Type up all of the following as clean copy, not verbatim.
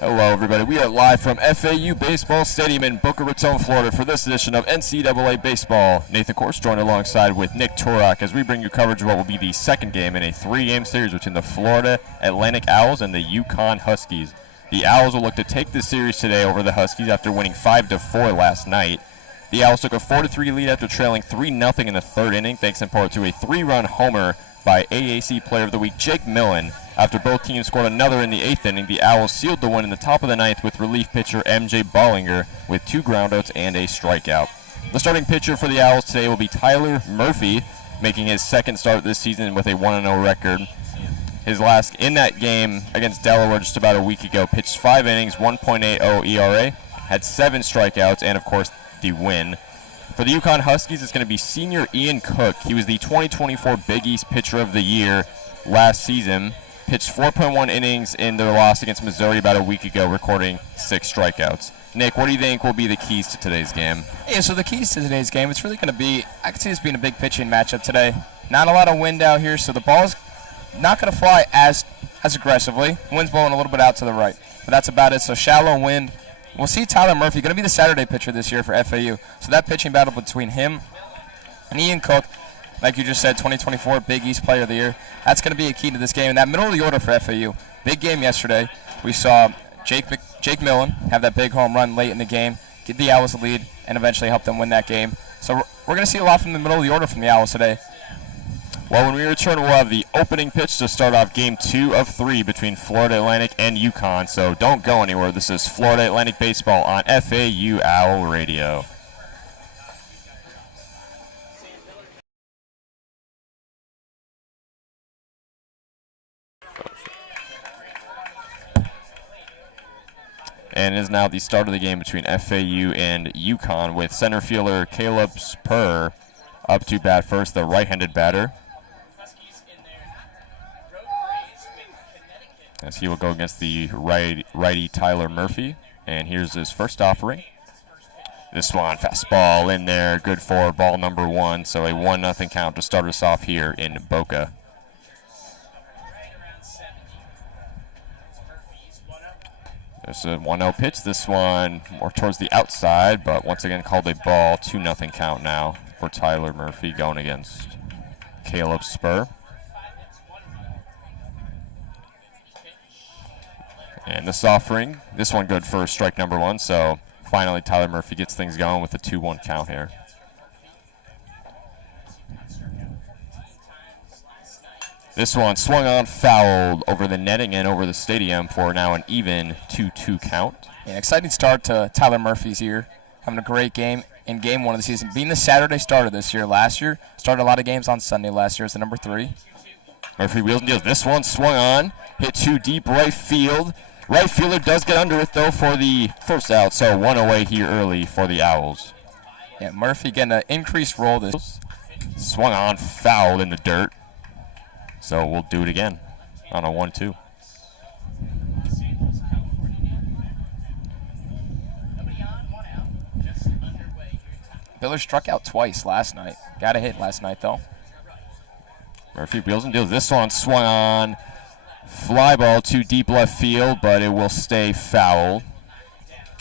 Hello, everybody. We are live from FAU Baseball Stadium in Boca Raton, Florida for this edition of NCAA Baseball. Nathan Korst joined alongside with Nick Turok as we bring you coverage of what will be the second game in a three-game series between the Florida Atlantic Owls and the UConn Huskies. The Owls will look to take this series today over the Huskies after winning 5-4 last night. The Owls took a 4-3 lead after trailing 3-0 in the third inning, thanks in part to a three-run homer by AAC Player of the Week Jake Millen. After both teams scored another in the eighth inning, the Owls sealed the win in the top of the ninth with relief pitcher MJ Bollinger with 2 groundouts and a strikeout. The starting pitcher for the Owls today will be Tyler Murphy, making his second start this season with a 1-0 record. His last in that game against Delaware just about a week ago, pitched 5 innings, 1.80 ERA, had 7 strikeouts, and of course the win. For the UConn Huskies, it's going to be senior Ian Cook. He was the 2024 Big East Pitcher of the Year last season. Pitched 4.1 innings in their loss against Missouri about a week ago, recording 6 strikeouts. Nick, what do you think will be the keys to today's game? Yeah, so the keys to today's game, it's really going to be, I can see this being a big pitching matchup today. Not a lot of wind out here, so the ball's not going to fly as aggressively. Wind's blowing a little bit out to the right, but that's about it. So shallow wind. We'll see Tyler Murphy, going to be the Saturday pitcher this year for FAU. So that pitching battle between him and Ian Cook, like you just said, 2024 Big East Player of the Year, that's going to be a key to this game. And that middle of the order for FAU, big game yesterday. We saw Jake Millen have that big home run late in the game, get the Owls the lead, and eventually help them win that game. So we're going to see a lot from the middle of the order from the Owls today. Well, when we return, we'll have the opening pitch to start off Game 2 of 3 between Florida Atlantic and UConn. So don't go anywhere. This is Florida Atlantic Baseball on FAU Owl Radio. And it is now the start of the game between FAU and UConn with center fielder Caleb Spur up to bat first, the right-handed batter. As he will go against the righty Tyler Murphy. And here's his first offering. This one, fastball in there, good for ball number 1. So a 1-0 count to start us off here in Boca. There's a 1-0 pitch. This one more towards the outside, but once again called a ball. 2-0 count now for Tyler Murphy going against Caleb Spur. And this offering, this one good for strike number 1. So finally Tyler Murphy gets things going with a 2-1 count here. This one swung on, fouled over the netting and over the stadium for now an even 2-2 count. An exciting start to Tyler Murphy's here, having a great game in Game 1 of the season. Being the Saturday starter this year, last year, started a lot of games on Sunday last year as the number 3. Murphy wheels and deals. This one swung on, hit to deep right field. Right fielder does get under it, though, for the first out, so 1 away here early for the Owls. Yeah, Murphy getting an increased role. This swung on, fouled in the dirt. So we'll do it again on a 1-2. Miller struck out twice last night. Got a hit last night, though. Murphy wheels and deals. This one swung on. Fly ball to deep left field, but it will stay foul.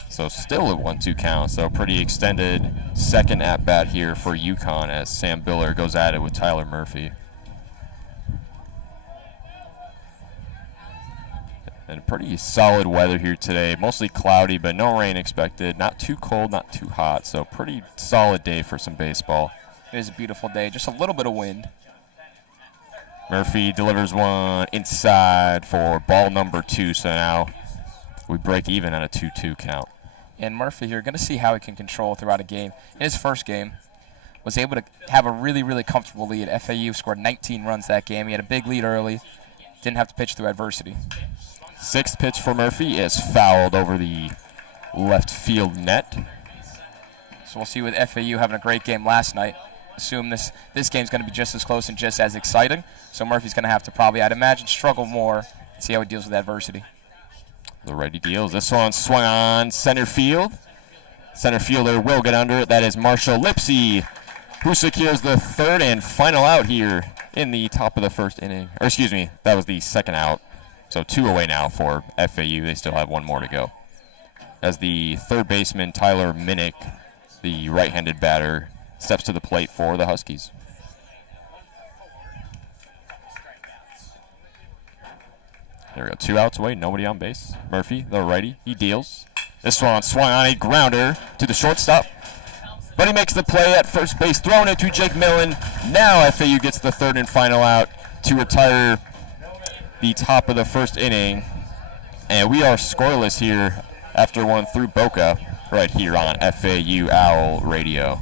So still a 1-2 count. So pretty extended second at-bat here for UConn as Sam Biller goes at it with Tyler Murphy. And pretty solid weather here today. Mostly cloudy, but no rain expected. Not too cold, not too hot. So pretty solid day for some baseball. It is a beautiful day. Just a little bit of wind. Murphy delivers one inside for ball number 2. So now we break even at a 2-2 count. And Murphy here, going to see how he can control throughout a game. In his first game, was able to have a really, really comfortable lead. FAU scored 19 runs that game. He had a big lead early. Didn't have to pitch through adversity. 6th pitch for Murphy is fouled over the left field net. So we'll see with FAU having a great game last night. Assume this game's going to be just as close and just as exciting. So Murphy's going to have to probably, I'd imagine, struggle more and see how he deals with adversity. The righty deals. This one swung on center field. Center fielder will get under it. That is Marshall Lipsy, who secures the 3rd and final out here in the top of the 1st inning. Or excuse me, that was the 2nd out. So 2 away now for FAU. They still have 1 more to go. As the third baseman, Tyler Minnick, the right-handed batter, steps to the plate for the Huskies. There we go. 2 outs away. Nobody on base. Murphy, the righty, he deals. This one swung on a grounder to the shortstop. But he makes the play at first base, throwing it to Jake Millen. Now FAU gets the third and final out to retire the top of the first inning. And we are scoreless here after one through Boca right here on FAU Owl Radio.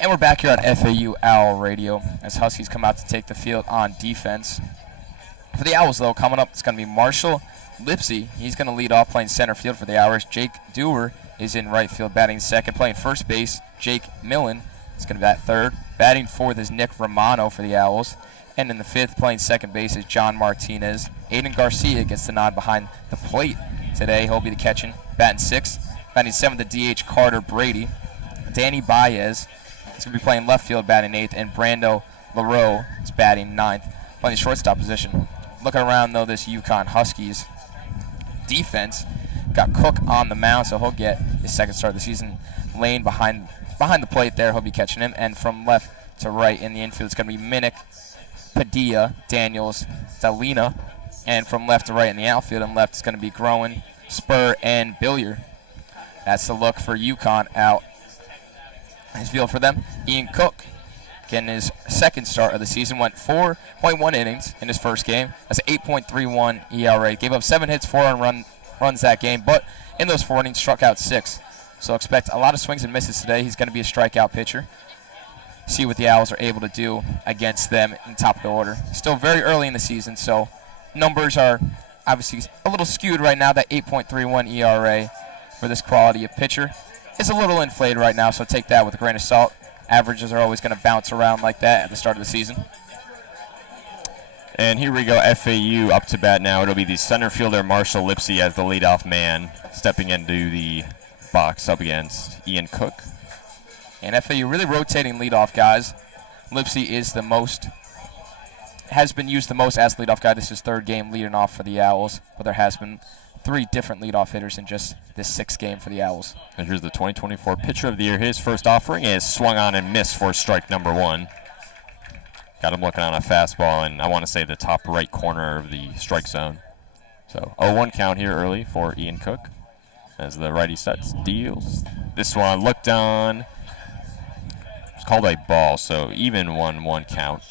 And we're back here on FAU Owl Radio as Huskies come out to take the field on defense. For the Owls, though, coming up, it's going to be Marshall Lipsy. He's going to lead off playing center field for the Owls. Jake Dewar is in right field batting second. Playing first base, Jake Millen is going to bat third. Batting fourth is Nick Romano for the Owls. And in the fifth, playing second base is John Martinez. Aiden Garcia gets the nod behind the plate today. He'll be the catching. Batting sixth. Batting seventh, the DH Carter Brady. Danny Baez is going to be playing left field, batting eighth, and Brando LaRoe is batting ninth, playing the shortstop position. Looking around, though, this UConn Huskies defense got Cook on the mound, so he'll get his second start of the season. Lane behind the plate there, he'll be catching him, and from left to right in the infield, it's going to be Minnick, Padilla, Daniels, Dalina, and from left to right in the outfield and left, it's going to be Groen, Spur, and Billiard. That's the look for UConn out. His field for them, Ian Cook, getting his second start of the season, went 4.1 innings in his first game. That's an 8.31 ERA. Gave up 7 hits, 4 runs that game, but in those 4 innings, struck out 6. So expect a lot of swings and misses today. He's going to be a strikeout pitcher. See what the Owls are able to do against them in the top of the order. Still very early in the season, so numbers are obviously a little skewed right now. That 8.31 ERA for this quality of pitcher is a little inflated right now, so take that with a grain of salt. Averages are always going to bounce around like that at the start of the season. And here we go, FAU up to bat now. It'll be the center fielder Marshall Lipsy as the leadoff man, stepping into the box up against Ian Cook. And FAU really rotating leadoff guys. Lipsy is has been used the most as leadoff guy. This is his third game leading off for the Owls, but there has been 3 different leadoff hitters in just this 6th game for the Owls. And here's the 2024 Pitcher of the Year. His first offering is swung on and missed for strike number 1. Got him looking on a fastball, and I want to say the top right corner of the strike zone. So 0-1 count here early for Ian Cook as the righty sets, deals. This one looked on. It's called a ball, so even 1-1 count.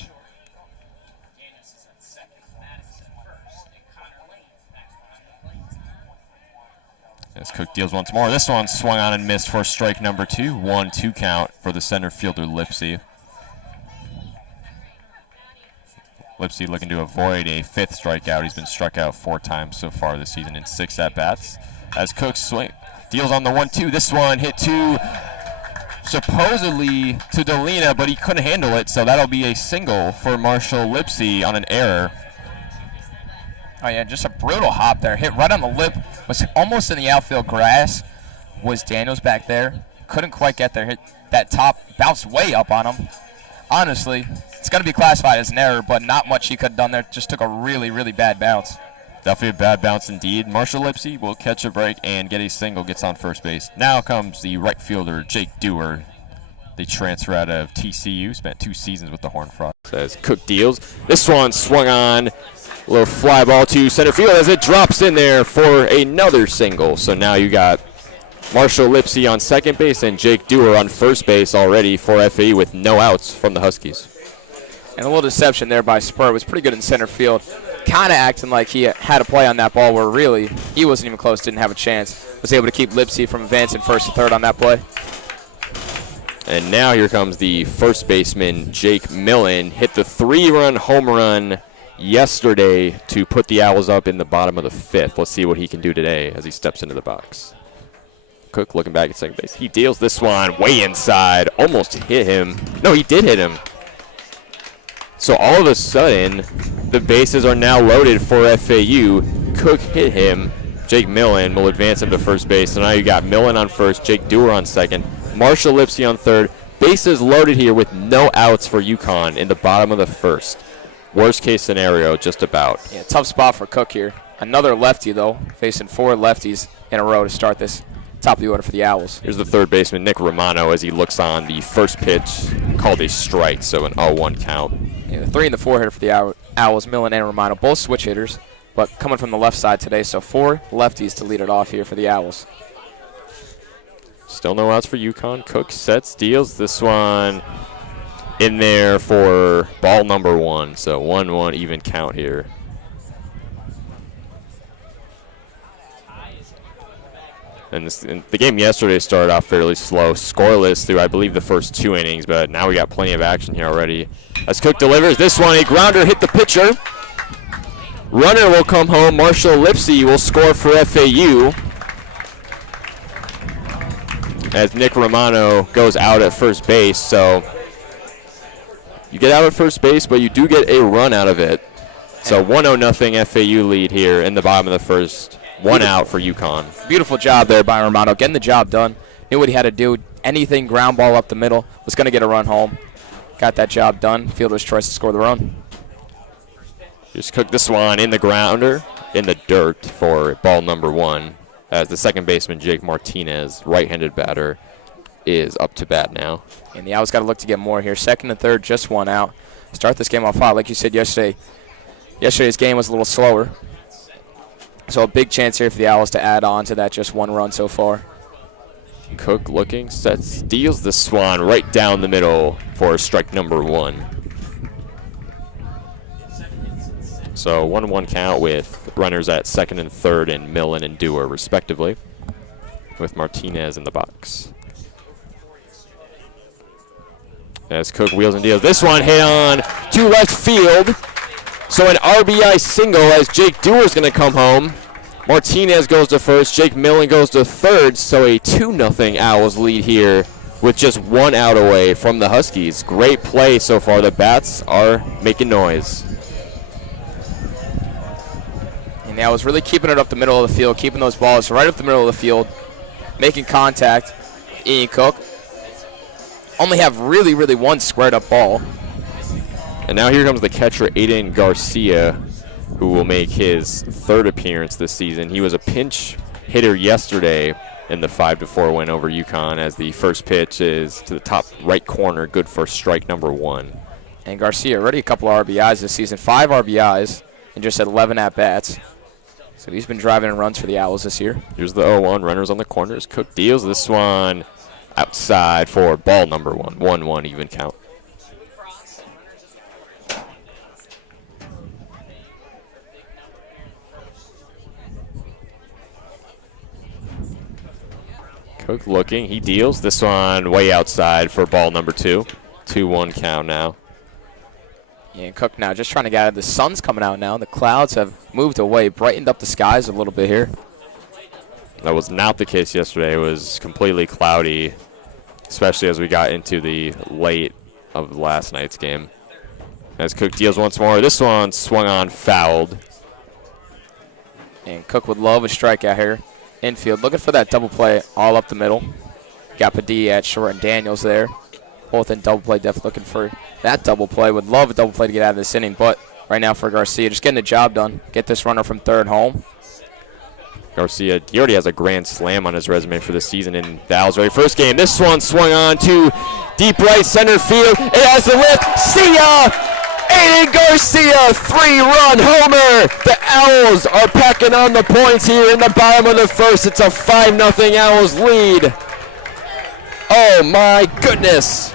As Cook deals once more. This one swung on and missed for strike number 2. 1-2 count for the center fielder Lipsy. Lipsy looking to avoid a 5th strikeout. He's been struck out 4 times so far this season in 6 at-bats. As Cook deals on the 1-2. This one hit supposedly to Dalina, but he couldn't handle it, so that'll be a single for Marshall Lipsy on an error. Oh, yeah, just a brutal hop there. Hit right on the lip. Was almost in the outfield grass. Was Daniels back there. Couldn't quite get there. Hit that top. Bounced way up on him. Honestly, it's going to be classified as an error, but not much he could have done there. Just took a really, really bad bounce. Definitely a bad bounce indeed. Marshall Lipsy will catch a break and get a single. Gets on first base. Now comes the right fielder, Jake Dewar. The transfer out of TCU. Spent 2 seasons with the Horned Frogs. As Cook deals. This one swung on. A little fly ball to center field as it drops in there for another single. So now you got Marshall Lipsy on second base and Jake Dewar on first base already for FAU with no outs from the Huskies. And a little deception there by Spur. Was pretty good in center field. Kind of acting like he had a play on that ball where really he wasn't even close, didn't have a chance. Was able to keep Lipsy from advancing first and third on that play. And now here comes the first baseman, Jake Millen. Hit the 3-run home run yesterday to put the Owls up in the bottom of the 5th. Let's see what he can do today as he steps into the box. Cook looking back at second base. He deals this one way inside. Almost hit him. No, he did hit him. So all of a sudden, the bases are now loaded for FAU. Cook hit him. Jake Millen will advance him to first base. So now you got Millen on first, Jake Dewar on second, Marshall Lipsy on third. Bases loaded here with no outs for UConn in the bottom of the 1st. Worst case scenario, just about. Yeah, tough spot for Cook here. Another lefty, though, facing 4 lefties in a row to start this top of the order for the Owls. Here's the third baseman, Nick Romano, as he looks on the first pitch, called a strike, so an 0-1 count. Yeah, the 3 and the 4 hitter for the Owls, Millen and Romano, both switch hitters, but coming from the left side today, so 4 lefties to lead it off here for the Owls. Still no outs for UConn. Cook sets, deals this one in there for ball number 1, so 1-1 even count here. And the game yesterday started off fairly slow, scoreless through, I believe, the first 2 innings, but now we got plenty of action here already. As Cook delivers this one, a grounder hit the pitcher. Runner will come home. Marshall Lipsy will score for FAU. As Nick Romano goes out at first base, so you get out at first base, but you do get a run out of it. So 1-0 FAU lead here in the bottom of the 1st. 1 out for UConn. Beautiful job there by Romano, getting the job done. Knew what he had to do. Anything ground ball up the middle, was going to get a run home. Got that job done. Fielder's choice to score the run. Just Cook this one in the grounder, in the dirt for ball number 1. As the second baseman, Jake Martinez, right-handed batter, is up to bat now. And the Owls got to look to get more here. Second and third, just 1 out. Start this game off hot. Like you said yesterday, yesterday's game was a little slower. So a big chance here for the Owls to add on to that just 1 run so far. Cook looking, sets, deals the swan right down the middle for strike number 1. So 1-1 count with runners at second and third and Millen and Dewar respectively, with Martinez in the box. As Cook wheels and deals. This one hit on to left field. So an RBI single as Jake Dewar's going to come home. Martinez goes to first. Jake Millen goes to third. So a 2-0 Owls lead here with just 1 out away from the Huskies. Great play so far. The bats are making noise. And the Owls really keeping it up the middle of the field, keeping those balls right up the middle of the field, making contact. Ian Cook only have really 1 squared up ball. And now here comes the catcher, Aiden Garcia, who will make his 3rd appearance this season. He was a pinch hitter yesterday in the 5-4 win over UConn, as the first pitch is to the top right corner, good for strike number 1. And Garcia already a couple of RBIs this season, 5 RBIs, and just had 11 at-bats. So he's been driving in runs for the Owls this year. Here's the 0-1, runners on the corners. Cook deals this one outside for ball number 1. 1-1 even count. Cook looking, he deals this one way outside for ball number 2. 2-1 count now. Yeah, and Cook now just trying to get out. The sun's coming out now. The clouds have moved away, brightened up the skies a little bit here. That was not the case yesterday. It was completely cloudy, especially as we got into the late of last night's game. As Cook deals once more, this one swung on, fouled. And Cook would love a strikeout here. Infield, looking for that double play all up the middle. Got Padilla at short and Daniels there. Both in double play, definitely looking for that double play. Would love a double play to get out of this inning, but right now for Garcia, just getting the job done. Get this runner from third home. Garcia, he already has a grand slam on his resume for this season in the Owls' very first game. This one swung on to deep right center field. It has the lift. See ya! Aiden Garcia, 3-run homer. The Owls are packing on the points here in the bottom of the 1st. It's a 5-0 Owls lead. Oh my goodness.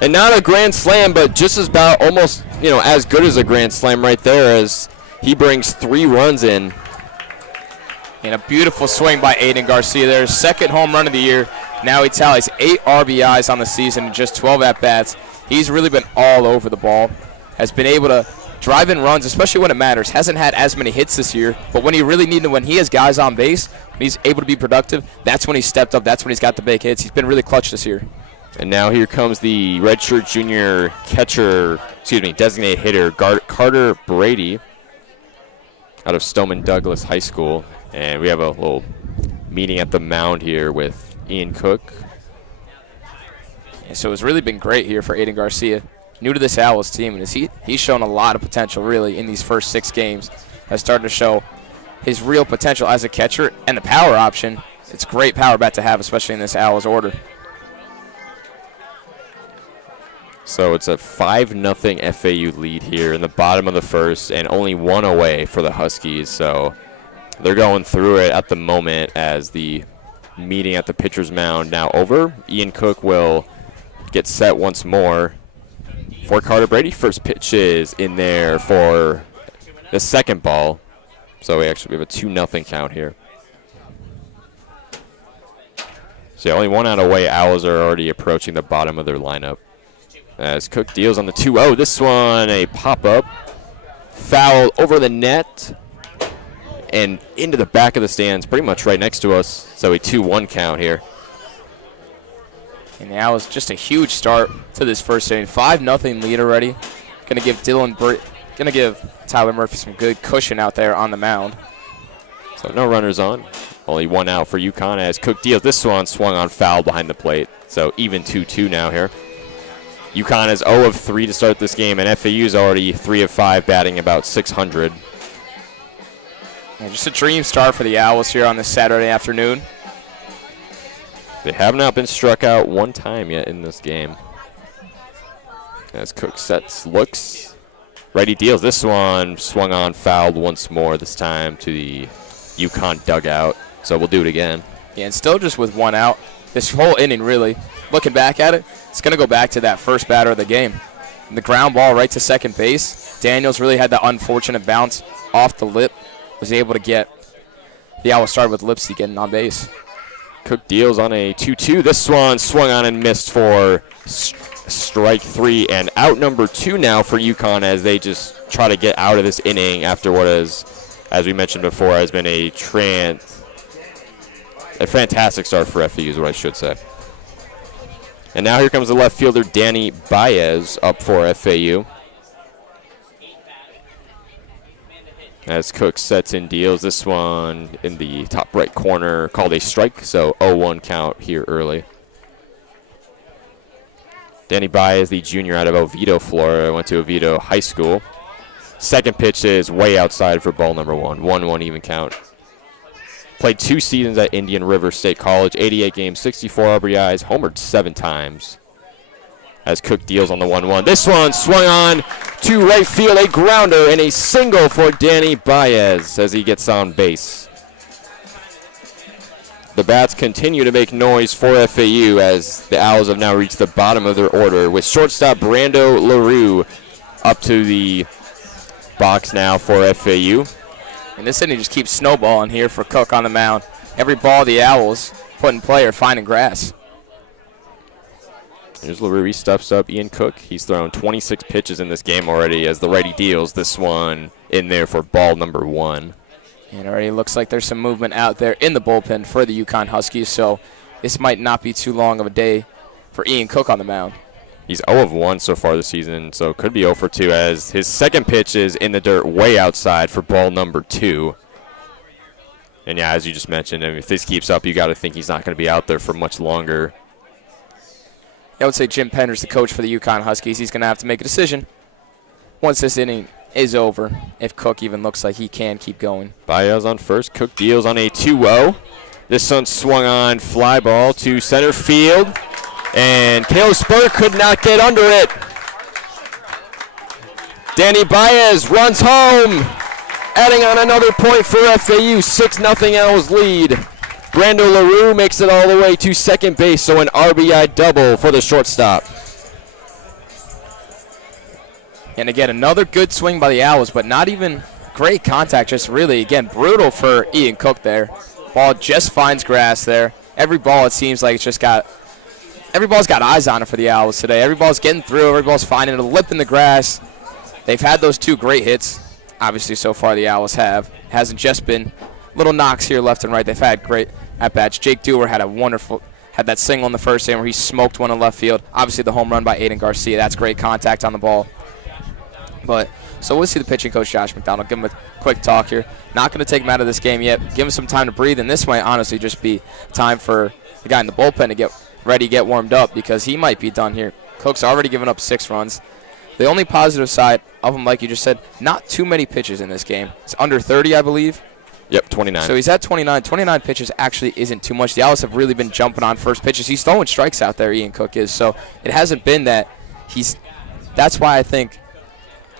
And not a grand slam, but just as about almost, as good as a grand slam right there, as he brings 3 runs in. And a beautiful swing by Aiden Garcia there. 2nd home run of the year. Now he tallies 8 RBIs on the season in just 12 at-bats. He's really been all over the ball, has been able to drive in runs, especially when it matters. Hasn't had as many hits this year, but when he really needed, when he has guys on base, when he's able to be productive, that's when he stepped up. That's when he's got the big hits. He's been really clutch this year. And now here comes the redshirt junior designated hitter, Carter Brady, out of Stoneman Douglas High School. And we have a little meeting at the mound here with Ian Cook. And so it's really been great here for Aiden Garcia. New to this Owls team, and he's shown a lot of potential really in these first 6 games. Has started to show his real potential as a catcher and the power option. It's a great power bat to have, especially in this Owls order. So it's a 5-0 FAU lead here in the bottom of the first, and only 1 away for the Huskies. So they're going through it at the moment as the meeting at the pitcher's mound now over. Ian Cook will get set once more for Carter Brady. First pitch is in there for the second ball. So we have a 2-0 count here. So only 1 out away. Owls are already approaching the bottom of their lineup. As Cook deals on the 2-0. This one, a pop-up. Foul over the net and into the back of the stands, pretty much right next to us. So a 2-1 count here. And the Owls just a huge start to this first inning. 5-0 lead already. Going to give Tyler Murphy some good cushion out there on the mound. So no runners on. Only 1 out for UConn as Cook deals. This one swung on foul behind the plate. So even 2-2 now here. UConn is 0 of 3 to start this game, and FAU is already 3 of 5, batting about 600. Yeah, just a dream start for the Owls here on this Saturday afternoon. They have not been struck out 1 time yet in this game. As Cook sets, looks, righty deals. This one swung on, fouled once more, this time to the UConn dugout. So we'll do it again. Yeah, and still just with 1 out. This whole inning, really, looking back at it, it's going to go back to that first batter of the game. And the ground ball right to second base. Daniels really had that unfortunate bounce off the lip. Was able to get the Owls started with Lipsy getting on base. Cook deals on a 2-2. This one swung on and missed for strike 3. And out number 2 now for UConn as they just try to get out of this inning after what is, as we mentioned before, has been a fantastic start for FAU is what I should say. And now here comes the left fielder, Danny Baez, up for FAU. As Cook sets and deals. This one in the top right corner called a strike, so 0-1 count here early. Danny Baez, the junior out of Oviedo, Florida, went to Oviedo High School. Second pitch is way outside for ball number 1. 1-1 even count. Played 2 seasons at Indian River State College, 88 games, 64 RBIs, homered 7 times. As Cook deals on the 1-1. This one swung on to right field, a grounder and a single for Danny Baez as he gets on base. The bats continue to make noise for FAU as the Owls have now reached the bottom of their order with shortstop Brando LaRue up to the box now for FAU. And this inning just keeps snowballing here for Cook on the mound. Every ball the Owls put in play are finding grass. Here's LaRue. He steps up. Ian Cook. He's thrown 26 pitches in this game already as the righty deals. This one in there for ball number 1. And it already looks like there's some movement out there in the bullpen for the UConn Huskies, so this might not be too long of a day for Ian Cook on the mound. He's 0 of 1 so far this season, so could be 0 for 2 as his second pitch is in the dirt way outside for ball number 2. And yeah, as you just mentioned, I mean, if this keeps up, you got to think he's not going to be out there for much longer. I would say Jim Pender's the coach for the UConn Huskies. He's going to have to make a decision once this inning is over, if Cook even looks like he can keep going. Baez on first. Cook deals on a 2-0. This one swung on, fly ball to center field. And Kale Spur could not get under it. Danny Baez runs home, adding on another point for FAU. 6-0 Owls lead. Brando LaRue makes it all the way to second base, so an RBI double for the shortstop. And again, another good swing by the Owls, but not even great contact, just really, again, brutal for Ian Cook there. Ball just finds grass there. Every ball, it seems like it's just got every ball's got eyes on it for the Owls today. Every ball's getting through. Every ball's finding a lip in the grass. They've had those 2 great hits. Obviously, so far the Owls have. Hasn't just been little knocks here left and right. They've had great at-bats. Jake Dewar had that single in the first inning where he smoked one in left field. Obviously, the home run by Aiden Garcia. That's great contact on the ball. But so we'll see the pitching coach, Josh McDonald. Give him a quick talk here. Not going to take him out of this game yet. Give him some time to breathe, and this might honestly just be time for the guy in the bullpen to get ready, get warmed up, because he might be done here. Cook's already given up 6 runs. The only positive side of him, like you just said, not too many pitches in this game. It's under 30, I believe. Yep, 29. So he's at 29. 29 pitches actually isn't too much. The Owls have really been jumping on first pitches. He's throwing strikes out there, Ian Cook is. So it hasn't been that that's why I think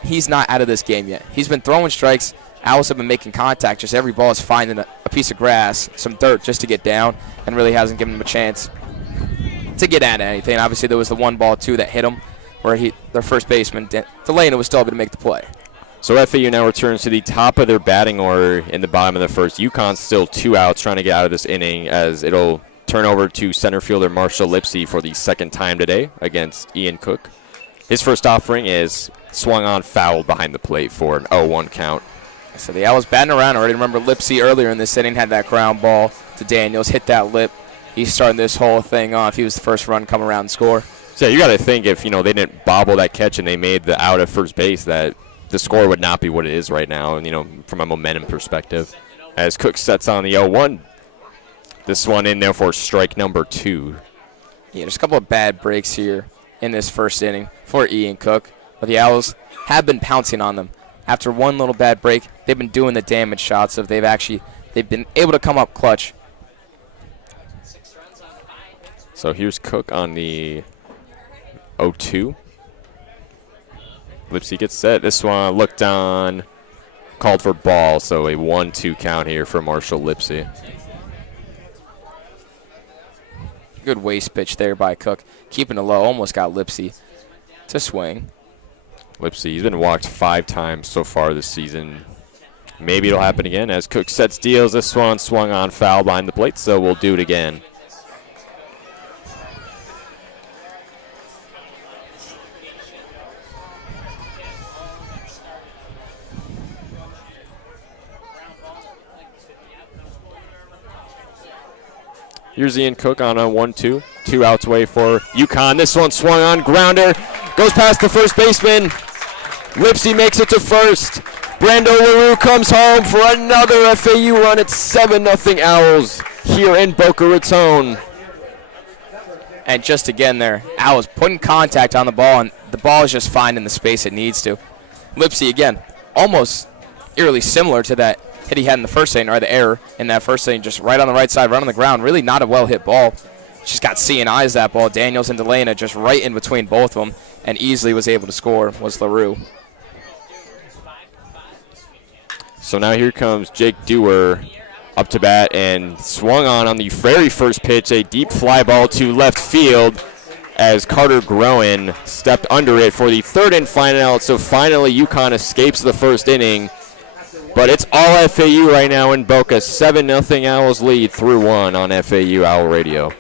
he's not out of this game yet. He's been throwing strikes. Owls have been making contact. Just every ball is finding a piece of grass, some dirt just to get down, and really hasn't given him a chance to get at anything. Obviously, there was the 1 ball, too, that hit him, where their first baseman, Delana, was still able to make the play. So FAU now returns to the top of their batting order in the bottom of the first. UConn's still 2 outs trying to get out of this inning, as it'll turn over to center fielder Marshall Lipsy for the 2nd time today against Ian Cook. His first offering is swung on foul behind the plate for an 0-1 count. So the Owls batting around already. Remember Lipsy earlier in this inning had that ground ball to Daniels, hit that lip. He's starting this whole thing off. He was the first run come around and score. So you got to think if, they didn't bobble that catch and they made the out at first base, that the score would not be what it is right now, from a momentum perspective. As Cook sets on the 0-1, this one in there for strike number 2. Yeah, there's a couple of bad breaks here in this first inning for Ian Cook, but the Owls have been pouncing on them. After one little bad break, they've been doing the damage shots of they've been able to come up clutch. So here's Cook on the 0-2. Lipsy gets set. This one looked on, called for ball, so a 1-2 count here for Marshall Lipsy. Good waist pitch there by Cook. Keeping it low, almost got Lipsy to swing. Lipsy, he's been walked 5 times so far this season. Maybe it'll happen again as Cook sets deals. This one swung on foul behind the plate, so we'll do it again. Here's Ian Cook on a 1-2. 2 outs away for UConn. This one swung on, grounder. Goes past the first baseman. Lipsy makes it to first. Brando LaRue comes home for another FAU run. It's 7-0 Owls here in Boca Raton. And just again there, Owls putting contact on the ball, and the ball is just finding the space it needs to. Lipsy, again, almost eerily similar to that hit he had in the first inning, or the error in that first inning, just right on the right side, right on the ground. Really not a well-hit ball. Just got seeing eyes that ball. Daniels and Delana just right in between both of them, and easily was able to score was LaRue. So now here comes Jake Dewar up to bat and swung on the very first pitch, a deep fly ball to left field as Carter Groen stepped under it for the 3rd and final out. So finally UConn escapes the first inning. But it's all FAU right now in Boca. 7-0 Owls lead through 1 on FAU Owl Radio.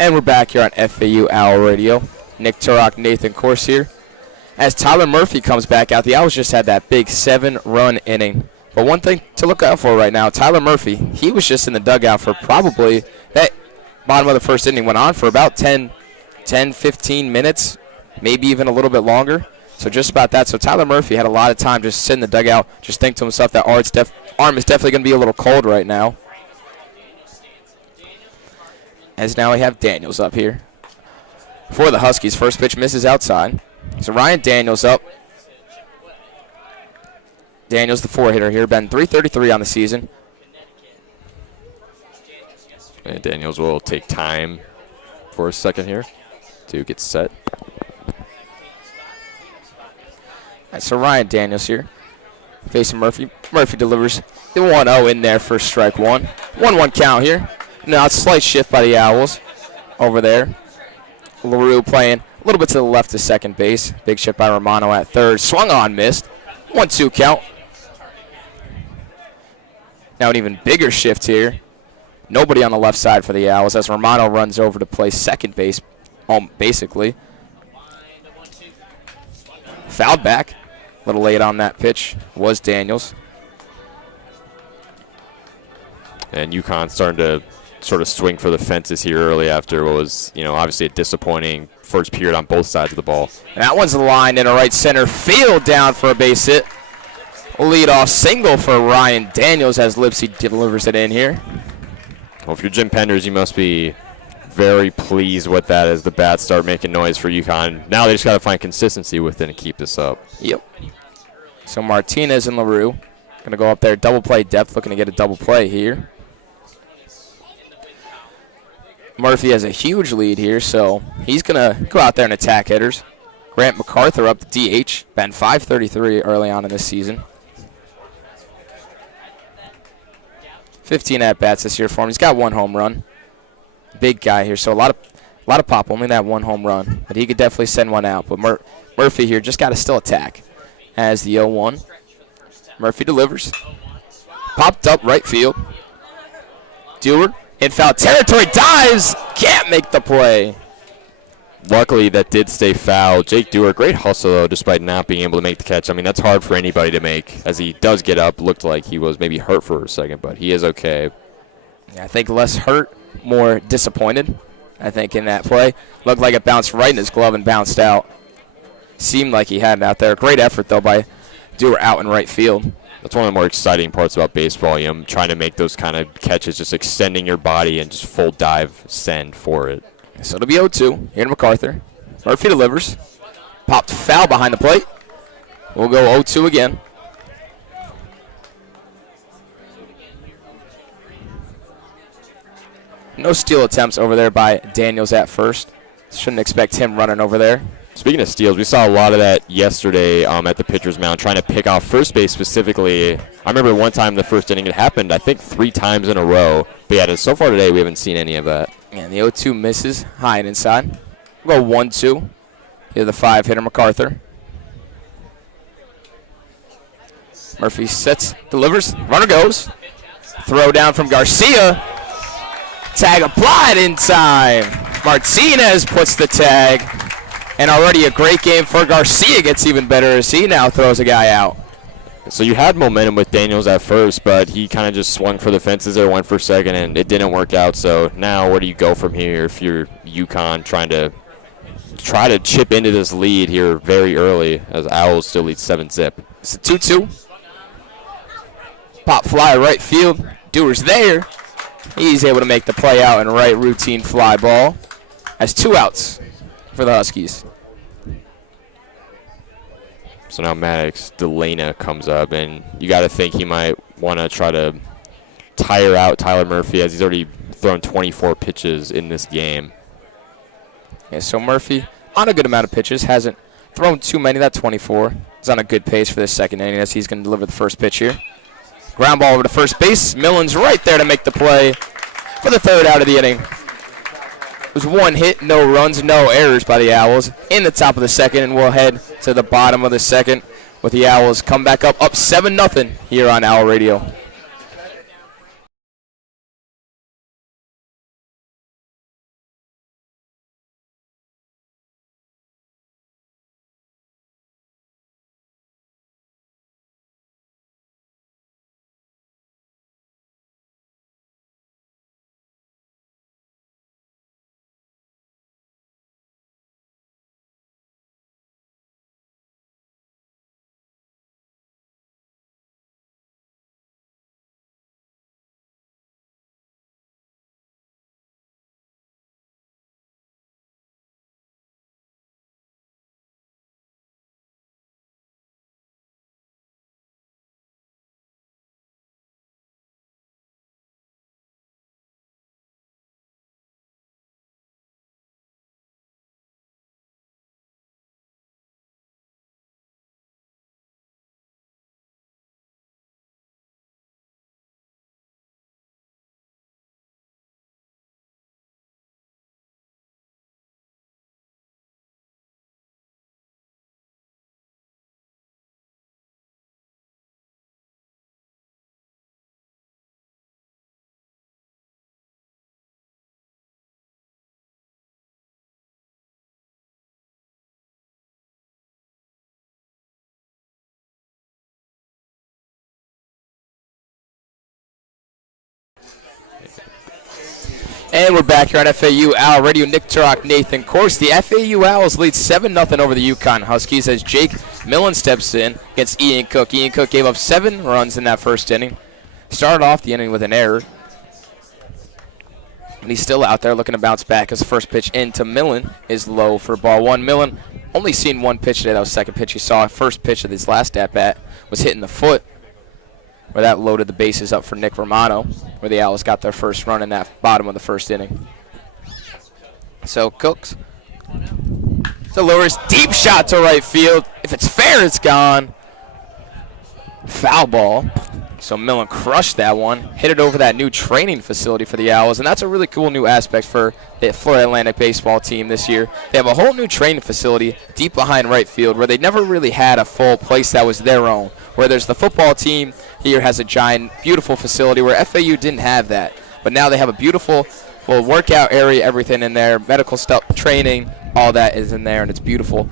And we're back here on FAU Owl Radio. Nick Turok, Nathan Korst here. As Tyler Murphy comes back out, the Owls just had that big 7-run inning. But one thing to look out for right now, Tyler Murphy, he was just in the dugout for probably that bottom of the first inning. Went on for about 10, 15 minutes, maybe even a little bit longer. So just about that. So Tyler Murphy had a lot of time just sitting in the dugout, just think to himself that arm is definitely going to be a little cold right now. As now we have Daniels up here for the Huskies. First pitch misses outside. So Ryan Daniels up. Daniels, the 4-hitter here, been .333 on the season. And Daniels will take time for a second here to get set. Right, so Ryan Daniels here facing Murphy. Murphy delivers the 1-0 in there for strike one. 1-1 count here. Now it's a slight shift by the Owls over there. LaRue playing a little bit to the left of second base. Big shift by Romano at third. Swung on, missed. 1-2 count. Now an even bigger shift here. Nobody on the left side for the Owls as Romano runs over to play second base, basically. Fouled back. A little late on that pitch was Daniels. And UConn starting to sort of swing for the fences here early after what was, obviously a disappointing first period on both sides of the ball. And that one's lined in a right center field down for a base hit. Leadoff single for Ryan Daniels as Lipsy delivers it in here. Well, if you're Jim Penders, you must be very pleased with that as the bats start making noise for UConn. Now they just got to find consistency with it and keep this up. Yep. So Martinez and LaRue going to go up there, double play depth, looking to get a double play here. Murphy has a huge lead here, so he's going to go out there and attack hitters. Grant MacArthur up to DH, been .533 early on in this season. 15 at-bats this year for him. He's got 1 home run. Big guy here, so a lot of pop, only that 1 home run. But he could definitely send one out. But Murphy here just got to still attack as the 0-1. Murphy delivers. Popped up right field. Dewar in foul territory, dives, can't make the play. Luckily, that did stay foul. Jake Dewar, great hustle, though, despite not being able to make the catch. I mean, that's hard for anybody to make. As he does get up, looked like he was maybe hurt for a second, but he is okay. Yeah, I think less hurt, more disappointed, I think, in that play. Looked like it bounced right in his glove and bounced out. Seemed like he had it out there. Great effort, though, by Dewar out in right field. That's one of the more exciting parts about baseball, trying to make those kind of catches, just extending your body and just full dive send for it. So it'll be 0-2 here to MacArthur. Murphy delivers. Popped foul behind the plate. We'll go 0-2 again. No steal attempts over there by Daniels at first. Shouldn't expect him running over there. Speaking of steals, we saw a lot of that yesterday at the pitcher's mound, trying to pick off first base specifically. I remember one time in the first inning it happened, I think 3 times in a row. But yeah, so far today we haven't seen any of that. And the 0-2 misses high and inside. We'll go 1-2. Here the 5-hitter MacArthur. Murphy sets, delivers, runner goes. Throw down from Garcia. Tag applied in time. Martinez puts the tag. And already a great game for Garcia. Gets even better as he now throws a guy out. So you had momentum with Daniels at first, but he kind of just swung for the fences there, went for second, and it didn't work out. So now where do you go from here if you're UConn trying to chip into this lead here very early as Owls still lead 7-zip? It's a 2-2. Pop fly right field. Dewar's there. He's able to make the play out and right routine fly ball. Has 2 outs for the Huskies. So now Maddox Delana comes up, and you got to think he might want to try to tire out Tyler Murphy as he's already thrown 24 pitches in this game. Yeah, so Murphy on a good amount of pitches, hasn't thrown too many. That 24 is on a good pace for this second inning as he's going to deliver the first pitch here. Ground ball over to first base. Millen's right there to make the play for the 3rd out of the inning. It was 1 hit, no runs, no errors by the Owls in the top of the second, and we'll head to the bottom of the second with the Owls come back up 7-0 here on Owl Radio. And we're back here on FAU Owl Radio. Nick Turok, Nathan Korst. The FAU Owls lead 7-0 over the UConn Huskies as Jake Millen steps in against Ian Cook. Ian Cook gave up 7 runs in that first inning. Started off the inning with an error. And he's still out there looking to bounce back as the first pitch into Millen is low for ball 1. Millen only seen one pitch today. That was the second pitch he saw. First pitch of this last at-bat was hitting the foot, where that loaded the bases up for Nick Romano, where the Owls got their first run in that bottom of the first inning. So Cooks delivers deep shot to right field. If it's fair, it's gone. Foul ball. So Millen crushed that one, hit it over that new training facility for the Owls, and that's a really cool new aspect for the Florida Atlantic baseball team this year. They have a whole new training facility deep behind right field where they never really had a full place that was their own, where there's the football team here has a giant, beautiful facility where FAU didn't have that. But now they have a beautiful little workout area, everything in there, medical stuff, training, all that is in there, and it's beautiful.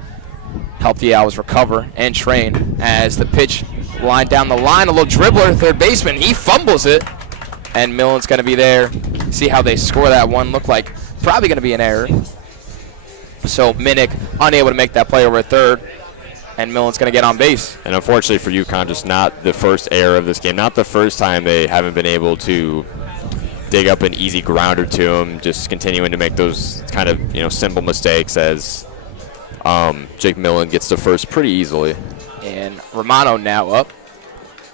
Help the Owls recover and train as the pitch line down the line, a little dribbler, third baseman, he fumbles it, and Millen's going to be there. See how they score that one. Looked like probably going to be an error. So Minnick unable to make that play over at third, and Millen's going to get on base. And unfortunately for UConn, just not the first error of this game. Not the first time they haven't been able to dig up an easy grounder to him, just continuing to make those kind of simple mistakes as Jake Millen gets to first pretty easily. And Romano now up.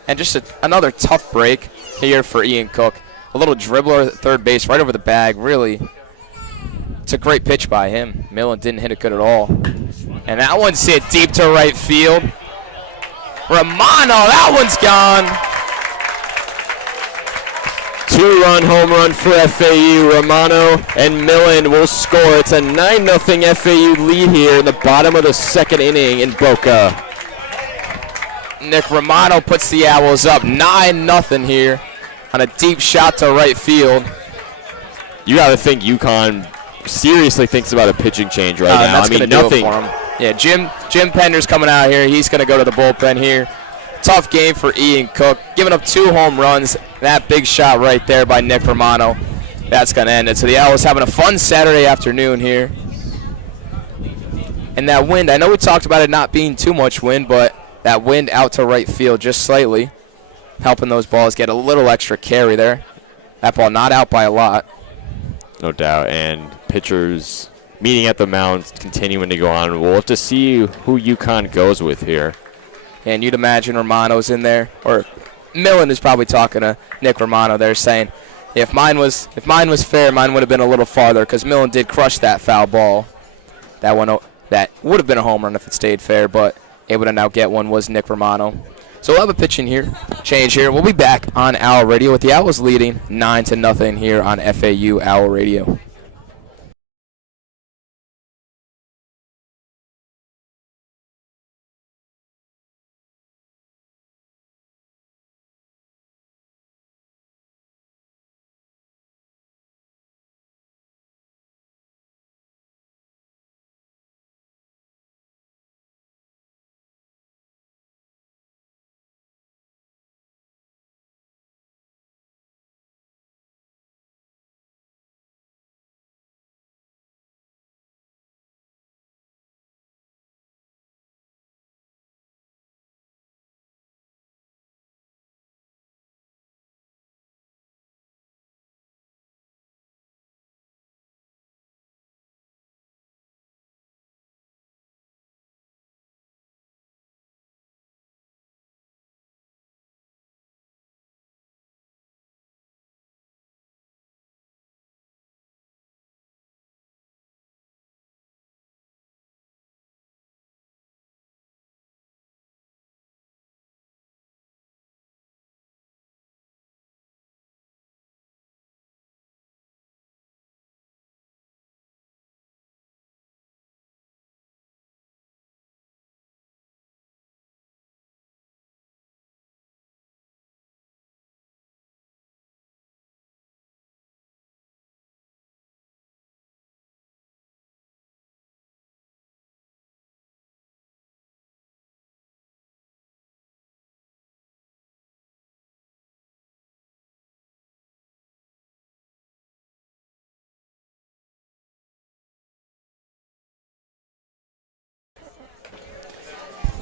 And just another tough break here for Ian Cook. A little dribbler at third base right over the bag. Really, it's a great pitch by him. Millen didn't hit it good at all. And that one's hit deep to right field. Romano, that one's gone. 2-run home run for FAU. Romano and Millen will score. It's a 9-0 FAU lead here in the bottom of the second inning in Boca. Nick Romano puts the Owls up 9-0 here on a deep shot to right field. You got to think UConn seriously thinks about a pitching change right now. That's gonna do it for him. Yeah, Jim Pender's coming out here. He's going to go to the bullpen here. Tough game for Ian Cook, giving up 2 home runs. That big shot right there by Nick Romano, that's going to end it. So the Owls having a fun Saturday afternoon here. And that wind, I know we talked about it not being too much wind, but that wind out to right field just slightly, helping those balls get a little extra carry there. That ball not out by a lot. No doubt, and pitchers meeting at the mound, continuing to go on. We'll have to see who UConn goes with here. And you'd imagine Romano's in there, or Millen is probably talking to Nick Romano there, saying, if mine was fair, mine would have been a little farther, because Millen did crush that foul ball. That one that would have been a home run if it stayed fair, but able to now get one was Nick Romano. So we'll have a pitching here, change here. We'll be back on Owl Radio with the Owls leading 9-0 here on FAU Owl Radio.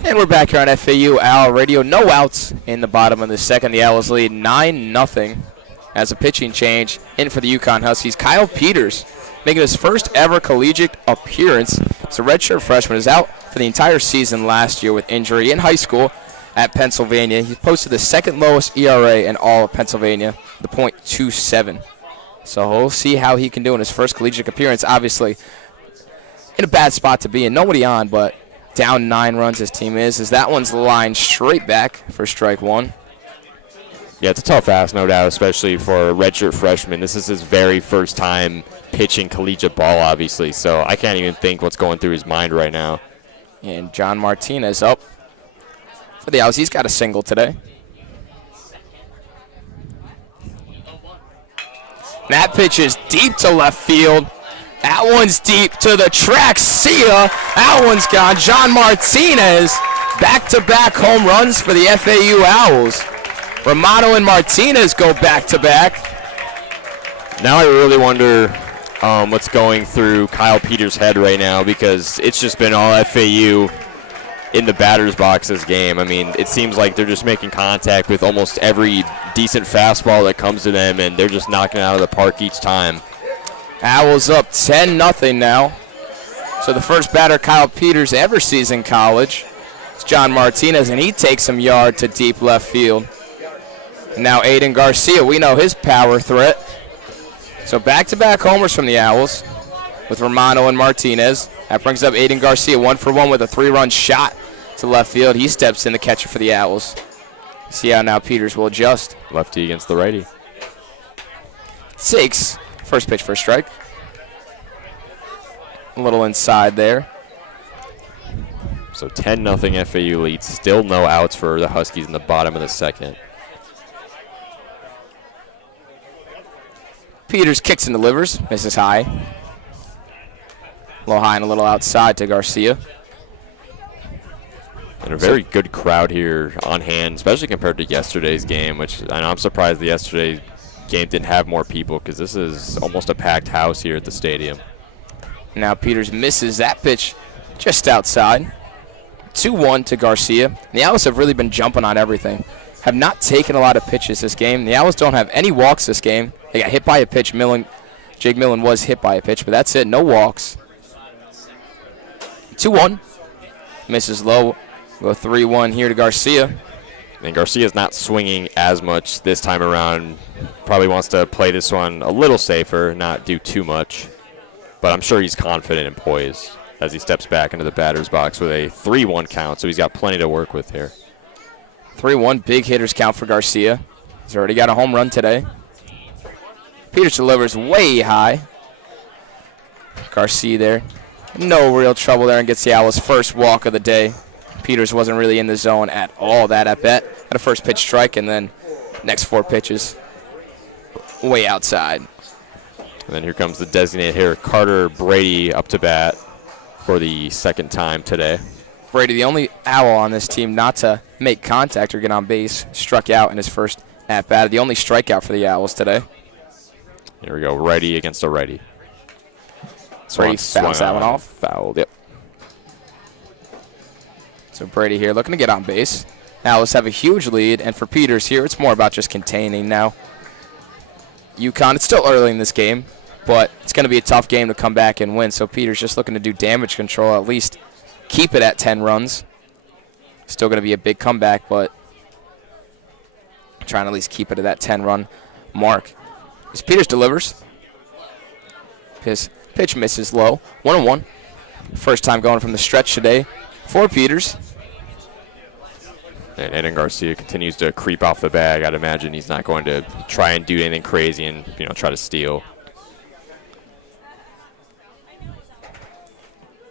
And we're back here on FAU Owl Radio. No outs in the bottom of the second. The Owls lead 9-0 as a pitching change in for the UConn Huskies. Kyle Peters making his first ever collegiate appearance. He's a redshirt freshman. Is out for the entire season last year with injury in high school at Pennsylvania. He posted the second lowest ERA in all of Pennsylvania, the .27. So we'll see how he can do in his first collegiate appearance. Obviously, in a bad spot to be in. Nobody on, but down 9 runs his team is that one's lined straight back for strike one. Yeah, it's a tough ask, no doubt, especially for a redshirt freshman. This is his very first time pitching collegiate ball, obviously, so I can't even think what's going through his mind right now. And John Martinez up for the Owls. He's got a single today. That pitch is deep to left field. That one's deep to the track. See ya. That one's gone. John Martinez, back-to-back home runs for the FAU Owls. Romano and Martinez go back-to-back. Now I really wonder what's going through Kyle Peters' head right now, because it's just been all FAU in the batter's box this game. I mean, it seems like they're just making contact with almost every decent fastball that comes to them, and they're just knocking it out of the park each time. Owls up 10-0 now. So the first batter Kyle Peters ever sees in college is John Martinez, and he takes him yard to deep left field. And now Aiden Garcia, we know his power threat. So back-to-back homers from the Owls with Romano and Martinez. That brings up Aiden Garcia, 1-for-1 with a 3-run shot to left field. He steps in the catcher for the Owls. See how now Peters will adjust. Lefty against the righty. Takes first pitch for a strike. A little inside there. So 10-0 FAU lead. Still no outs for the Huskies in the bottom of the second. Peters kicks and delivers. Misses high. A little high and a little outside to Garcia. And a very good crowd here on hand, especially compared to yesterday's game, which I'm surprised the yesterday's game didn't have more people, because this is almost a packed house here at the stadium. Now Peters misses that pitch just outside. 2-1 to Garcia. The Owls have really been jumping on everything. Have not taken a lot of pitches this game. The Owls don't have any walks this game. They got hit by a pitch. Jake Millen was hit by a pitch, but that's it. No walks. 2-1. Misses low. Go 3-1 here to Garcia. And Garcia's not swinging as much this time around. Probably wants to play this one a little safer, not do too much. But I'm sure he's confident and poised as he steps back into the batter's box with a 3-1 count, so he's got plenty to work with here. 3-1, big hitters count for Garcia. He's already got a home run today. Peters delivers way high. Garcia there. No real trouble there, and gets the Owls' first walk of the day. Peters wasn't really in the zone at all that at bat. Had a first pitch strike, and then next 4 pitches way outside. And then here comes the designated hitter, Carter Brady, up to bat for the second time today. Brady, the only Owl on this team not to make contact or get on base, struck out in his first at-bat. The only strikeout for the Owls today. Here we go, righty against a righty. Brady fouls that one off. Fouled, yep. So Brady here looking to get on base. Owls have a huge lead, and for Peters here, it's more about just containing now. UConn, it's still early in this game, but it's going to be a tough game to come back and win. So Peters just looking to do damage control, at least keep it at 10 runs. Still going to be a big comeback, but trying to at least keep it at that 10-run mark. As Peters delivers. His pitch misses low. 1-1. First time going from the stretch today for Peters. And Aiden Garcia continues to creep off the bag. I'd imagine he's not going to try and do anything crazy and try to steal.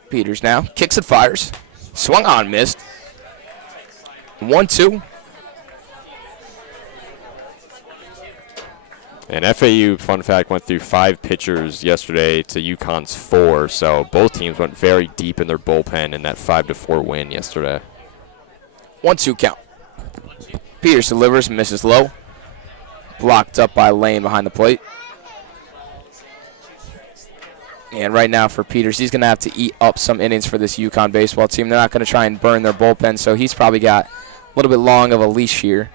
Peters now kicks and fires. Swung on, missed. 1-2. And FAU, fun fact, went through 5 pitchers yesterday to UConn's 4, so both teams went very deep in their bullpen in that 5-4 win yesterday. 1-2 count. Peters delivers, misses low. Blocked up by Lane behind the plate. And right now for Peters, he's going to have to eat up some innings for this UConn baseball team. They're not going to try and burn their bullpen, so he's probably got a little bit long of a leash here.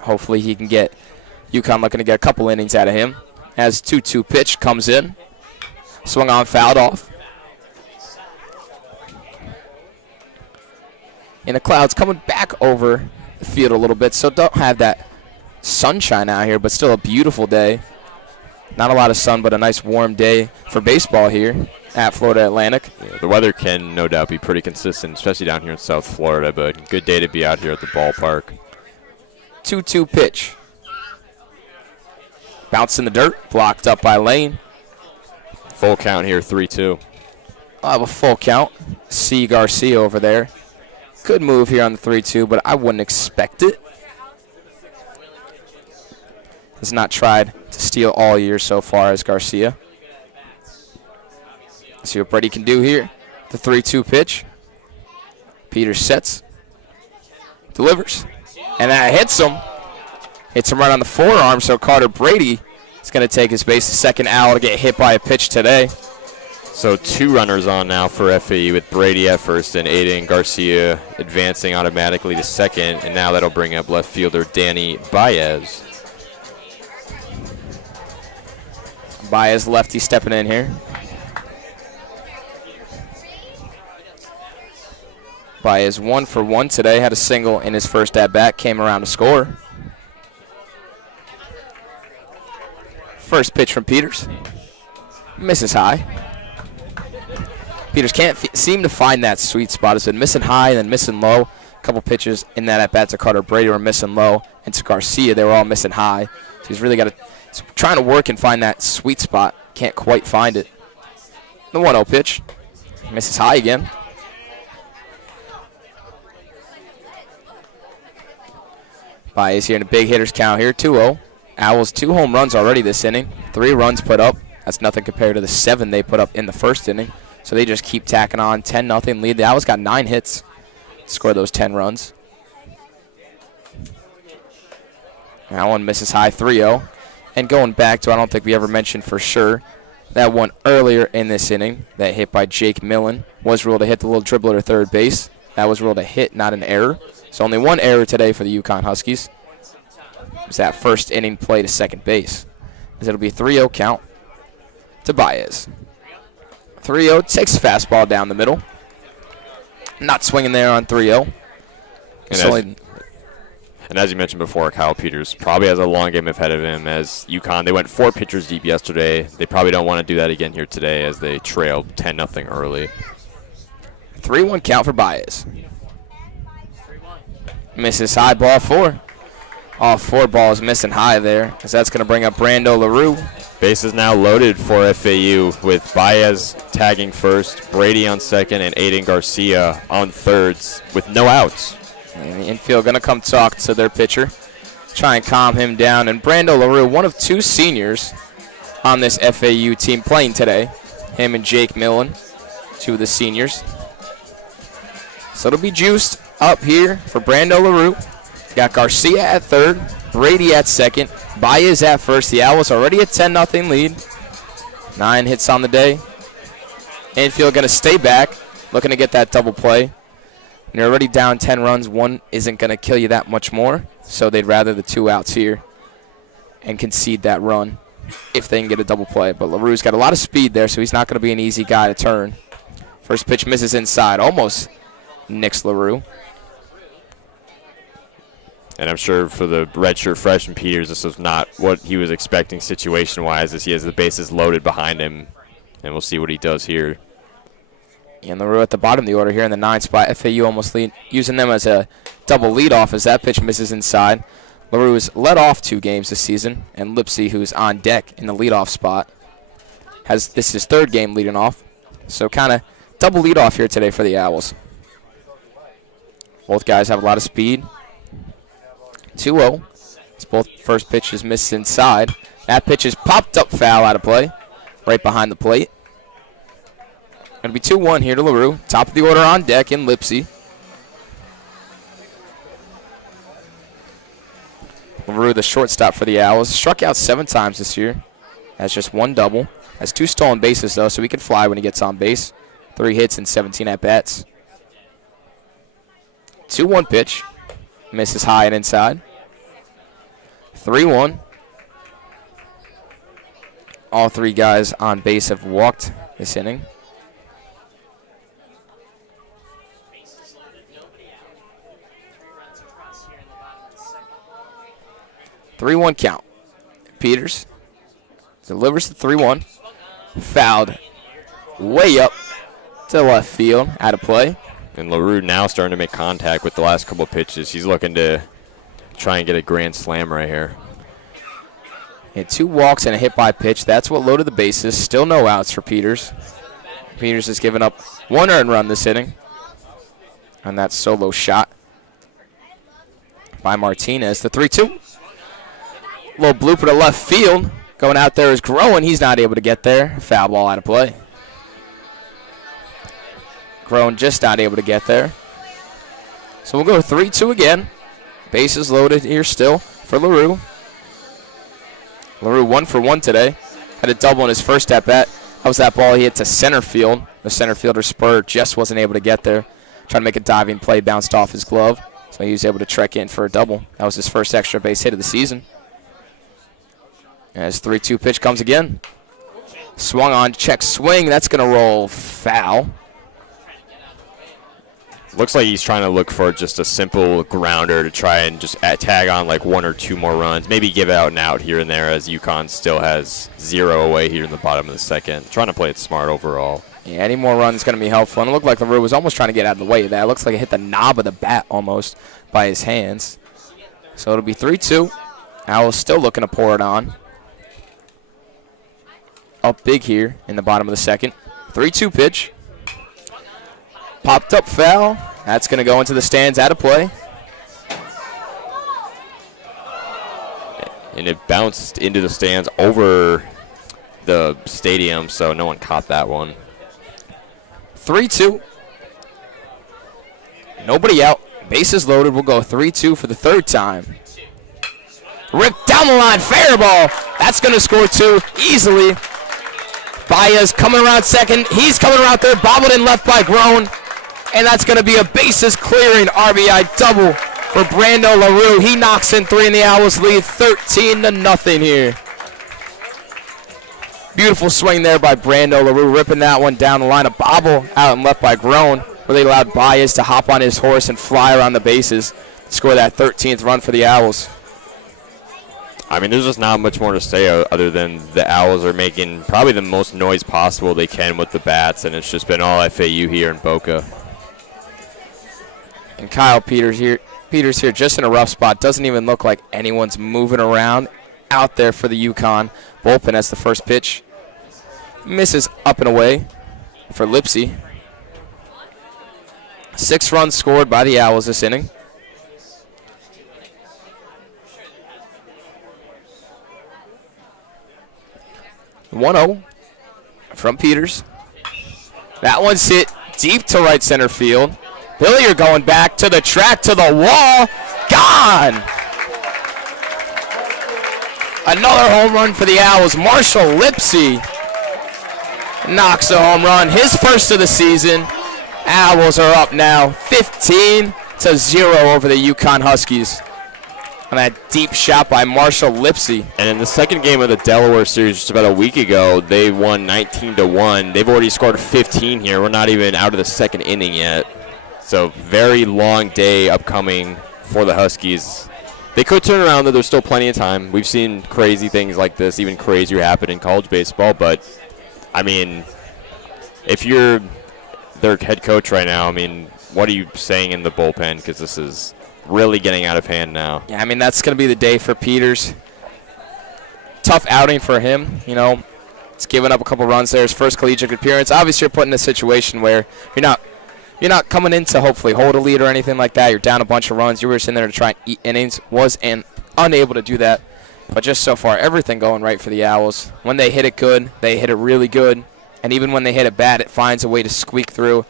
Hopefully he can get UConn looking to get a couple innings out of him. Has 2-2 pitch, comes in. Swung on, fouled off. And the clouds coming back over the field a little bit, so don't have that sunshine out here, but still a beautiful day. Not a lot of sun, but a nice warm day for baseball here at Florida Atlantic. Yeah, the weather can no doubt be pretty consistent, especially down here in South Florida, but good day to be out here at the ballpark. 2-2 pitch. Bounce in the dirt, blocked up by Lane. Full count here, 3-2. I'll have a full count. C. Garcia over there. Good move here on the 3-2, but I wouldn't expect it. Has not tried to steal all year so far as Garcia. Let's see what Brady can do here. The 3-2 pitch. Peters sets. Delivers. And that hits him. Hits him right on the forearm, so Carter Brady is going to take his base. The second out to get hit by a pitch today. So 2 runners on now for FAU with Brady at first and Aiden Garcia advancing automatically to second, and now that'll bring up left fielder Danny Baez. Baez lefty stepping in here. Baez 1 for 1 today. Had a single in his first at-bat. Came around to score. First pitch from Peters. Misses high. Peters can't seem to find that sweet spot. It's been missing high and then missing low. A couple pitches in that at-bat to Carter Brady were missing low. And to Garcia, they were all missing high. So he's really got to... He's trying to work and find that sweet spot. Can't quite find it. The 1-0 pitch. Misses high again. Baez here in a big hitters count here. 2-0. Owls 2 home runs already this inning. 3 runs put up. That's nothing compared to the 7 they put up in the first inning. So they just keep tacking on. 10-0 lead. The Owls got 9 hits to score those 10 runs. That one misses high, 3-0. And going back to, I don't think we ever mentioned for sure, that one earlier in this inning, that hit by Jake Millen, was ruled a hit, the little dribbler to third base. That was ruled a hit, not an error. So only 1 error today for the UConn Huskies. It was that first inning play to second base. As it'll be a 3-0 count to Baez. 3-0, takes a fastball down the middle. Not swinging there on 3-0. And as you mentioned before, Kyle Peters probably has a long game ahead of him as UConn. They went 4 pitchers deep yesterday. They probably don't want to do that again here today as they trailed 10-0 early. 3-1 count for Baez. Misses high, ball 4. All 4 balls missing high there, as that's going to bring up Brando LaRue. Base is now loaded for FAU with Baez tagging first, Brady on second, and Aiden Garcia on thirds with no outs. And the infield going to come talk to their pitcher, try and calm him down. And Brando LaRue, one of 2 seniors on this FAU team playing today. Him and Jake Millen, 2 of the seniors. So it'll be juiced up here for Brando LaRue. Got Garcia at third, Brady at second, Baez at first. The Owls already at 10-0 lead. 9 hits on the day. Infield going to stay back, looking to get that double play. And you're already down 10 runs. 1 isn't going to kill you that much more, so they'd rather the 2 outs here and concede that run if they can get a double play. But LaRue's got a lot of speed there, so he's not going to be an easy guy to turn. First pitch misses inside, almost nicks LaRue. And I'm sure for the redshirt freshman Peters, this was not what he was expecting situation-wise, as he has the bases loaded behind him. And we'll see what he does here. And LaRue at the bottom of the order here in the 9 spot. FAU almost using them as a double leadoff as that pitch misses inside. LaRue has led off 2 games this season, and Lipsy, who's on deck in the leadoff spot, this is his 3rd game leading off. So kind of double leadoff here today for the Owls. Both guys have a lot of speed. 2-0. As both first pitches missed inside. That pitch is popped up foul out of play, right behind the plate. Going to be 2-1 here to LaRue. Top of the order on deck in Lipsy. LaRue, the shortstop for the Owls, struck out 7 times this year. Has just 1 double. Has 2 stolen bases, though, so he can fly when he gets on base. 3 hits and 17 at-bats. 2-1 pitch. Misses high and inside. 3-1. All 3 guys on base have walked this inning. Three-one count. Peters delivers the 3-1. Fouled way up to left field. Out of play. And LaRue now starting to make contact with the last couple of pitches. He's looking to try and get a grand slam right here. He had 2 walks and a hit by pitch. That's what loaded the bases. Still no outs for Peters. Peters has given up 1 earned run this inning on that solo shot by Martinez. The 3-2. Little blooper to left field. Going out there is Groen. He's not able to get there. Foul ball out of play. Groen just not able to get there. So we'll go 3-2 again. Bases loaded here still for LaRue. LaRue 1 for 1 today. Had a double in his first at-bat. That was that ball he hit to center field. The center fielder Spur just wasn't able to get there. Trying to make a diving play, bounced off his glove. So he was able to trek in for a double. That was his first extra base hit of the season. As 3-2 pitch comes again. Swung on, check swing. That's going to roll foul. Looks like he's trying to look for just a simple grounder to try and just tag on like 1 or 2 more runs. Maybe give out an out here and there as UConn still has 0 away here in the bottom of the second. Trying to play it smart overall. Yeah, any more runs is going to be helpful. And it looked like LaRue was almost trying to get out of the way of that. It looks like it hit the knob of the bat almost by his hands. So it'll be 3-2. Owls still looking to pour it on. Up big here in the bottom of the second. 3-2 pitch. Popped up foul. That's going to go into the stands, out of play. And it bounced into the stands over the stadium, so no one caught that one. 3-2. Nobody out. Bases loaded. We'll go 3-2 for the 3rd time. Ripped down the line. Fair ball. That's going to score 2 easily. Baez coming around second. He's coming around third. Bobbled in left by Groen. And that's going to be a bases clearing RBI double for Brando LaRue. He knocks in 3 and the Owls lead 13-0 here. Beautiful swing there by Brando LaRue, ripping that one down the line. A bobble out and left by Groen, where they allowed Baez to hop on his horse and fly around the bases to score that 13th run for the Owls. I mean, there's just not much more to say other than the Owls are making probably the most noise possible they can with the bats, and it's just been all FAU here in Boca. And Kyle Peters here just in a rough spot. Doesn't even look like anyone's moving around out there for the UConn bullpen as the first pitch. Misses up and away for Lipsy. 6 runs scored by the Owls this inning. (1-0) from Peters. That one's hit deep to right center field. Hillier going back to the track, to the wall. Gone! Another home run for the Owls. Marshall Lipsy knocks a home run. His first of the season. Owls are up now 15-0 over the UConn Huskies. On that deep shot by Marshall Lipsy. And in the second game of the Delaware series just about a week ago, they won 19-1. They've already scored 15 here. We're not even out of the second inning yet. So very long day upcoming for the Huskies. They could turn around, though. There's still plenty of time. We've seen crazy things like this, even crazier happen in college baseball. But, I mean, if you're their head coach right now, I mean, what are you saying in the bullpen? Because this is really getting out of hand now. Yeah, I mean, that's going to be the day for Peters. Tough outing for him, you know. He's given up a couple runs there. His first collegiate appearance. Obviously, you're put in a situation where you're not coming in to hopefully hold a lead or anything like that. You're down a bunch of runs. You were just in there to try and eat innings. Unable to do that. But just so far, everything going right for the Owls. When they hit it good, they hit it really good. And even when they hit it bad, it finds a way to squeak through,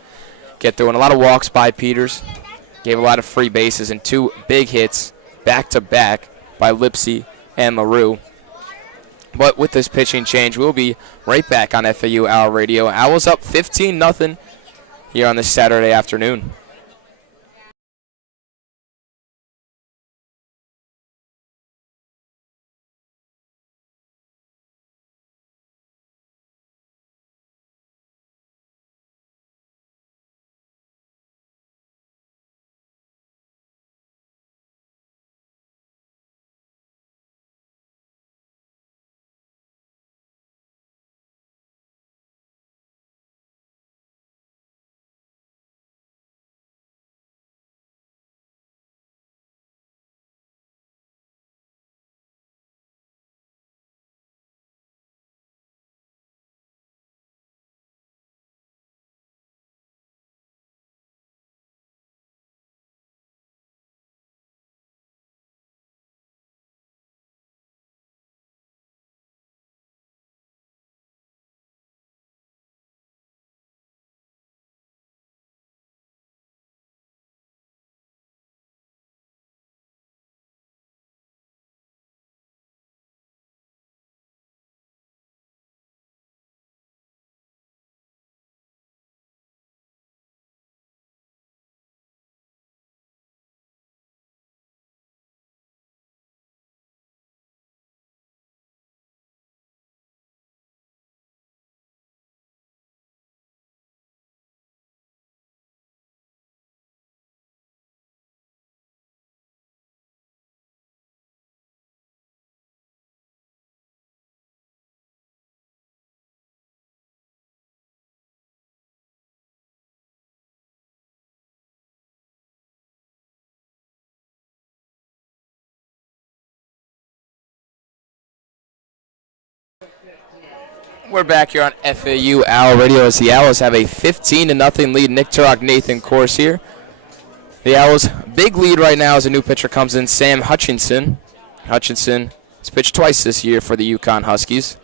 get through. And a lot of walks by Peters. Gave a lot of free bases and 2 big hits back-to-back by Lipsy and LaRue. But with this pitching change, we'll be right back on FAU Owl Radio. Owls up 15-0 here on this Saturday afternoon. We're back here on FAU Owl Radio as the Owls have a 15-0 lead. Nick Turok, Nathan Korst here. The Owls' big lead right now as a new pitcher comes in, Sam Hutchinson. Hutchinson has pitched twice this year for the UConn Huskies.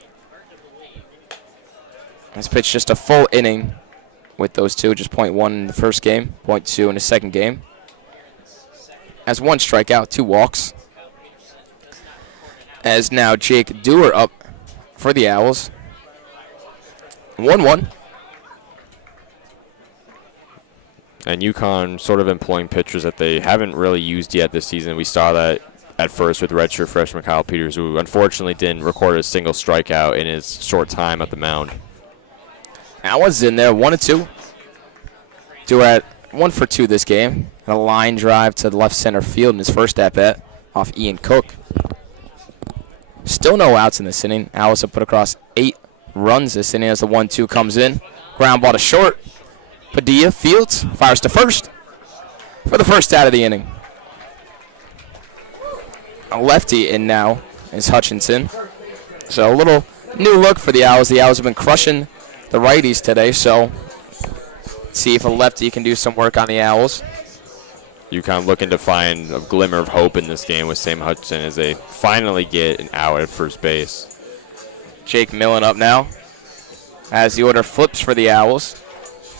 Has pitched just a full inning with those two, just .1 in the first game, .2 in the second game. Has one strikeout, 2 walks. As now Jake Dewar up for the Owls. 1-1. And UConn sort of employing pitchers that they haven't really used yet this season. We saw that at first with redshirt freshman Kyle Peters, who unfortunately didn't record a single strikeout in his short time at the mound. Owls in there, 1-2. Dewar at 1 for 2 this game. And a line drive to the left center field in his first at-bat off Ian Cook. Still no outs in this inning. Owls have put across 8 runs this inning as the 1-2 comes in. Ground ball to short. Padilla fields, fires to first for the first out of the inning. A lefty in now is Hutchinson. So a little new look for the Owls. The Owls have been crushing the righties today, so let's see if a lefty can do some work on the Owls. UConn looking to find a glimmer of hope in this game with Sam Hutchinson as they finally get an out at first base. Jake Millen up now as the order flips for the Owls.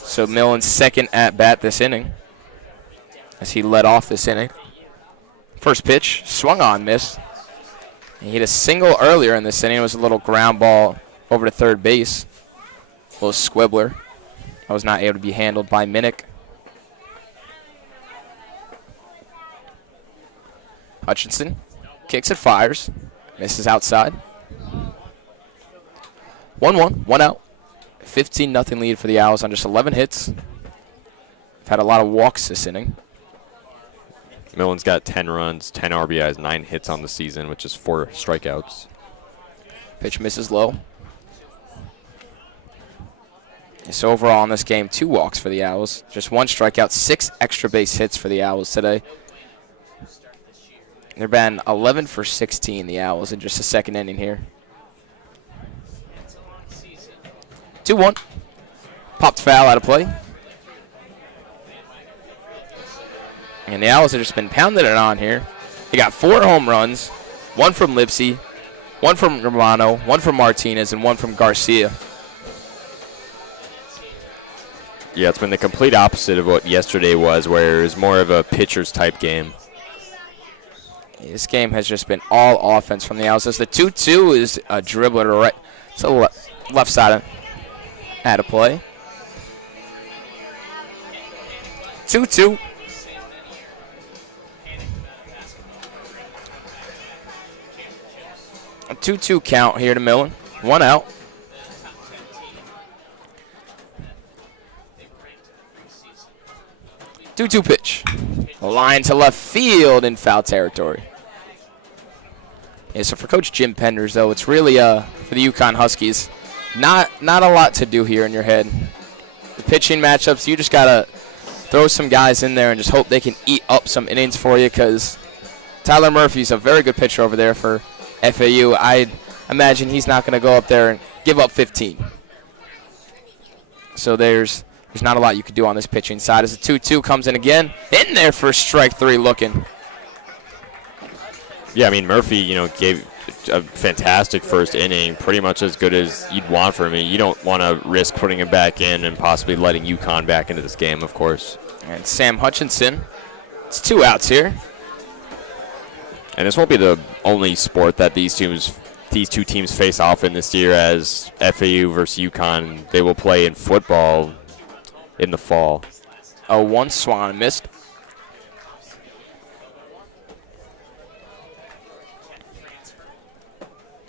So Millen's second at-bat this inning as he led off this inning. First pitch, swung on, missed. He hit a single earlier in this inning. It was a little ground ball over to third base. A little squibbler. That was not able to be handled by Minnick. Hutchinson kicks and fires. Misses outside. 1-1, 1 out. 15-0 lead for the Owls on just 11 hits. They've had a lot of walks this inning. Millen's got 10 runs, 10 RBIs, 9 hits on the season, which is 4 strikeouts. Pitch misses low. So overall in this game, 2 walks for the Owls. Just 1 strikeout, 6 extra base hits for the Owls today. They're batting 11 for 16, the Owls, in just the second inning here. 2-1. Popped foul out of play. And the Owls have just been pounding it on here. They got 4 home runs, 1 from Lipsy, 1 from Romano, 1 from Martinez, and 1 from Garcia. Yeah, it's been the complete opposite of what yesterday was, where it was more of a pitcher's type game. This game has just been all offense from the Owls. As the 2-2 is a dribbler to right to the left side of play. 2-2. A 2-2 count here to Millen. 1 out. Two-two pitch. Line to left field in foul territory. Yeah, so for Coach Jim Penders, though, it's really for the UConn Huskies, not a lot to do here in your head. The pitching matchups, you just gotta throw some guys in there and just hope they can eat up some innings for you, because Tyler Murphy's a very good pitcher over there for FAU. I imagine he's not going to go up there and give up 15. So there's not a lot you could do on this pitching side. As the 2-2 comes in again, in there for strike 3 looking. Yeah, I mean, Murphy, gave a fantastic first inning, pretty much as good as you'd want from him. You don't want to risk putting him back in and possibly letting UConn back into this game, of course. And Sam Hutchinson, it's 2 outs here. And this won't be the only sport that these two teams face off in this year, as FAU versus UConn, they will play in football in the fall. 0-1 swung and missed.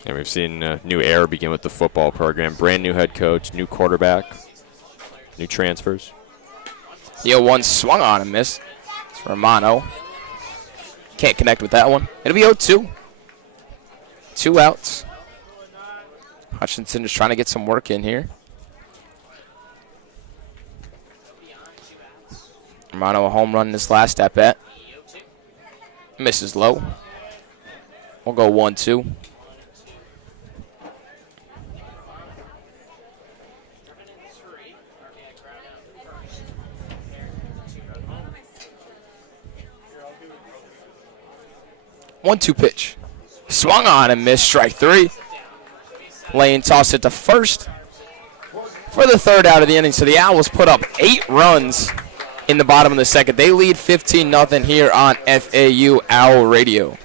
And we've seen a new era begin with the football program. Brand new head coach, new quarterback, new transfers. The 0-1 swung on and missed. It's Romano. Can't connect with that one. It'll be 0-2. 2 outs. Hutchinson just trying to get some work in here. Romano a home run in this last at bat. Misses low. We'll go 1-2. One-two pitch. Swung on and missed, strike 3. Lane tossed it to first for the 3rd out of the inning. So the Owls put up 8 runs in the bottom of the 2nd. They lead 15-0 here on FAU Owl Radio.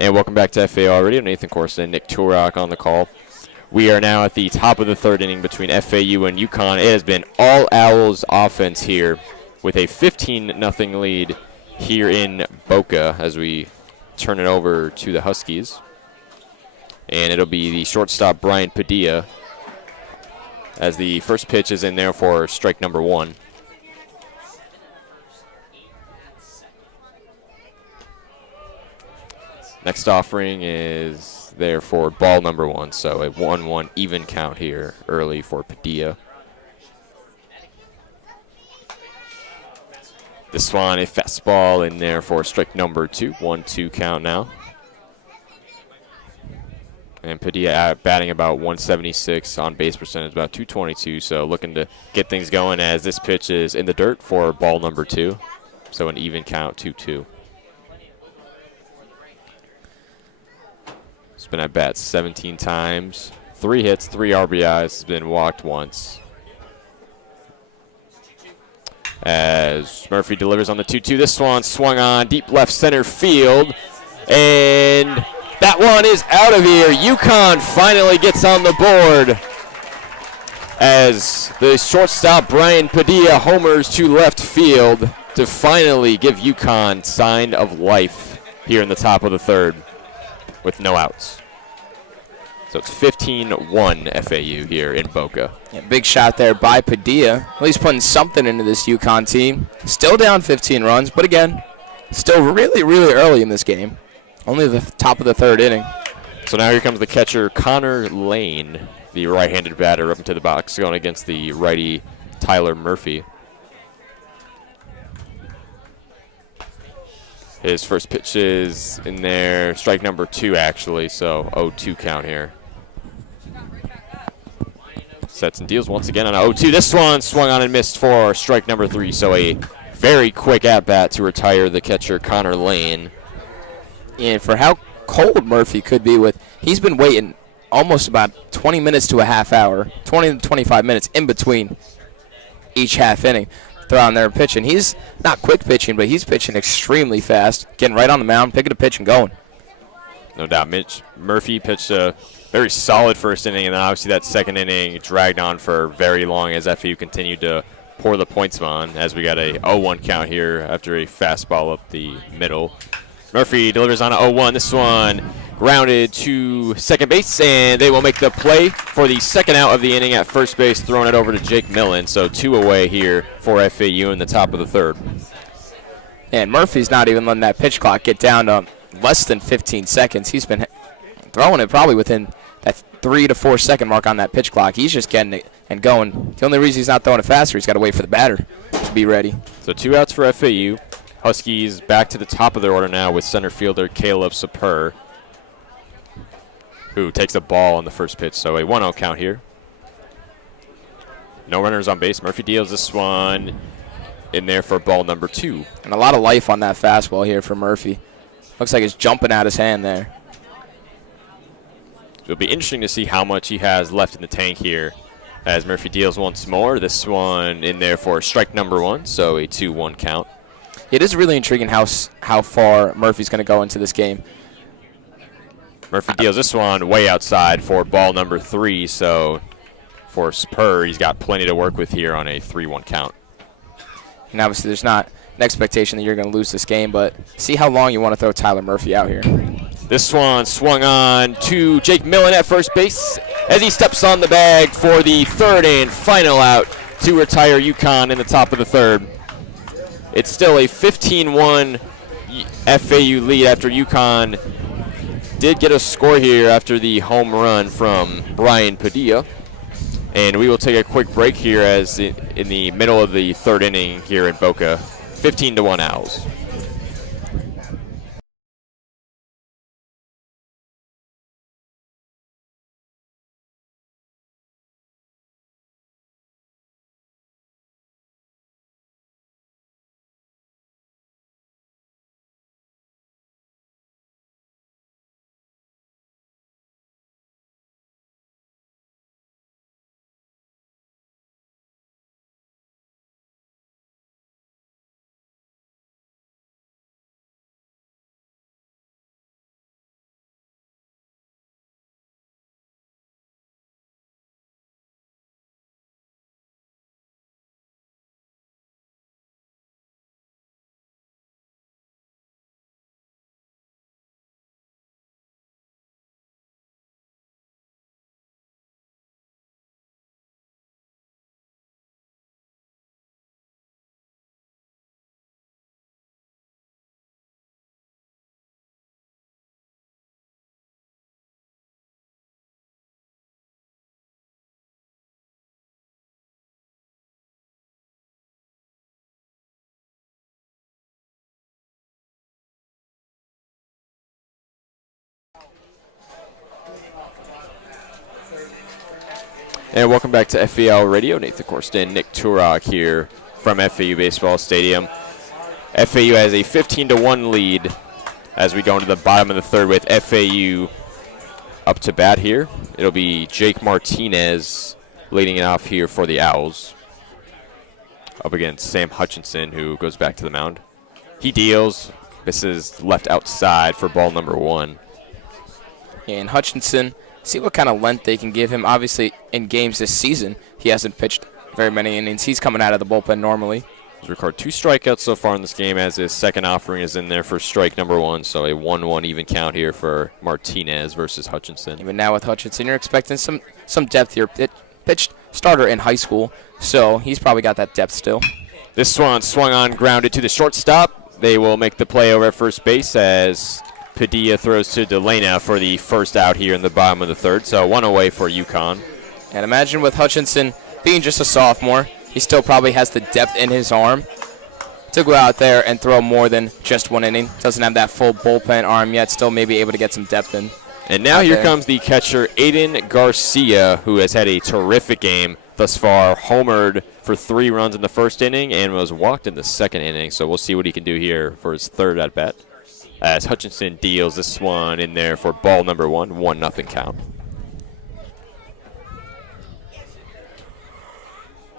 And welcome back to FAU Radio. Nathan Korst and Nick Turok on the call. We are now at the top of the 3rd inning between FAU and UConn. It has been all Owls offense here with a 15-0 lead here in Boca as we turn it over to the Huskies. And it'll be the shortstop Brian Padilla as the first pitch is in there for strike number 1. Next offering is there for ball number 1, so a 1-1 even count here early for Padilla. This one, a fastball in there for strike number 2, 1-2 count now. And Padilla batting about 176, on base percentage about 222. So looking to get things going as this pitch is in the dirt for ball number 2. So an even count, 2-2. He's been at bat 17 times, 3 hits, 3 RBIs. Has been walked once. As Murphy delivers on the 2-2. This one swung on deep left center field. And that one is out of here. UConn finally gets on the board as the shortstop Brian Padilla homers to left field to finally give UConn sign of life here in the top of the 3rd with no outs. So it's 15-1 FAU here in Boca. Yeah, big shot there by Padilla. At least putting something into this UConn team. Still down 15 runs, but again, still really, really early in this game. Only the top of the 3rd inning. So now here comes the catcher, Connor Lane, the right-handed batter up into the box, going against the righty Tyler Murphy. His first pitch is in there, strike number 2 actually, so 0-2 count here. Sets and deals once again on a 0-2. This one swung on and missed for strike number 3, so a very quick at-bat to retire the catcher, Connor Lane. And for how cold Murphy could be he's been waiting almost about 20 minutes to a half hour, 20 to 25 minutes in between each half inning. Throw on there pitching. He's not quick pitching, but he's pitching extremely fast, getting right on the mound, picking a pitch and going. No doubt. Murphy pitched a very solid first inning, and then obviously that second inning dragged on for very long as FAU continued to pour the points on as we got a 0-1 count here after a fastball up the middle. Murphy delivers on a 0-1. This one grounded to second base, and they will make the play for the second out of the inning at first base, throwing it over to Jake Millen. So 2 away here for FAU in the top of the 3rd. And Murphy's not even letting that pitch clock get down to less than 15 seconds. He's been throwing it probably within that 3 to 4 second mark on that pitch clock. He's just getting it and going. The only reason he's not throwing it faster, he's got to wait for the batter to be ready. So 2 outs for FAU. Huskies back to the top of their order now with center fielder Caleb Sapir, who takes a ball on the first pitch. So a 1-0 count here. No runners on base. Murphy deals this one in there for ball number 2. And a lot of life on that fastball here for Murphy. Looks like it's jumping out his hand there. It'll be interesting to see how much he has left in the tank here as Murphy deals once more. This one in there for strike number 1, so a 2-1 count. It is really intriguing how far Murphy's going to go into this game. Murphy deals this one way outside for ball number 3, so for Spur, he's got plenty to work with here on a 3-1 count. And obviously there's not an expectation that you're going to lose this game, but see how long you want to throw Tyler Murphy out here. This one swung on to Jake Millen at first base as he steps on the bag for the 3rd and final out to retire UConn in the top of the 3rd. It's still a 15-1 FAU lead after UConn did get a score here after the home run from Brian Padilla. And we will take a quick break here as in the middle of the 3rd inning here in Boca. 15-1 Owls. And welcome back to FAU Radio. Nathan Korst and Nick Turok here from FAU Baseball Stadium. FAU has a 15-1 lead as we go into the bottom of the third with FAU up to bat here. It'll be Jake Martinez leading it off here for the Owls. Up against Sam Hutchinson, who goes back to the mound. He deals. This is left outside for ball number 1. And Hutchinson, see what kind of length they can give him. Obviously, in games this season, he hasn't pitched very many innings. He's coming out of the bullpen normally. He's recorded 2 strikeouts so far in this game as his second offering is in there for strike number 1. So a 1-1 even count here for Martinez versus Hutchinson. Even now with Hutchinson, you're expecting some depth here. Pitched starter in high school, so he's probably got that depth still. This one swung on, grounded to the shortstop. They will make the play over at first base as Padilla throws to Delana for the first out here in the bottom of the third. So 1 away for UConn. And imagine with Hutchinson being just a sophomore, he still probably has the depth in his arm to go out there and throw more than just 1 inning. Doesn't have that full bullpen arm yet, still maybe able to get some depth in. And now here comes the catcher, Aiden Garcia, who has had a terrific game thus far. Homered for 3 runs in the first inning and was walked in the second inning. So we'll see what he can do here for his third at-bat. As Hutchinson deals this one in there for ball number 1, 1-0 count.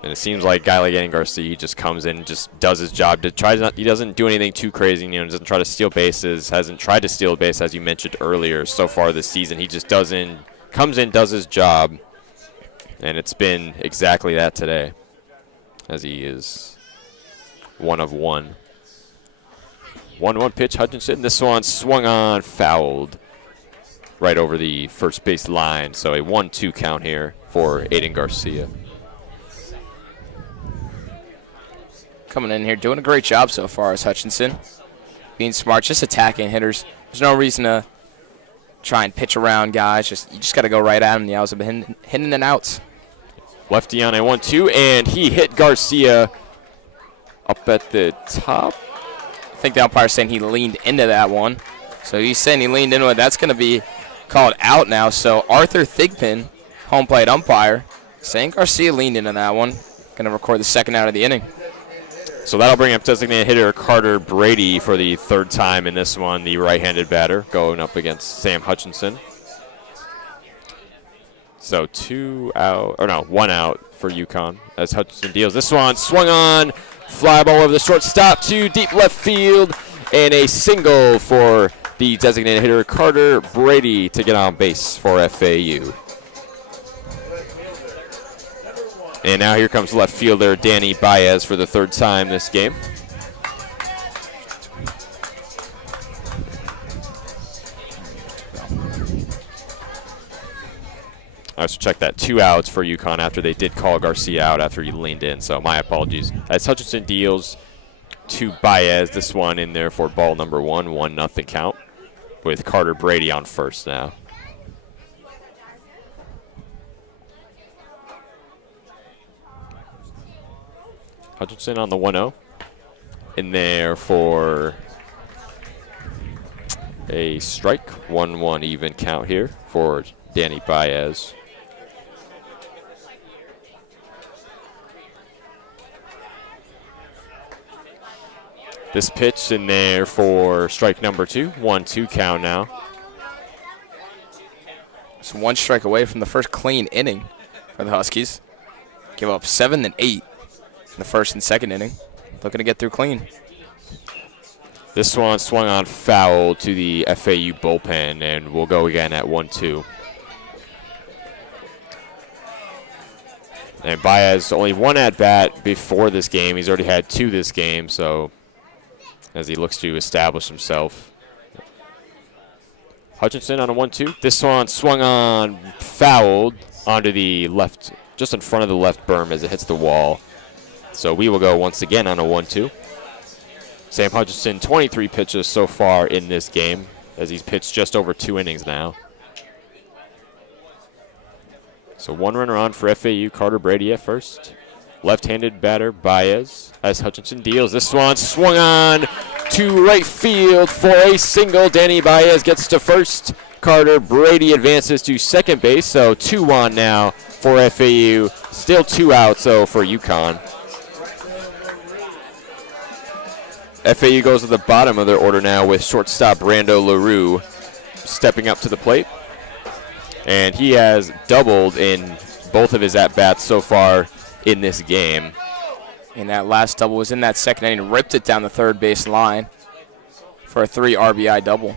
And it seems like a guy like Aiden Garcia just comes in and just does his job. He doesn't do anything too crazy. Doesn't try to steal bases. Hasn't tried to steal a base, as you mentioned earlier, so far this season. He just comes in, does his job, and it's been exactly that today, as he is 1 of 1. 1-1 pitch, Hutchinson. This one swung on, fouled right over the first base line. So a 1-2 count here for Aiden Garcia. Coming in here, doing a great job so far as Hutchinson. Being smart, just attacking hitters. There's no reason to try and pitch around guys. You just got to go right at him. The Owls have been hitting and outs. Lefty on a 1-2, and he hit Garcia up at the top. I think the umpire's saying he leaned into that one. So he's saying he leaned into it. That's going to be called out now. So Arthur Thigpen, home plate umpire, saying Garcia leaned into that one. Going to record the second out of the inning. So that'll bring up designated hitter Carter Brady for the 3rd time in this one, the right-handed batter, going up against Sam Hutchinson. So 1 out for UConn as Hutchinson deals. This one swung on. Fly ball over the shortstop to deep left field, and a single for the designated hitter Carter Brady to get on base for FAU. And now here comes left fielder Danny Baez for the 3rd time this game. Let's check that. 2 outs for UConn after they did call Garcia out after he leaned in. So my apologies. As Hutchinson deals to Baez, this one in there for ball number 1, 1-0 count with Carter Brady on first now. Hutchinson on the 1-0. In there for a strike. 1-1 even count here for Danny Baez. This pitch in there for strike number 2. 1-2 count now. It's 1 strike away from the first clean inning for the Huskies. Give up 7 and 8 in the first and second inning. Looking to get through clean. This one swung on foul to the FAU bullpen, and we'll go again at 1-2. And Baez only 1 at-bat before this game. He's already had 2 this game, so as he looks to establish himself. Hutchinson on a 1-2. This one swung on, fouled onto the left, just in front of the left berm as it hits the wall. So we will go once again on a 1-2. Sam Hutchinson, 23 pitches so far in this game, as he's pitched just over 2 innings now. So 1 runner on for FAU, Carter Brady at first. Left-handed batter Baez as Hutchinson deals. This one swung on to right field for a single. Danny Baez gets to first. Carter Brady advances to second base, so 2 on now for FAU. Still 2 outs, though, for UConn. FAU goes to the bottom of their order now with shortstop Brando LaRue stepping up to the plate. And he has doubled in both of his at-bats so far in this game. And that last double was in that second inning, ripped it down the third base line for a 3 RBI double.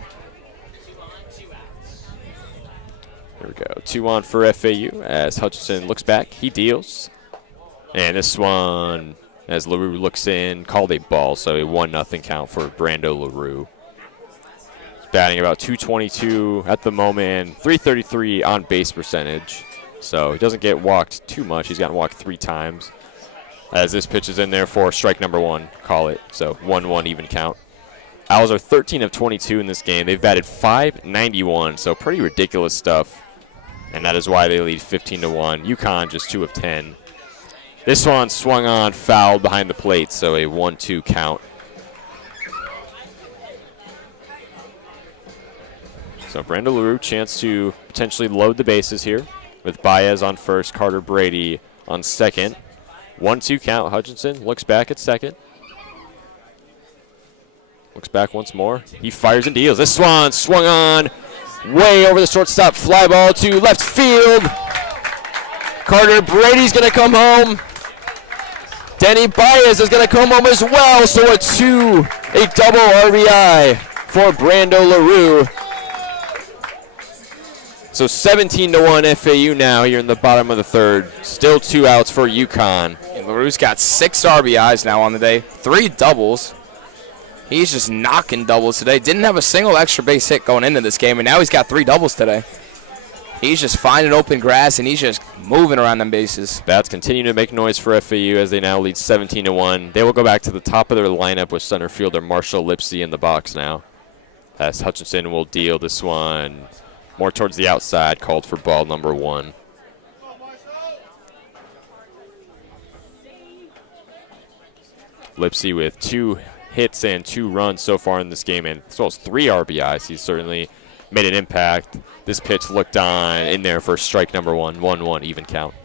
There we go. 2 on for FAU as Hutchinson looks back. He deals. And this one, as LaRue looks in, called a ball, so a 1-0 count for Brando LaRue. He's batting about 222 at the moment and 333 on base percentage. So he doesn't get walked too much. He's gotten walked 3 times. As this pitch is in there for strike number 1, call it. So 1-1 even count. Owls are 13 of 22 in this game. They've batted .591, so pretty ridiculous stuff. And that is why they lead 15-1. UConn just 2 of 10. This one swung on, fouled behind the plate, so a 1-2 count. So Brando LaRue, chance to potentially load the bases here with Baez on first, Carter Brady on second. 1-2 count. Hutchinson looks back at second. Looks back once more. He fires and deals. This one swung on way over the shortstop. Fly ball to left field. Carter Brady's going to come home. Denny Baez is going to come home as well. So a double RBI for Brando LaRue. So 17-1 FAU now here in the bottom of the third. Still 2 outs for UConn. And LaRue's got 6 RBIs now on the day, 3 doubles. He's just knocking doubles today. Didn't have a single extra base hit going into this game, and now he's got 3 doubles today. He's just finding open grass, and he's just moving around them bases. Bats continue to make noise for FAU as they now lead 17-1. They will go back to the top of their lineup with center fielder Marshall Lipsy in the box now. As Hutchinson will deal this one more towards the outside, called for ball number 1. Lipsy with 2 hits and 2 runs so far in this game, and as well as 3 RBIs. He's certainly made an impact. This pitch looked on in there for strike number 1, 1-1 even count.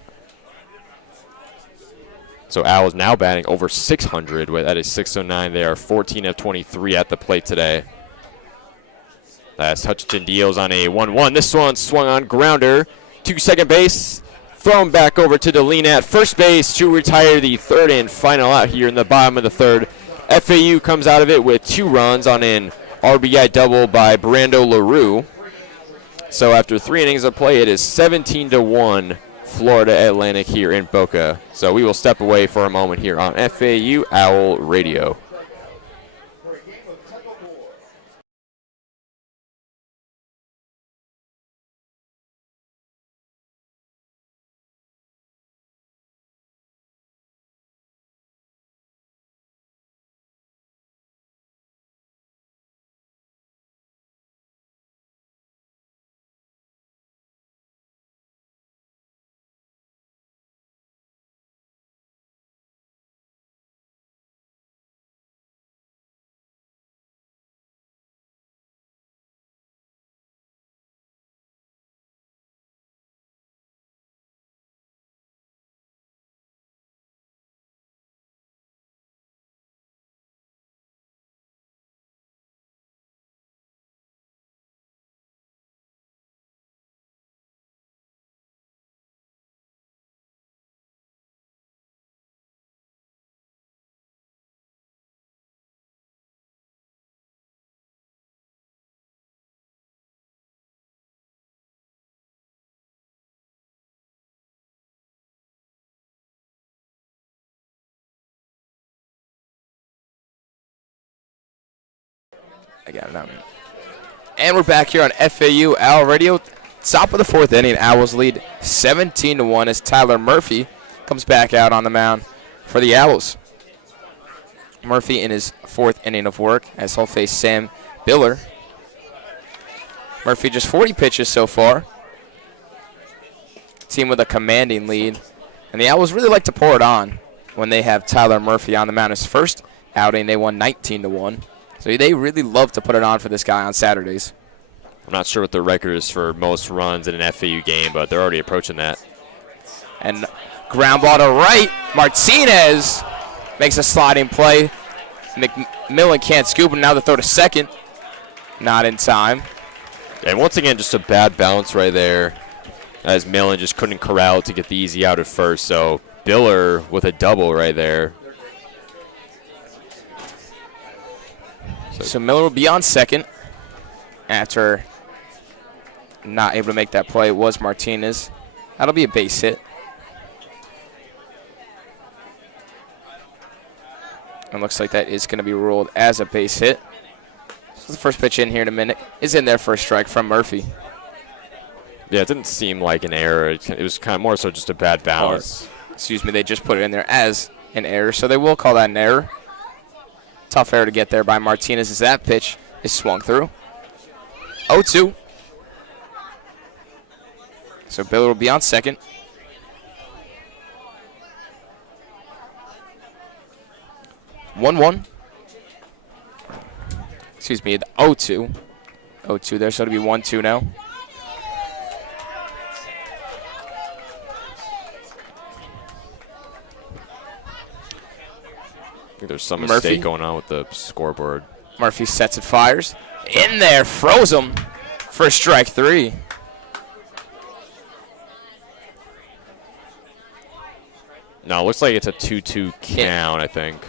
So Owls now batting over 600 with at a 609. They are 14 of 23 at the plate today. As Hutchinson deals on a 1-1. This one swung on grounder to second base. Thrown back over to DeLean at first base to retire the third and final out here in the bottom of the third. FAU comes out of it with 2 runs on an RBI double by Brando LaRue. So after 3 innings of play, it is 17-1 Florida Atlantic here in Boca. So we will step away for a moment here on FAU Owl Radio. I got it out, man. And we're back here on FAU Owl Radio. Top of the 4th inning, Owls lead 17-1 as Tyler Murphy comes back out on the mound for the Owls. Murphy in his 4th inning of work as he'll face Sam Biller. Murphy just 40 pitches so far. Team with a commanding lead. And the Owls really like to pour it on when they have Tyler Murphy on the mound. His first outing, they won 19-1. So they really love to put it on for this guy on Saturdays. I'm not sure what the record is for most runs in an FAU game, but they're already approaching that. And ground ball to right. Martinez makes a sliding play. McMillan can't scoop him. Now the throw to second. Not in time. And once again, just a bad bounce right there, as Millen just couldn't corral to get the easy out at first. So Biller with a double right there. So Miller will be on second after not able to make that play. It was Martinez. That'll be a base hit. And looks like that is going to be ruled as a base hit. So the first pitch in here in a minute is in there for a strike from Murphy. Yeah, it didn't seem like an error. It was kind of more so just a bad bounce. Excuse me, they just put it in there as an error, so they will call that an error. Tough error to get there by Martinez as that pitch is swung through. 0-2. So Biller will be on second. 1-1. Excuse me, 0-2. 0-2 there, so it'll be 1-2 now. I think there's some mistake going on with the scoreboard. Murphy sets and fires. In there, froze him for strike 3. No, it looks like it's a 2-2 count, I think.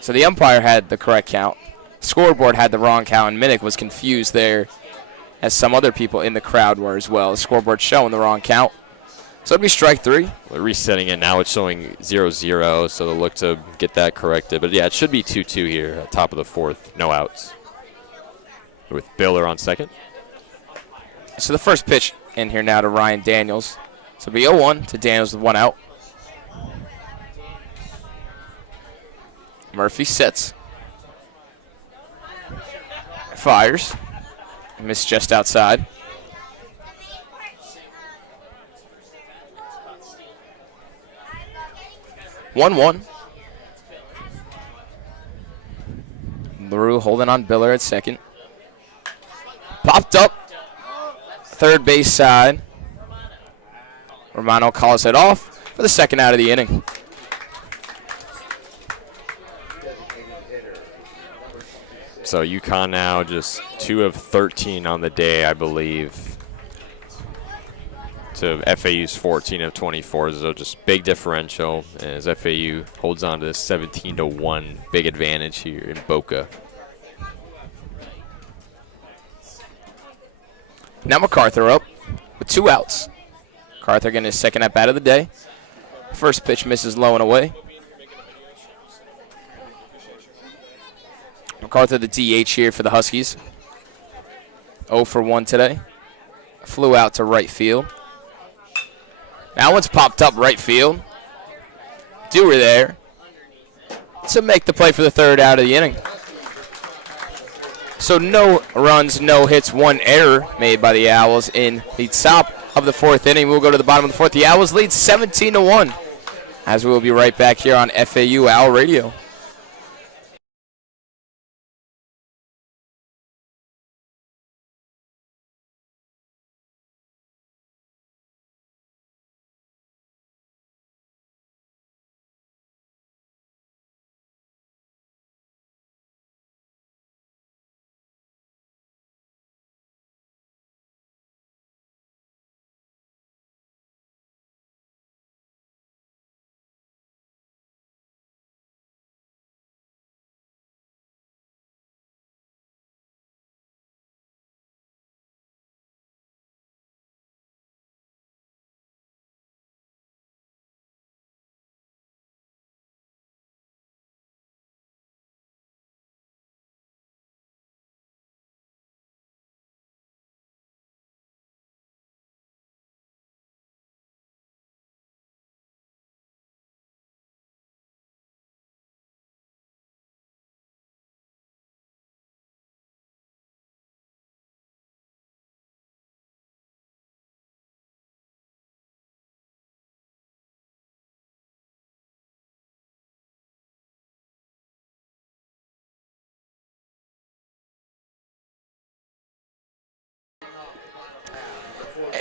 So the umpire had the correct count. Scoreboard had the wrong count, and Minnick was confused there, as some other people in the crowd were as well. The scoreboard showing the wrong count. So it'll be strike 3. They're resetting it now. It's showing 0-0, so they'll look to get that corrected. But, yeah, it should be 2-2 here at top of the 4th. No outs. With Biller on second. So the first pitch in here now to Ryan Daniels. So it'll be 0-1 to Daniels with 1 out. Murphy sets. Fires. Missed just outside. One. LaRue holding on Biller at second. Popped up. Third base side. Romano calls it off for the second out of the inning. So UConn now just 2 of 13 on the day, I believe, to FAU's 14 of 24. So just big differential as FAU holds on to this 17-1 big advantage here in Boca. Now MacArthur up with 2 outs. MacArthur getting his second at bat of the day. First pitch misses low and away. MacArthur the DH here for the Huskies. 0 for 1 today. Flew out to right field. That one's popped up right field. Dewar there to make the play for the third out of the inning. So no runs, no hits, 1 error made by the Owls in the top of the 4th inning. We'll go to the bottom of the 4th. The Owls lead 17-1 as we will be right back here on FAU Owl Radio.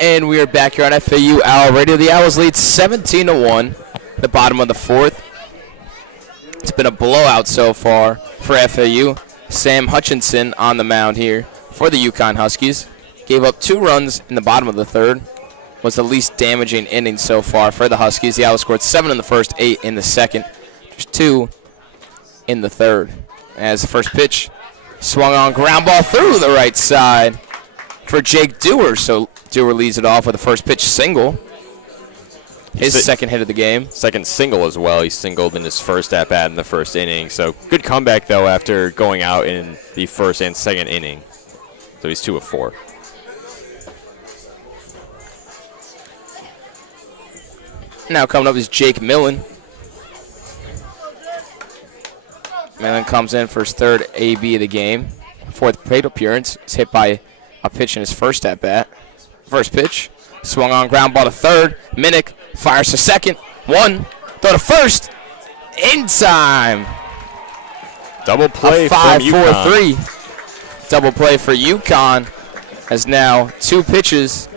and we are back here on FAU Owl Radio. The Owls lead 17-1, the bottom of the fourth. It's been a blowout so far for FAU. Sam Hutchinson on the mound here for the UConn Huskies. Gave up 2 runs in the bottom of the third. Was the least damaging inning so far for the Huskies. The Owls scored 7 in the first, 8 in the second. There's 2 in the third. As the first pitch swung on, ground ball through the right side for Jake Dewar. So Dewar leads it off with a first pitch single. His second hit of the game. Second single as well. He singled in his first at-bat in the first inning. So good comeback, though, after going out in the first and second inning. So he's 2 of 4. Now coming up is Jake Millen. Millen comes in for his third AB of the game. Fourth plate appearance. Is hit by a pitch in his first at-bat. First pitch. Swung on, ground ball to third. Minnick fires to second. 1. Throw to first. In time. Double play a 5-4-3. from UConn. Double play for UConn. Has now 2 pitches.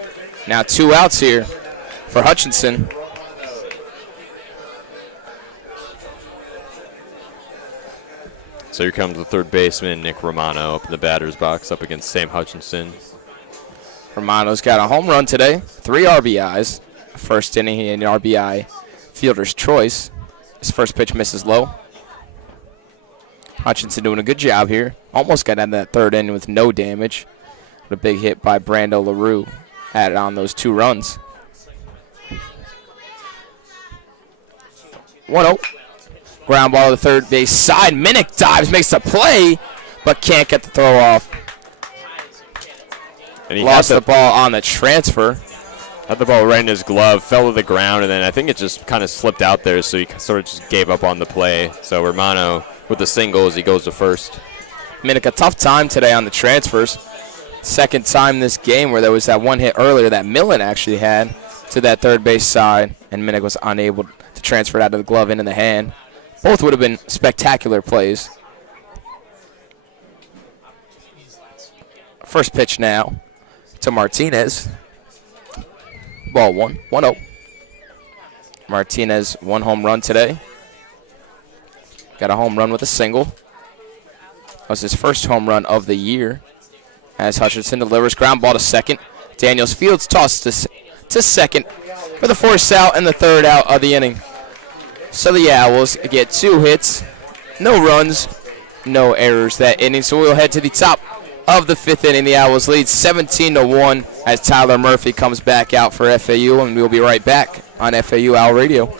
Now 2 outs here for Hutchinson. So here comes the third baseman, Nick Romano, up in the batter's box up against Sam Hutchinson. Romano's got a home run today, 3 RBIs. First inning, he had an RBI fielder's choice. His first pitch misses low. Hutchinson doing a good job here. Almost got out of that third inning with no damage. But a big hit by Brando LaRue added on those 2 runs. 1-0. Ground ball to the third base side. Minnick dives, makes a play, but can't get the throw off. And he lost the ball on the transfer. Had the ball right in his glove, fell to the ground, and then I think it just kind of slipped out there, so he sort of just gave up on the play. So Romano with the single as he goes to first. Minnick, a tough time today on the transfers. Second time this game where there was that 1 hit earlier that Millen actually had to that third base side, and Minnick was unable to transfer it out of the glove into the hand. Both would have been spectacular plays. First pitch now to Martinez. Ball 1, 1-0. Martinez, 1 home run today. Got a home run with a single. That was his first home run of the year. As Hutchinson delivers, ground ball to second. Daniels fields toss to second for the force out and the third out of the inning. So the Owls get 2 hits, no runs, no errors that inning. So we'll head to the top of the 5th inning. The Owls lead 17-1 as Tyler Murphy comes back out for FAU, and we'll be right back on FAU Owl Radio.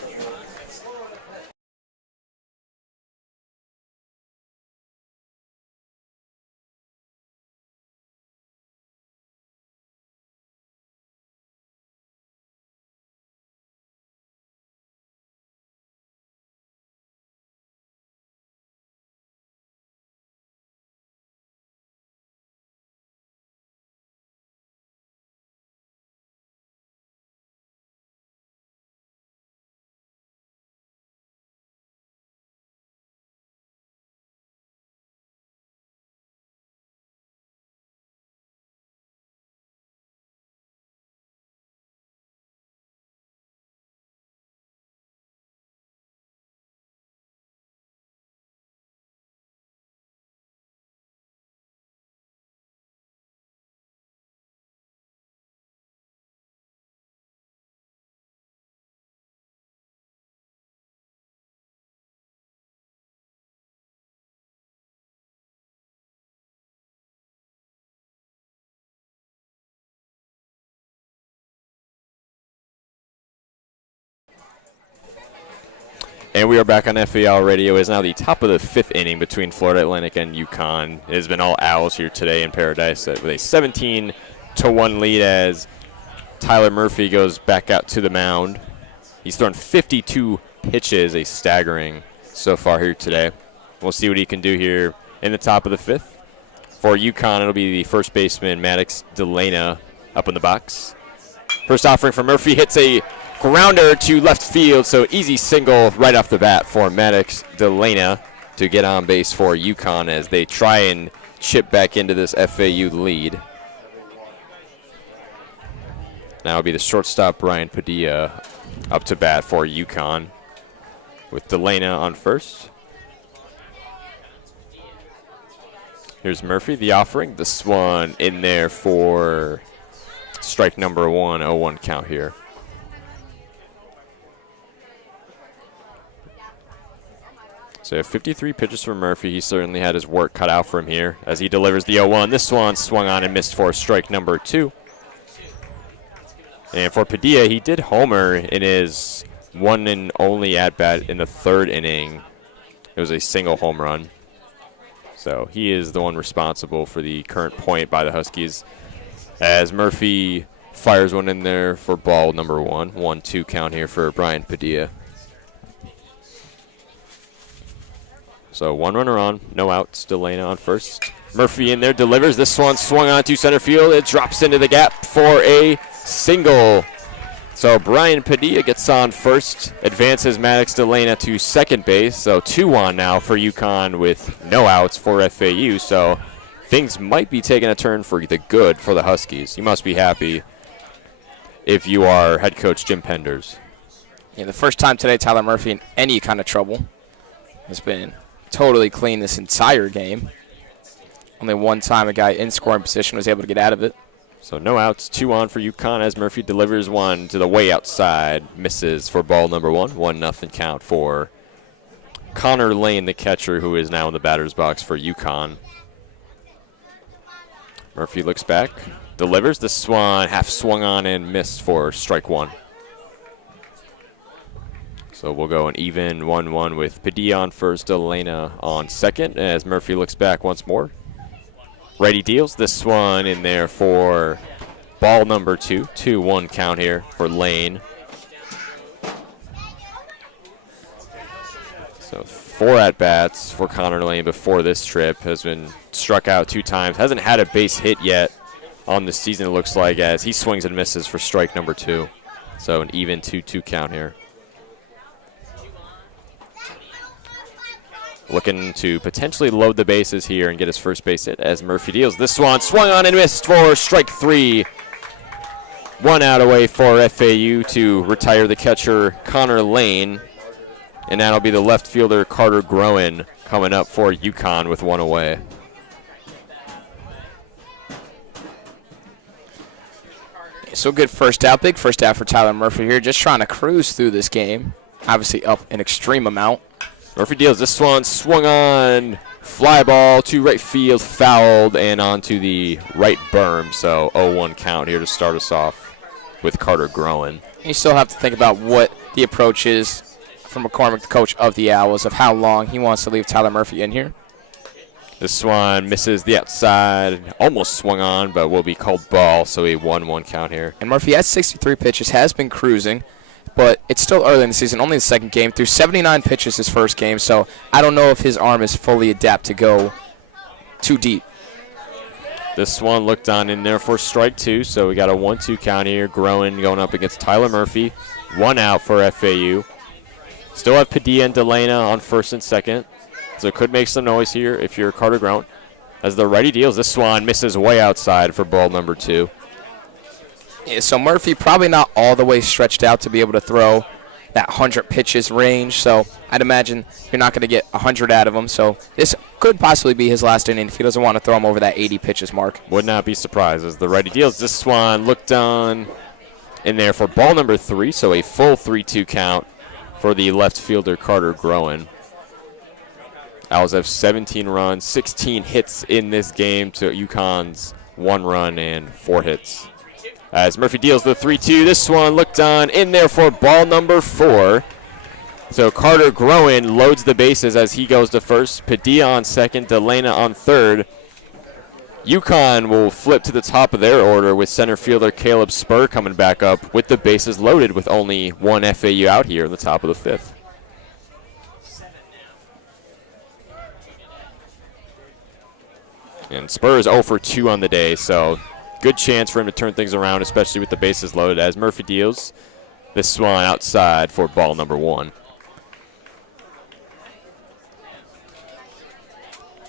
And we are back on FAL Radio. It is now the top of the 5th inning between Florida Atlantic and UConn. It has been all Owls here today in Paradise with a 17-1 lead as Tyler Murphy goes back out to the mound. He's thrown 52 pitches, a staggering so far here today. We'll see what he can do here in the top of the 5th. For UConn, it'll be the first baseman, Maddox Delana, up in the box. First offering for Murphy, hits a grounder to left field, so easy single right off the bat for Maddox Delana to get on base for UConn as they try and chip back into this FAU lead. Now will be the shortstop, Brian Padilla, up to bat for UConn with Delana on first. Here's Murphy, the offering. This one in there for strike number 1, 0-1 count here. So 53 pitches for Murphy. He certainly had his work cut out for him here as he delivers the 0-1. This one swung on and missed for strike number 2. And for Padilla, he did homer in his one and only at-bat in the 3rd inning. It was a single home run. So he is the one responsible for the current point by the Huskies as Murphy fires one in there for ball number 1. 1-2 count here for Brian Padilla. So 1 runner on, no outs. Delana on first. Murphy in there delivers. This one swung on to center field. It drops into the gap for a single. So Brian Padilla gets on first, advances Maddox Delana to second base. So 2 on now for UConn with no outs for FAU. So things might be taking a turn for the good for the Huskies. You must be happy if you are head coach Jim Penders. Yeah, the first time today Tyler Murphy in any kind of trouble. Has been totally clean this entire game. Only one time a guy in scoring position was able to get out of it. So no outs, 2 on for UConn as Murphy delivers one to the way outside. Misses for ball number 1. 1-0 count for Connor Lane, the catcher, who is now in the batter's box for UConn. Murphy looks back, delivers. The swan half swung on and missed for strike 1. So we'll go an even 1-1 with Padilla on first, Delana on second as Murphy looks back once more. Righty deals this one in there for ball number 2. 2-1 count here for Lane. So 4 at-bats for Connor Lane before this trip. Has been struck out 2 times. Hasn't had a base hit yet on the season, it looks like, as he swings and misses for strike number 2. So an even 2-2 count here. Looking to potentially load the bases here and get his first base hit as Murphy deals. This one swung on and missed for strike 3. 1 out away for FAU to retire the catcher Connor Lane. And that'll be the left fielder Carter Groen coming up for UConn with 1 away. So good first out. Big first out for Tyler Murphy here. Just trying to cruise through this game. Obviously up an extreme amount. Murphy deals. This one swung on, fly ball to right field, fouled, and onto the right berm. So 0-1 count here to start us off with Carter Groen. You still have to think about what the approach is from McCormick, the coach of the Owls, of how long he wants to leave Tyler Murphy in here. This one misses the outside, almost swung on, but will be called ball, so a 1-1 count here. And Murphy has 63 pitches, has been cruising. But it's still early in the season, only the second game. Through 79 pitches his first game, so I don't know if his arm is fully adapted to go too deep. This one looked on in there for strike 2, so we got a 1-2 count here. Groen going up against Tyler Murphy. 1 out for FAU. Still have Padilla and Delana on first and second, so it could make some noise here if you're Carter Groen. As the righty deals, this one misses way outside for ball number 2. Yeah, so Murphy probably not all the way stretched out to be able to throw that 100 pitches range. So I'd imagine you're not going to get 100 out of him. So this could possibly be his last inning if he doesn't want to throw him over that 80 pitches mark. Would not be surprised as the righty deals. This one looked on in there for ball number 3. So a full 3-2 count for the left fielder Carter Groen. Owls have 17 runs, 16 hits in this game to UConn's 1 run and 4 hits. As Murphy deals the 3-2, this one looked on in there for ball number 4. So Carter Groen loads the bases as he goes to first. Padilla on second, Delana on third. UConn will flip to the top of their order with center fielder Caleb Spur coming back up with the bases loaded with only 1 FAU out here in the top of the 5th. And Spur is 0 for 2 on the day, so good chance for him to turn things around, especially with the bases loaded as Murphy deals. This one outside for ball number 1.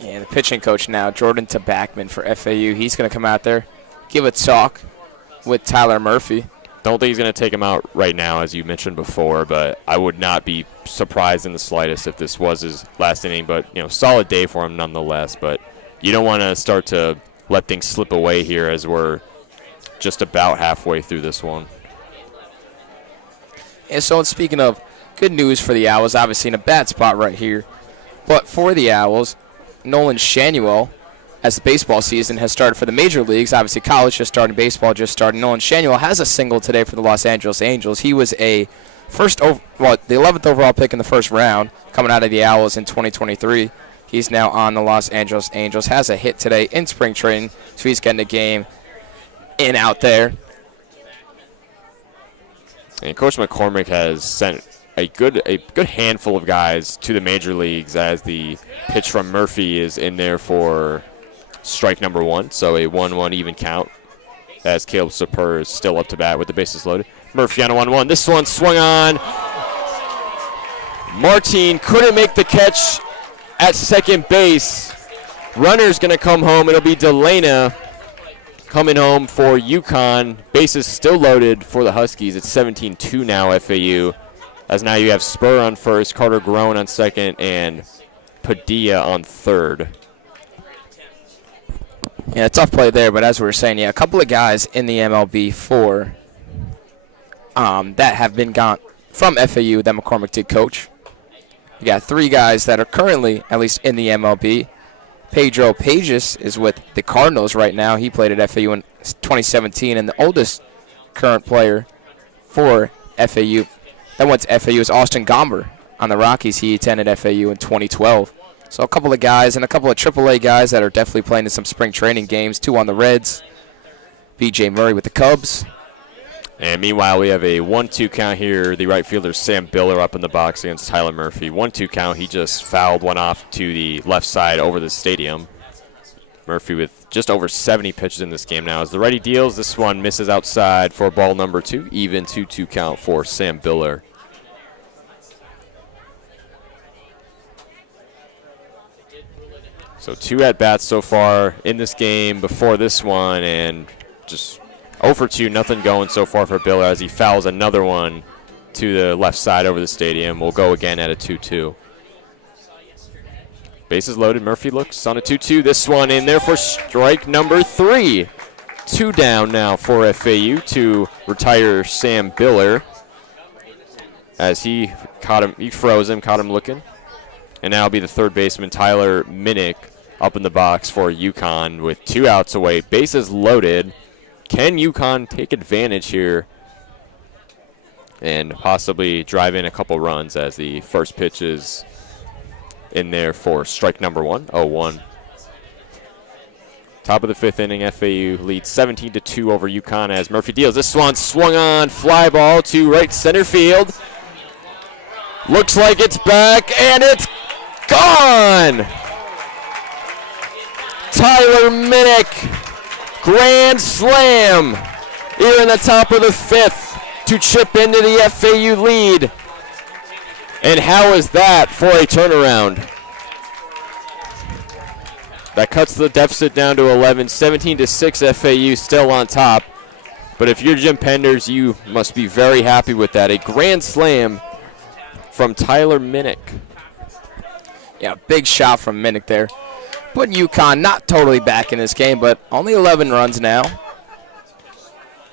Yeah, the pitching coach now, Jordan Tabachman for FAU. He's going to come out there, give a talk with Tyler Murphy. Don't think he's going to take him out right now, as you mentioned before, but I would not be surprised in the slightest if this was his last inning. But, solid day for him nonetheless. But you don't want to start to let things slip away here as we're just about halfway through this one. And so speaking of good news for the Owls, obviously in a bad spot right here. But for the Owls, Nolan Shanuel, as the baseball season has started for the major leagues, obviously college just started, baseball just started. Nolan Shanuel has a single today for the Los Angeles Angels. He was the 11th overall pick in the first round coming out of the Owls in 2023. He's now on the Los Angeles Angels. Has a hit today in spring training, so he's getting a game in out there. And Coach McCormick has sent a good handful of guys to the major leagues as the pitch from Murphy is in there for strike number 1, so a 1-1 even count as Caleb Sapir is still up to bat with the bases loaded. Murphy on a 1-1. This one swung on. Martin couldn't make the catch at second base. Runner's going to come home. It'll be Delana coming home for UConn. Bases still loaded for the Huskies. It's 17-2 now, FAU. As now you have Spur on first, Carter Groen on second, and Padilla on third. Yeah, tough play there, but as we were saying, a couple of guys in the MLB that have been gone from FAU that McCormick did coach. You got 3 guys that are currently, at least in the MLB. Pedro Pages is with the Cardinals right now. He played at FAU in 2017, and the oldest current player for FAU that went to FAU is Austin Gomber on the Rockies. He attended FAU in 2012. So a couple of guys and a couple of AAA guys that are definitely playing in some spring training games. 2 on the Reds. B.J. Murray with the Cubs. And meanwhile, we have a 1-2 count here. The right fielder, Sam Biller, up in the box against Tyler Murphy. 1-2 count. He just fouled one off to the left side over the stadium. Murphy with just over 70 pitches in this game now. As the righty deals, this one misses outside for ball number 2. Even 2-2 count for Sam Biller. So 2 at-bats so far in this game before this one, and just 0 for 2, nothing going so far for Biller as he fouls another one to the left side over the stadium. We'll go again at a 2-2. Bases loaded. Murphy looks on a 2-2. This one in there for strike number 3. 2 down now for FAU to retire Sam Biller as he caught him. He froze him, caught him looking. And now it'll be the third baseman, Tyler Minnick, up in the box for UConn with 2 outs away. Bases loaded. Can UConn take advantage here and possibly drive in a couple runs as the first pitch is in there for strike number 1, 0-1. Top of the 5th inning, FAU leads 17-2 over UConn as Murphy deals. This one swung on, fly ball to right center field. Looks like it's back, and it's gone! Tyler Minnick, grand slam here in the top of the 5th to chip into the FAU lead. And how is that for a turnaround? That cuts the deficit down to 11, 17-6 FAU still on top. But if you're Jim Penders, you must be very happy with that. A grand slam from Tyler Minnick. Yeah, big shot from Minnick there. Putting UConn not totally back in this game, but only 11 runs now.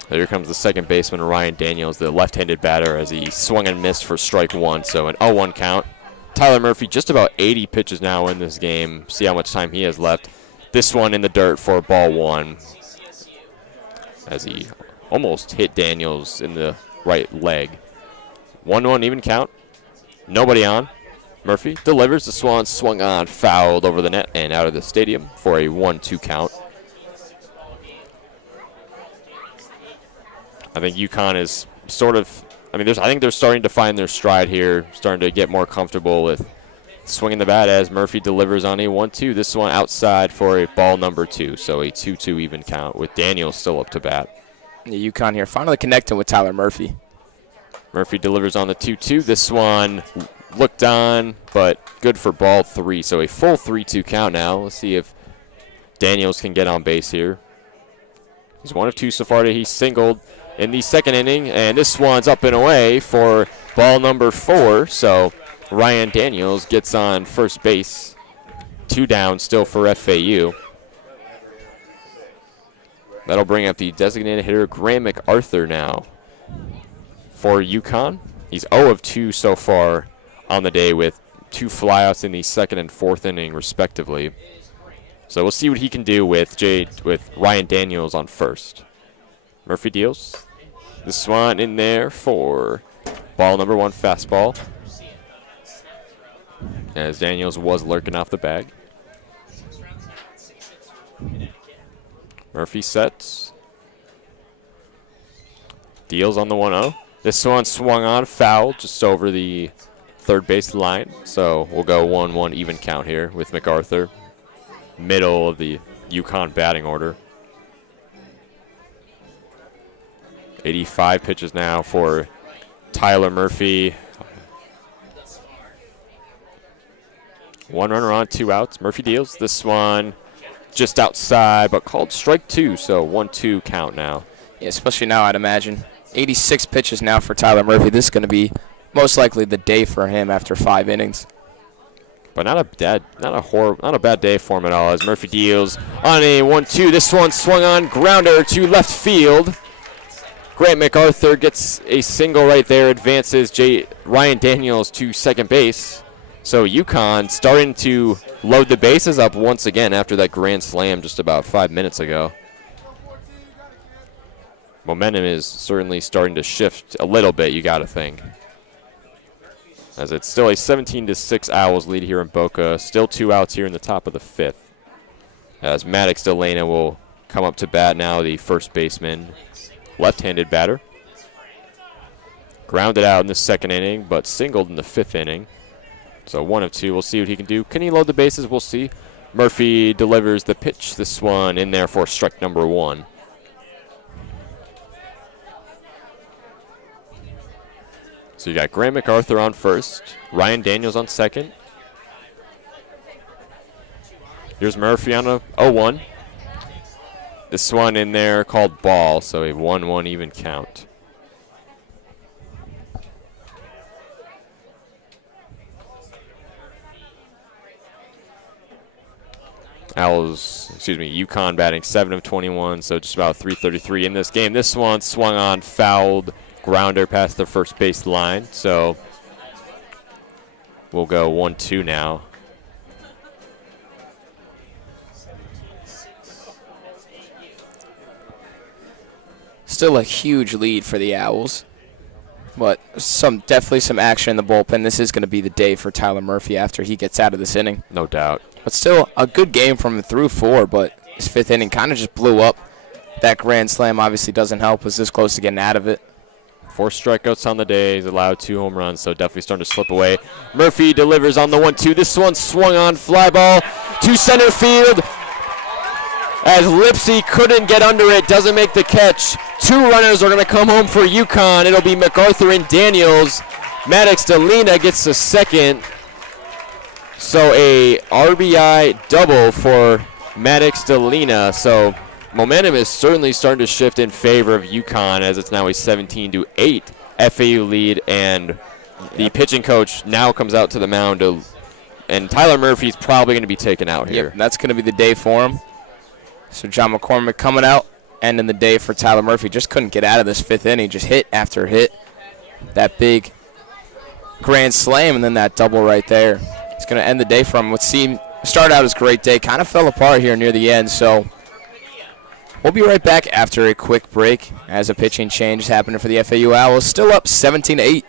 Here comes the second baseman, Ryan Daniels, the left-handed batter, as he swung and missed for strike 1. So an 0-1 count. Tyler Murphy just about 80 pitches now in this game. See how much time he has left. This one in the dirt for ball 1. As he almost hit Daniels in the right leg. 1-1 even count. Nobody on. Murphy delivers. The Swan swung on, fouled over the net and out of the stadium for a 1-2 count. I think UConn is sort of, I think they're starting to find their stride here, starting to get more comfortable with swinging the bat as Murphy delivers on a 1-2. This one outside for a ball number 2, so a 2-2 even count with Daniels still up to bat. The UConn here finally connecting with Tyler Murphy. Murphy delivers on the 2-2. This one looked on, but good for ball 3, so a full 3-2 count now. Let's see if Daniels can get on base here. He's 1 of 2 so far. He singled in the second inning, and this one's up and away for ball number 4. So Ryan Daniels gets on first base. 2 down still for FAU. That'll bring up the designated hitter Graham MacArthur now for UConn. He's 0 of 2 so far on the day with 2 flyouts in the second and fourth inning respectively. So we'll see what he can do with Ryan Daniels on first. Murphy deals. This one in there for ball number 1 fastball. As Daniels was lurking off the bag. Murphy sets. Deals on the 1-0. This one swung on, foul just over the third base line. So we'll go 1-1 even count here with MacArthur. Middle of the UConn batting order. 85 pitches now for Tyler Murphy. 1 runner on, 2 outs. Murphy deals. This one just outside, but called strike 2, so 1-2 count now. Yeah, especially now, I'd imagine. 86 pitches now for Tyler Murphy. This is going to be most likely the day for him after 5 innings. But not a bad day for him at all, as Murphy deals on a 1-2. This one swung on, grounder to left field. Grant MacArthur gets a single right there, advances Ryan Daniels to second base. So UConn starting to load the bases up once again after that grand slam just about 5 minutes ago. Momentum is certainly starting to shift a little bit, you got to think. As it's still a 17-6 Owls lead here in Boca. Still 2 outs here in the top of the 5th. As Maddox Delana will come up to bat now, the first baseman. Left-handed batter. Grounded out in the second inning, but singled in the 5th inning. So 1 of 2. We'll see what he can do. Can he load the bases? We'll see. Murphy delivers the pitch. This one in there for strike number 1. So you got Graham MacArthur on first. Ryan Daniels on second. Here's Murphy on a 0-1. This one in there called ball, so a 1-1 even count. UConn batting 7 of 21, so just about 333 in this game. This one swung on, fouled, grounder past the first base line, so we'll go 1-2 now. Still a huge lead for the Owls, but definitely some action in the bullpen. This is going to be the day for Tyler Murphy after he gets out of this inning. No doubt. But still a good game from him through 4, but his 5th inning kind of just blew up. That grand slam obviously doesn't help. Was this close to getting out of it. 4 strikeouts on the day. He's allowed 2 home runs, so definitely starting to slip away. Murphy delivers on the 1-2. This one swung on, fly ball to center field. As Lipsy couldn't get under it, doesn't make the catch. 2 runners are going to come home for UConn. It'll be MacArthur and Daniels. Maddox Delina gets the second. So a RBI double for Maddox Delina. So momentum is certainly starting to shift in favor of UConn as it's now a 17-8 FAU lead, and the pitching coach now comes out to the mound and Tyler Murphy's probably going to be taken out here. Yep, that's going to be the day for him. So John McCormick coming out, ending the day for Tyler Murphy. Just couldn't get out of this 5th inning, just hit after hit. That big grand slam and then that double right there. It's going to end the day for him. What started out as a great day, kind of fell apart here near the end. So we'll be right back after a quick break as a pitching change is happening for the FAU Owls. Still up 17-8.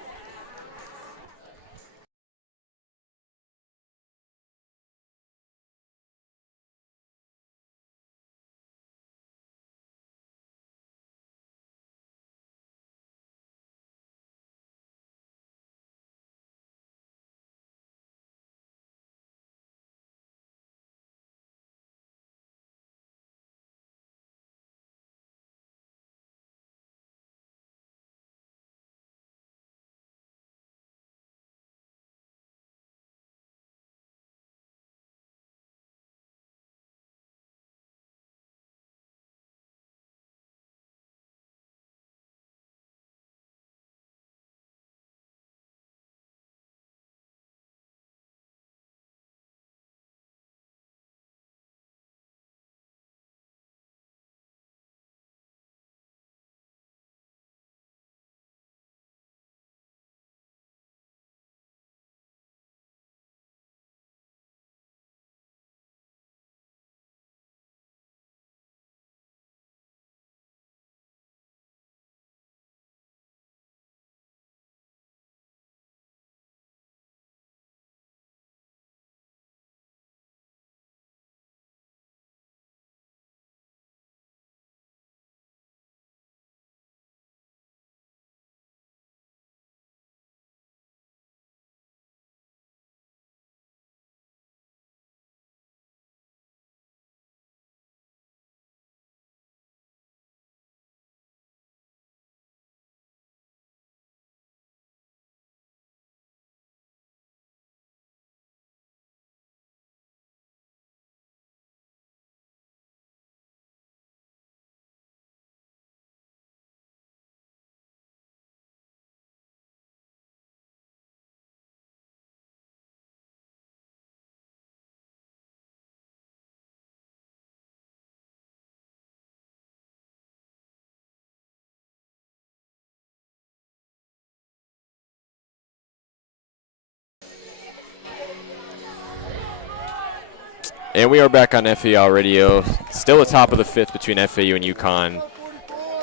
And we are back on FAU Radio. Still the top of the fifth between FAU and UConn.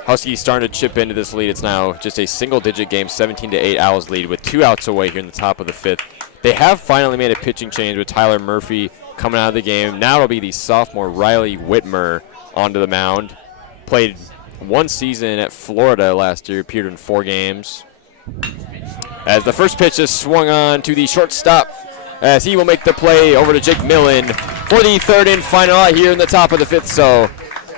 Huskies starting to chip into this lead. It's now just a single-digit game, 17-8 Owls lead with 2 outs away here in the top of the fifth. They have finally made a pitching change with Tyler Murphy coming out of the game. Now it'll be the sophomore Riley Whitmer onto the mound. Played 1 season at Florida last year, appeared in 4 games. As the first pitch is swung on to the shortstop, as he will make the play over to Jake Millen for the third and final out here in the top of the fifth. So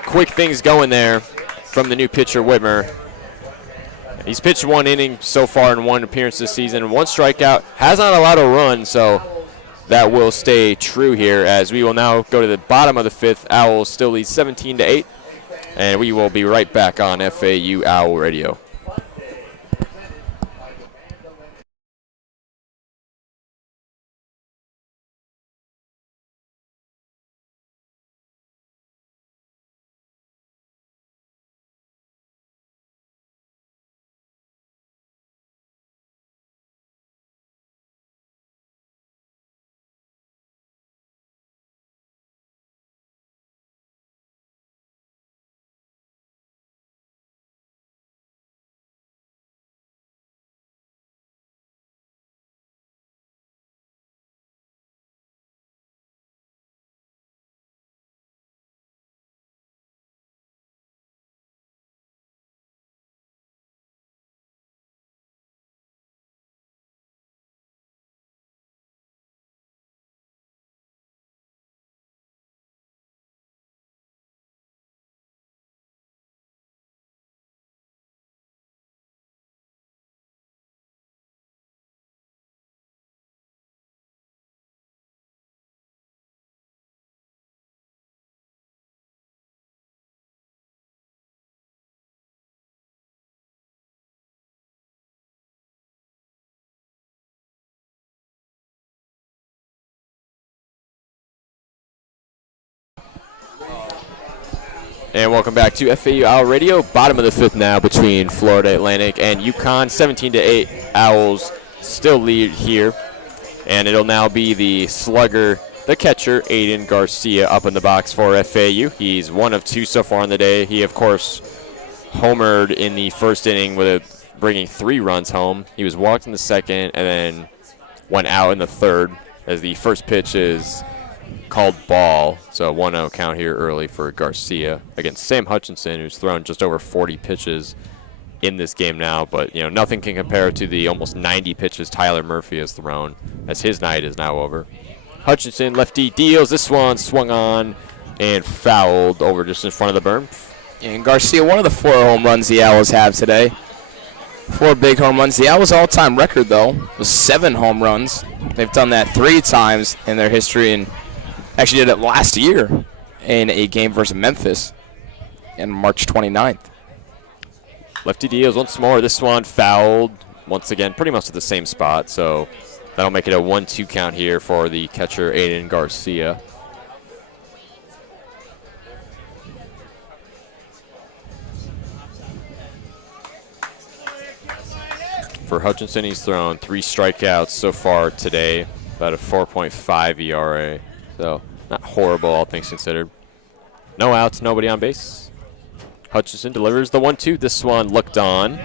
quick things going there from the new pitcher, Whitmer. He's pitched 1 inning so far in 1 appearance this season, 1 strikeout, has not allowed a run, so that will stay true here as we will now go to the bottom of the fifth. Owls still lead 17-8, and we will be right back on FAU Owl Radio. And welcome back to FAU Owl Radio. Bottom of the fifth now between Florida Atlantic and UConn. 17-8 Owls still lead here. And it'll now be the slugger, the catcher, Aiden Garcia, up in the box for FAU. He's 1 of 2 so far on the day. He, of course, homered in the first inning with bringing 3 runs home. He was walked in the second and then went out in the third as the first pitch is called ball. So 1-0 count here early for Garcia against Sam Hutchinson, who's thrown just over 40 pitches in this game now. But, nothing can compare to the almost 90 pitches Tyler Murphy has thrown, as his night is now over. Hutchinson, lefty, deals. This one swung on and fouled over just in front of the berm. And Garcia, one of the 4 home runs the Owls have today. 4 big home runs. The Owls' all-time record, though, was 7 home runs. They've done that 3 times in their history, and actually did it last year in a game versus Memphis on March 29th. Lefty deals once more. This one fouled once again, pretty much at the same spot. So that'll make it a 1-2 count here for the catcher, Aiden Garcia. For Hutchinson, he's thrown 3 strikeouts so far today, about a 4.5 ERA. So not horrible, all things considered. No outs, nobody on base. Hutchinson delivers the 1-2. This one looked on.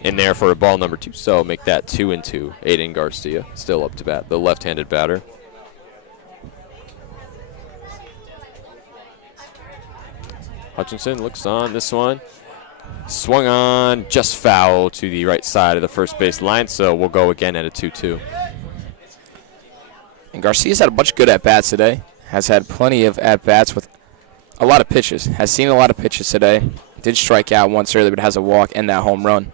In there for a ball number 2. So make that 2-2. Aiden Garcia still up to bat, the left-handed batter. Hutchinson looks on. This one swung on, just foul to the right side of the first base line. So we'll go again at a 2-2. And Garcia's had a bunch of good at-bats today. Has had plenty of at-bats with a lot of pitches. Has seen a lot of pitches today. Did strike out once earlier, but has a walk and that home run.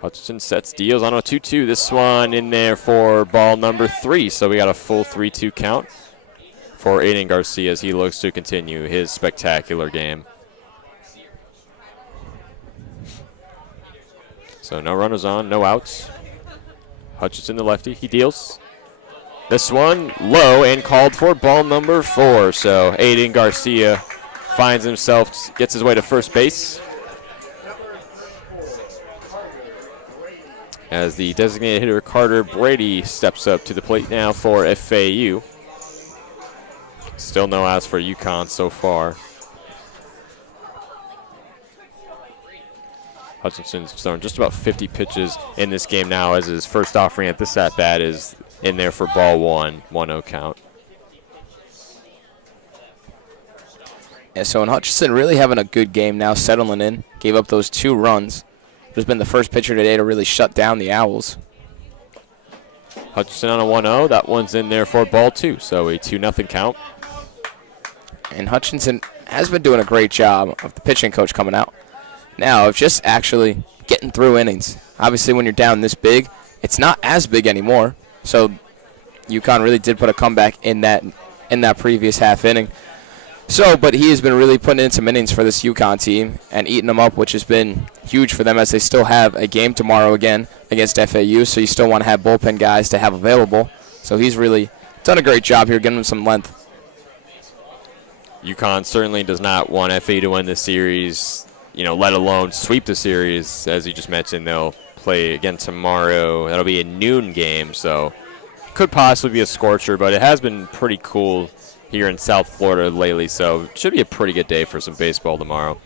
Hutchinson sets, deals on a 2-2. This one in there for ball number 3. So we got a full 3-2 count for Aiden Garcia as he looks to continue his spectacular game. So no runners on, no outs. Hutchinson, the lefty, he deals. This one low and called for ball number 4. So Aiden Garcia finds himself, gets his way to first base. as the designated hitter Carter Brady steps up to the plate now for FAU. Still no outs for UConn so far. Hutchinson's thrown just about 50 pitches in this game now, as his first offering at this at-bat is in there for ball one, 1-0 count. Yeah, so in Hutchinson really having a good game now, settling in. Gave up those 2 runs. Has been the first pitcher today to really shut down the Owls. Hutchinson on a 1-0. That one's in there for ball 2, so a 2-0 count. And Hutchinson has been doing a great job of the pitching coach coming out now of just actually getting through innings. Obviously, when you're down this big, it's not as big anymore. So UConn really did put a comeback in that previous half inning. So, but he has been really putting in some innings for this UConn team and eating them up, which has been huge for them, as they still have a game tomorrow again against FAU. So you still want to have bullpen guys to have available. So he's really done a great job here, getting them some length. UConn certainly does not want FAU to win this series, let alone sweep the series. As you just mentioned, they'll play again tomorrow. That'll be a noon game, so could possibly be a scorcher, but it has been pretty cool here in South Florida lately, so it should be a pretty good day for some baseball tomorrow.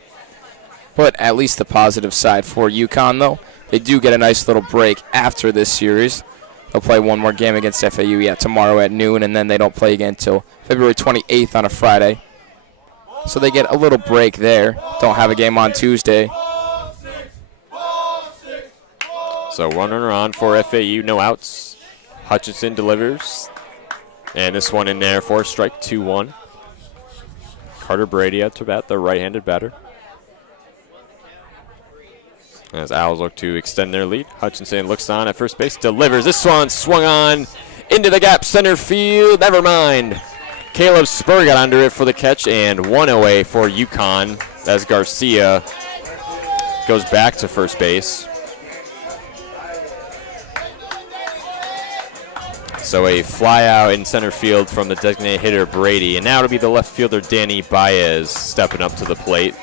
But at least the positive side for UConn, though, they do get a nice little break after this series. They'll play one more game against FAU tomorrow at noon, and then they don't play again until February 28th on a Friday. So they get a little break there. Don't have a game on Tuesday. So runner on for FAU, no outs. Hutchinson delivers. And this one in there for strike 2-1. Carter Brady out to bat, the right-handed batter. As Owls look to extend their lead, Hutchinson looks on at first base, delivers. This one swung on into the gap, center field. Never mind. Caleb Spur got under it for the catch, and one away for UConn as Garcia goes back to first base. So a fly out in center field from the designated hitter Brady, and now it'll be the left fielder Danny Baez stepping up to the plate.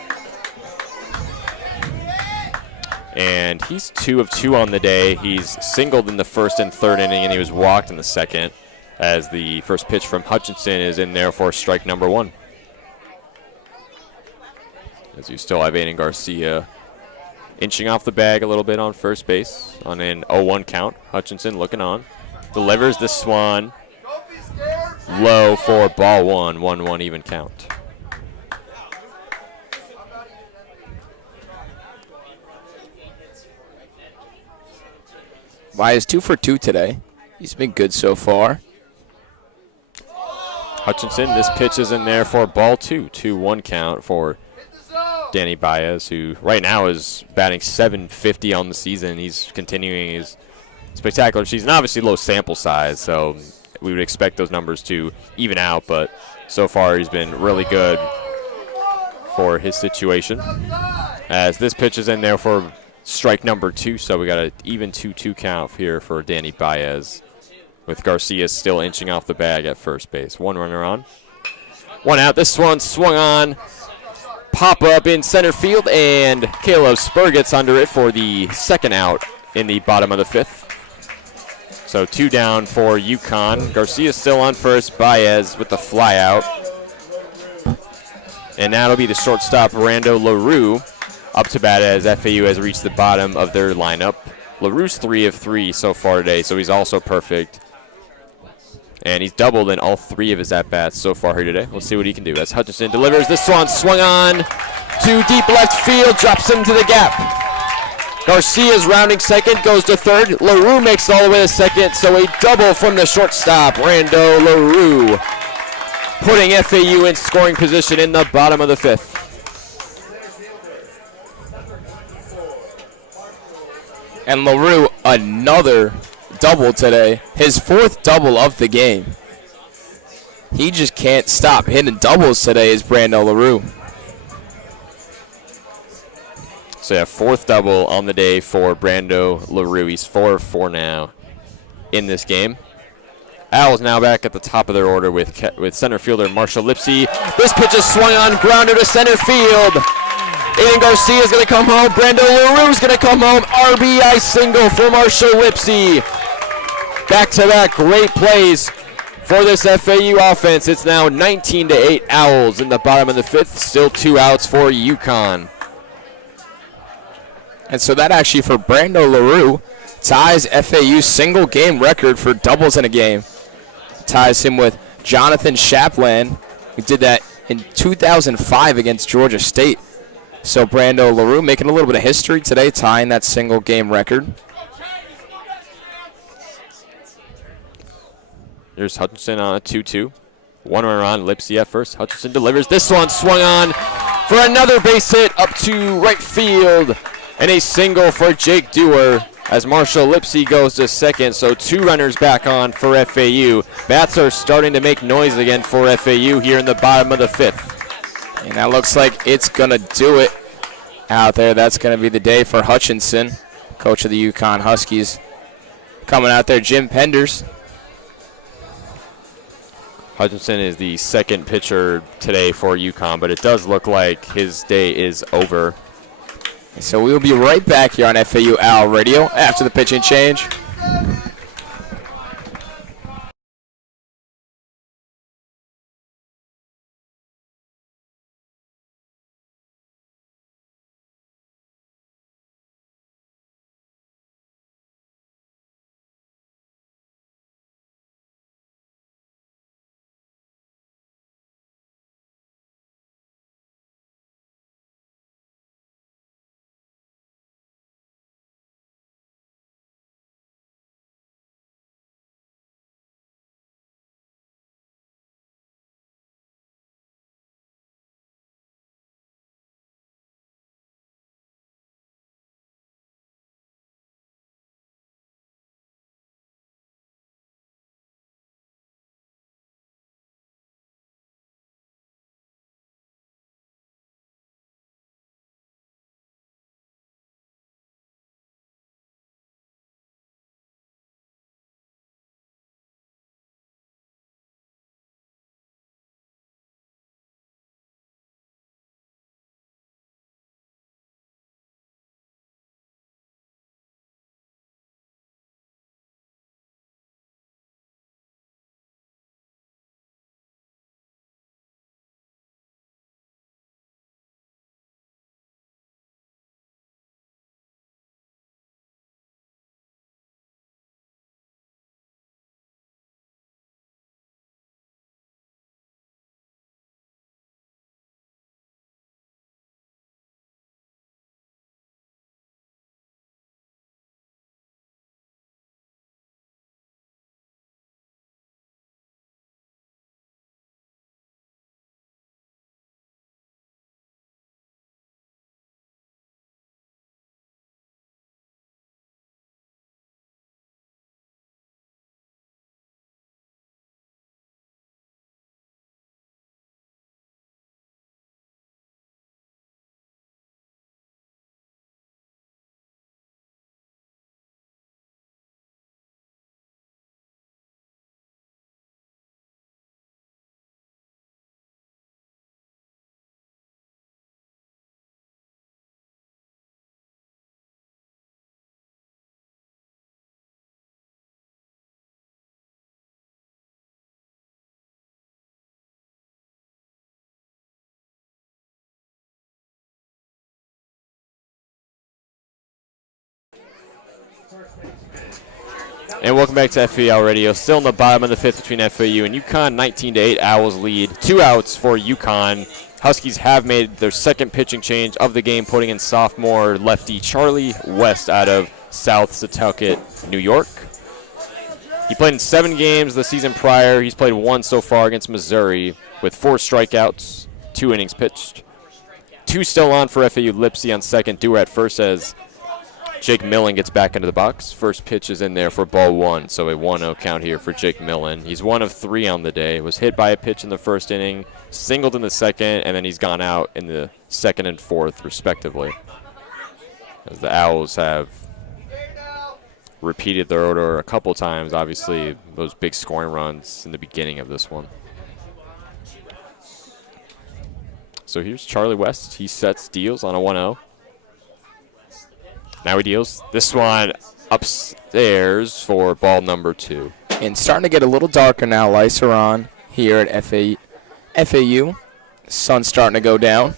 And he's 2 of 2 on the day. He's singled in the first and third inning, and he was walked in the second, as the first pitch from Hutchinson is in there for strike number 1. As you still have Aiden Garcia inching off the bag a little bit on first base on an 0-1 count. Hutchinson looking on. Delivers this one low for ball 1, 1-1 even count. Baez 2 for 2 today. He's been good so far. Hutchinson, this pitch is in there for ball 2, 2-1 count for Danny Baez, who right now is batting .750 on the season. He's continuing his spectacular season. Obviously low sample size, so we would expect those numbers to even out, but so far he's been really good for his situation. As this pitch is in there for strike number 2, so we got an even 2-2 count here for Danny Baez, with Garcia still inching off the bag at first base. One runner on. One out. This one swung on. Pop up in center field, and Caleb Spur gets under it for the second out in the bottom of the 5th. So 2 down for UConn. Garcia still on first. Baez with the fly out. And now it'll be the shortstop, Rando LaRue, up to bat as FAU has reached the bottom of their lineup. LaRue's 3 of 3 so far today, so he's also perfect. And he's doubled in all 3 of his at-bats so far here today. We'll see what he can do as Hutchinson delivers. This one swung on to deep left field, drops him to the gap. Garcia's rounding second, goes to third. LaRue makes it all the way to second, so a double from the shortstop, Rando LaRue, putting FAU in scoring position in the bottom of the 5th. And LaRue, another double today. His 4th double of the game. He just can't stop hitting doubles today, is Brando LaRue. So yeah, 4th double on the day for Brando LaRue. He's 4 of 4 now in this game. Owls now back at the top of their order with center fielder Marshall Lipsy. This pitch is swung on, grounder to center field. Aiden Garcia is going to come home. Brando LaRue is going to come home. RBI single for Marshall Lipsy. Back-to-back great plays for this FAU offense. It's now 19-8 Owls in the bottom of the fifth. Still 2 outs for UConn. And so that actually for Brando LaRue ties FAU's single game record for doubles in a game. Ties him with Jonathan Shapland, who did that in 2005 against Georgia State. So Brando LaRue making a little bit of history today, tying that single game record. There's Hutchinson on a 2-2. One run on Lipsy at first. Hutchinson delivers. This one swung on for another base hit up to right field. And a single for Jake Dewar as Marshall Lipsy goes to second. So 2 runners back on for FAU. Bats are starting to make noise again for FAU here in the bottom of the fifth. And that looks like it's going to do it out there. That's going to be the day for Hutchinson, coach of the UConn Huskies. Coming out there, Jim Penders. Hutchinson is the second pitcher today for UConn, but it does look like his day is over. So we'll be right back here on FAU Owl Radio after the pitching change. And welcome back to FAU Radio. Still in the bottom of the fifth between FAU and UConn. 19-8 Owls lead. 2 outs for UConn. Huskies have made their second pitching change of the game, putting in sophomore lefty Charlie West out of South Setauket, New York. He played in 7 games the season prior. He's played 1 so far against Missouri with 4 strikeouts, 2 innings pitched. 2 still on for FAU. Lipsy on second, Dewar at first as Jake Millen gets back into the box. First pitch is in there for ball 1, so a 1-0 count here for Jake Millen. He's 1 of 3 on the day. Was hit by a pitch in the first inning, singled in the second, and then he's gone out in the second and fourth, respectively. As the Owls have repeated their order a couple times, obviously, those big scoring runs in the beginning of this one. So here's Charlie West. He sets deals on a 1-0. Now he deals this one upstairs for ball number 2. And starting to get a little darker now. Lights are on here at FAU. Sun's starting to go down.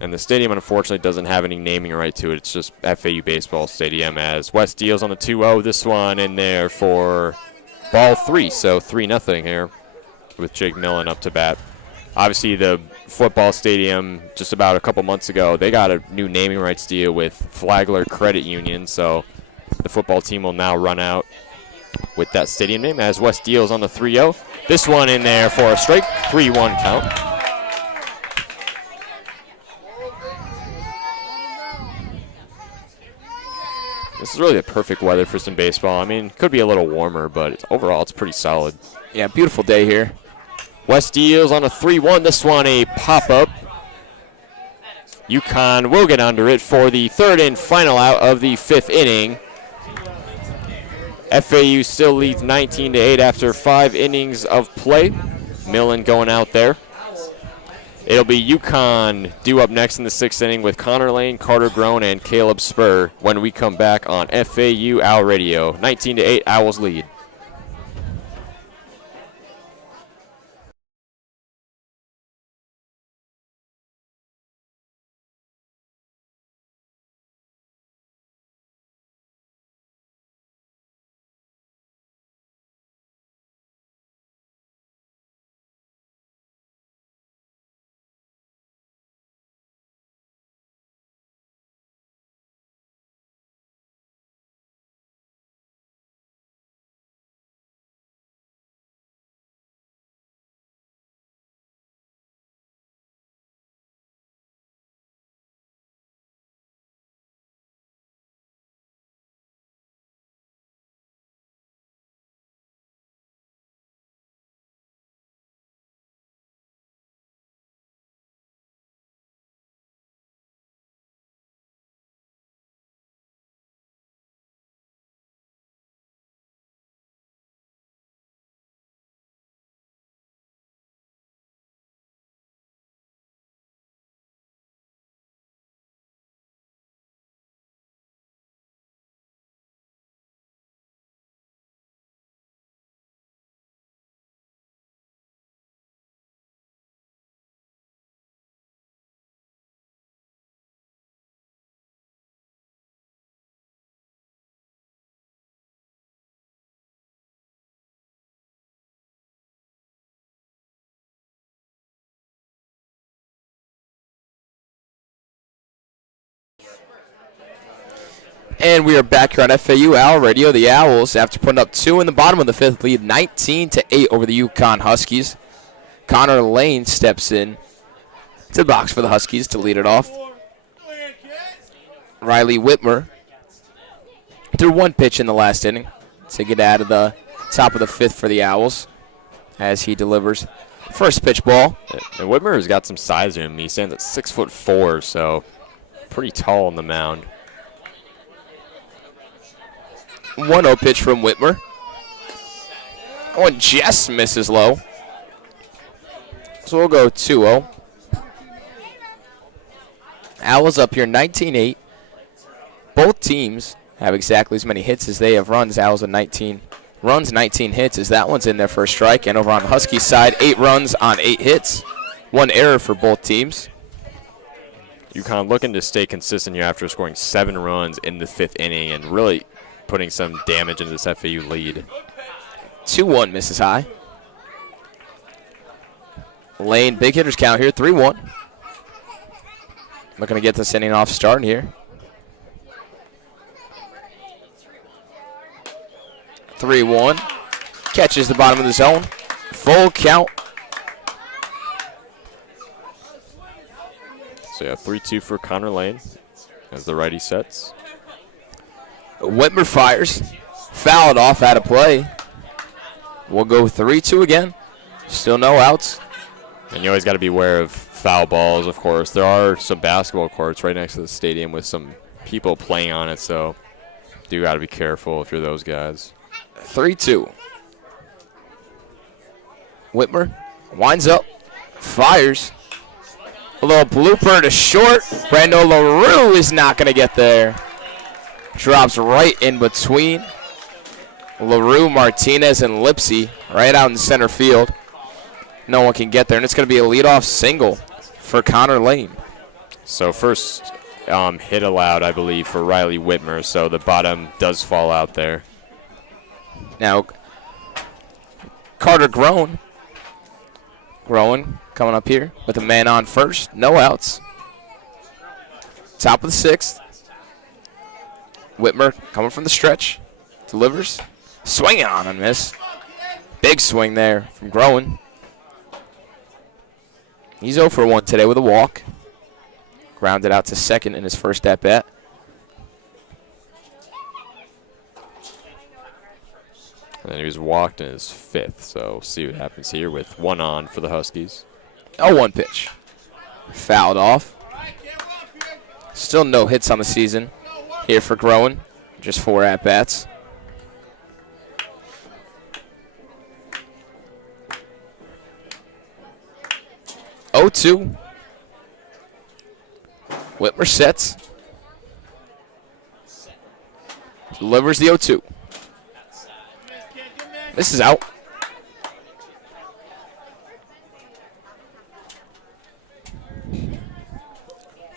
And the stadium, unfortunately, doesn't have any naming right to it. It's just FAU Baseball Stadium as West deals on the 2-0. This one in there for ball 3, so 3-0 here with Jake Millen up to bat. Obviously, the football stadium just about a couple months ago, they got a new naming rights deal with Flagler Credit Union, so the football team will now run out with that stadium name as West deals on the 3-0. This one in there for a strike, 3-1 count. This is really the perfect weather for some baseball. I mean, could be a little warmer, but overall it's pretty solid. Yeah, beautiful day here. West deals on a 3-1. This one a pop-up. UConn will get under it for the third and final out of the 5th inning. FAU still leads 19-8 after 5 innings of play. Millen going out there. It'll be UConn due up next in the 6th inning with Connor Lane, Carter Groen, and Caleb Spur when we come back on FAU Owl Radio. 19-8, Owls lead. And we are back here on FAU Owl Radio. The Owls, after putting up 2 in the bottom of the 5th, lead 19-8 over the UConn Huskies. Connor Lane steps in to the box for the Huskies to lead it off. Riley Whitmer threw 1 pitch in the last inning to get out of the top of the 5th for the Owls as he delivers first pitch ball. And Whitmer has got some size to him. He stands at 6'4", so pretty tall on the mound. 1-0 pitch from Whitmer. One just misses low. So we'll go 2-0. Owls up here 19-8. Both teams have exactly as many hits as they have runs. Owls at 19 runs, 19 hits as that one's in there for a strike. And over on the Huskies side, 8 runs on 8 hits. 1 error for both teams. UConn looking to stay consistent here after scoring 7 runs in the 5th inning and really putting some damage into this FAU lead. 2-1 misses high. Lane, big hitters count here, 3-1. Looking to get this inning off starting here. 3-1. Catches the bottom of the zone. Full count. So yeah, 3-2 for Connor Lane as the righty sets. Whitmer fires. Fouled off out of play. We'll go 3-2 again. Still no outs. And you always got to be aware of foul balls, of course. There are some basketball courts right next to the stadium with some people playing on it, so do got to be careful if you're those guys. 3-2. Whitmer winds up. Fires. A little blooper to short. Brando LaRue is not going to get there. Drops right in between LaRue, Martinez, and Lipsy right out in center field. No one can get there, and it's going to be a leadoff single for Connor Lane. So first hit allowed, I believe, for Riley Whitmer, so the bottom does fall out there. Now, Carter Groen coming up here with a man on first. No outs. Top of the sixth. Whitmer coming from the stretch. Delivers. Swinging on and miss. Big swing there from Groen. He's 0 for 1 today with a walk. Grounded out to second in his first at-bat. And then he was walked in his fifth, so see what happens here with 1 on for the Huskies. 0-1 pitch. Fouled off. Still no hits on the season here for Groen. Just 4 at-bats. Oh-2. Whitmer sets. Delivers the 0-2. This is out.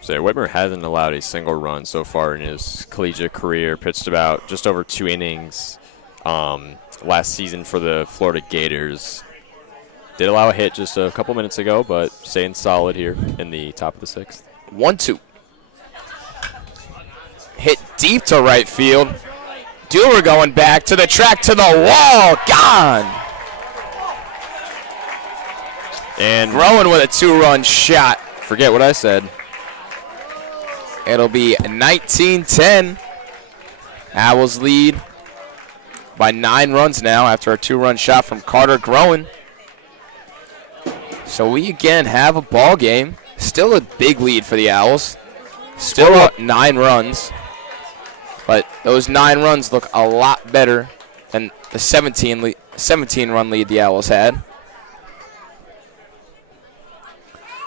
So Whitmer hasn't allowed a single run so far in his collegiate career. Pitched about just over 2 innings last season for the Florida Gators. Did allow a hit just a couple minutes ago, but staying solid here in the top of the 6th. 1-2. Hit deep to right field. Dewar going back to the track, to the wall. Gone. And Groen with a 2-run shot. forget what I said. It'll be 19-10. Owls lead by 9 runs now after a 2-run shot from Carter Groen. So we again have a ball game. Still a big lead for the Owls. Still up 9 runs. But those 9 runs look a lot better than the 17-run lead the Owls had.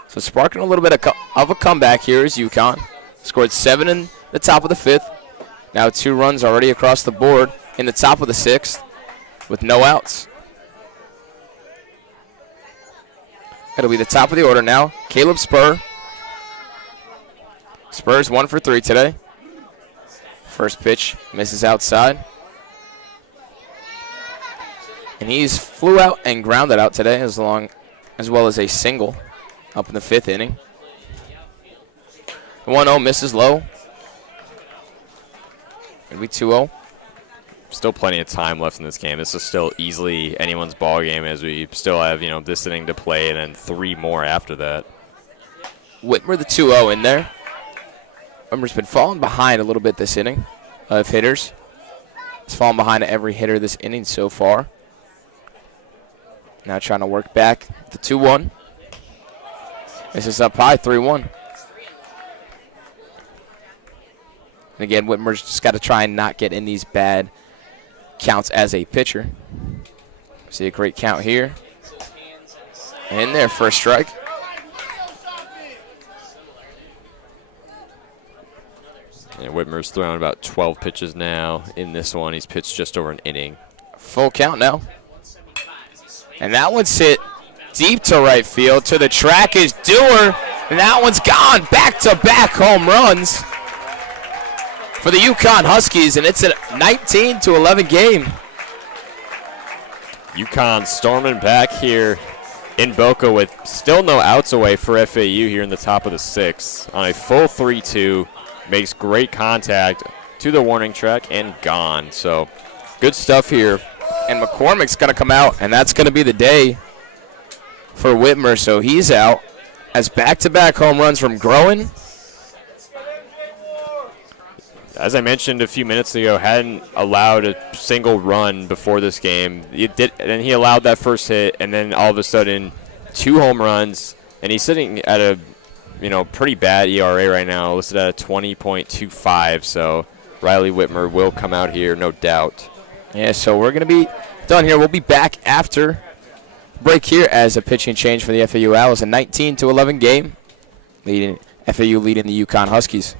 So sparking a little bit of a comeback here is UConn. Scored 7 in the top of the 5th. Now 2 runs already across the board in the top of the 6th with no outs. It'll be the top of the order now. Caleb Spur. Spur's 1 for 3 today. First pitch misses outside. And he's flew out and grounded out today as well as a single up in the 5th inning. The 1-0 misses low. It'll be 2-0. Still plenty of time left in this game. This is still easily anyone's ball game as we still have, this inning to play and then 3 more after that. Whitmer the 2-0 in there. Whitmer's been falling behind a little bit this inning of hitters. He's fallen behind every hitter this inning so far. Now trying to work back the 2-1. This is up high, 3-1. And again, Whitmer's just got to try and not get in these bad counts as a pitcher. See a great count here. In there for a strike. And Whitmer's thrown about 12 pitches now in this one. He's pitched just over an inning. Full count now. And that one's hit deep to right field. To the track is Dewar. And that one's gone. Back-to-back home runs for the UConn Huskies, and it's a 19-11 game. UConn storming back here in Boca with still no outs away for FAU here in the top of the 6th. On a full 3-2, makes great contact to the warning track and gone. So good stuff here. And McCormick's going to come out, and that's going to be the day for Whitmer. So he's out as back-to-back home runs from Groen. As I mentioned a few minutes ago, hadn't allowed a single run before this game. And he allowed that first hit, and then all of a sudden 2 home runs, and he's sitting at a pretty bad ERA right now, listed at a 20.25. So Riley Whitmer will come out here, no doubt. Yeah, so we're going to be done here. We'll be back after Break here as a pitching change for the FAU Owls. A 19-11 game. FAU leading the UConn Huskies.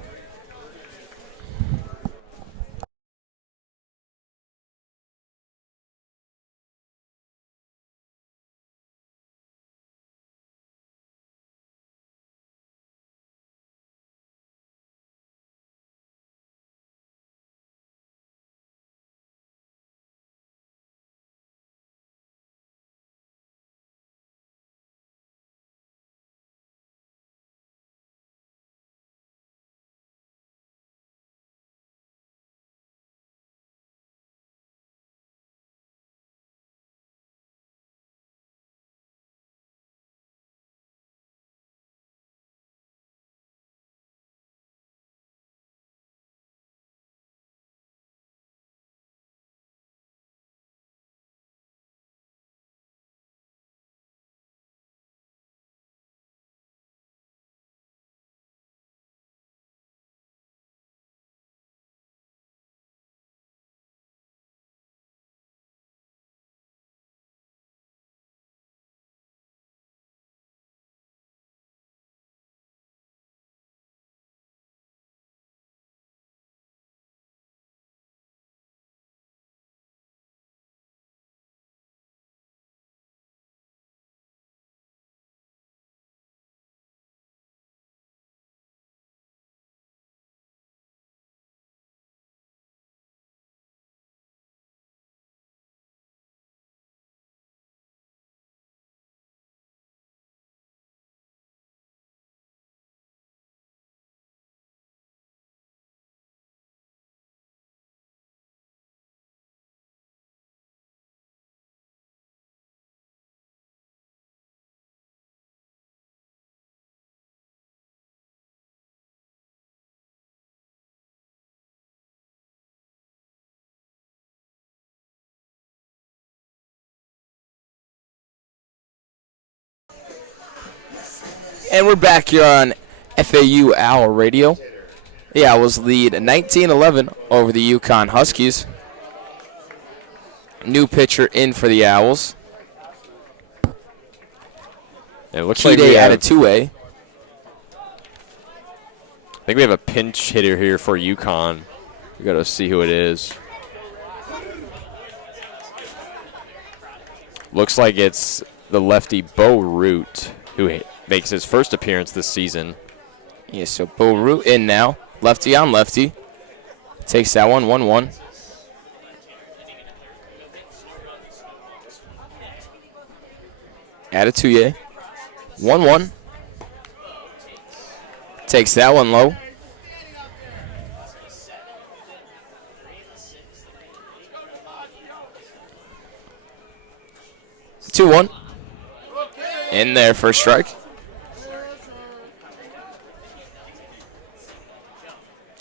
And we're back here on FAU Owl Radio. The Owls lead 19-11 over the UConn Huskies. New pitcher in for the Owls. It looks like we at a have, 2A. I think we have a pinch hitter here for UConn. We got to see who it is. Looks like it's the lefty Bo Root, who makes his first appearance this season. Yeah, so Bo Root in now. Lefty on lefty. Takes that one, 1-1. At a 2A. 1-1. Takes that one low. Two one. In there for a strike.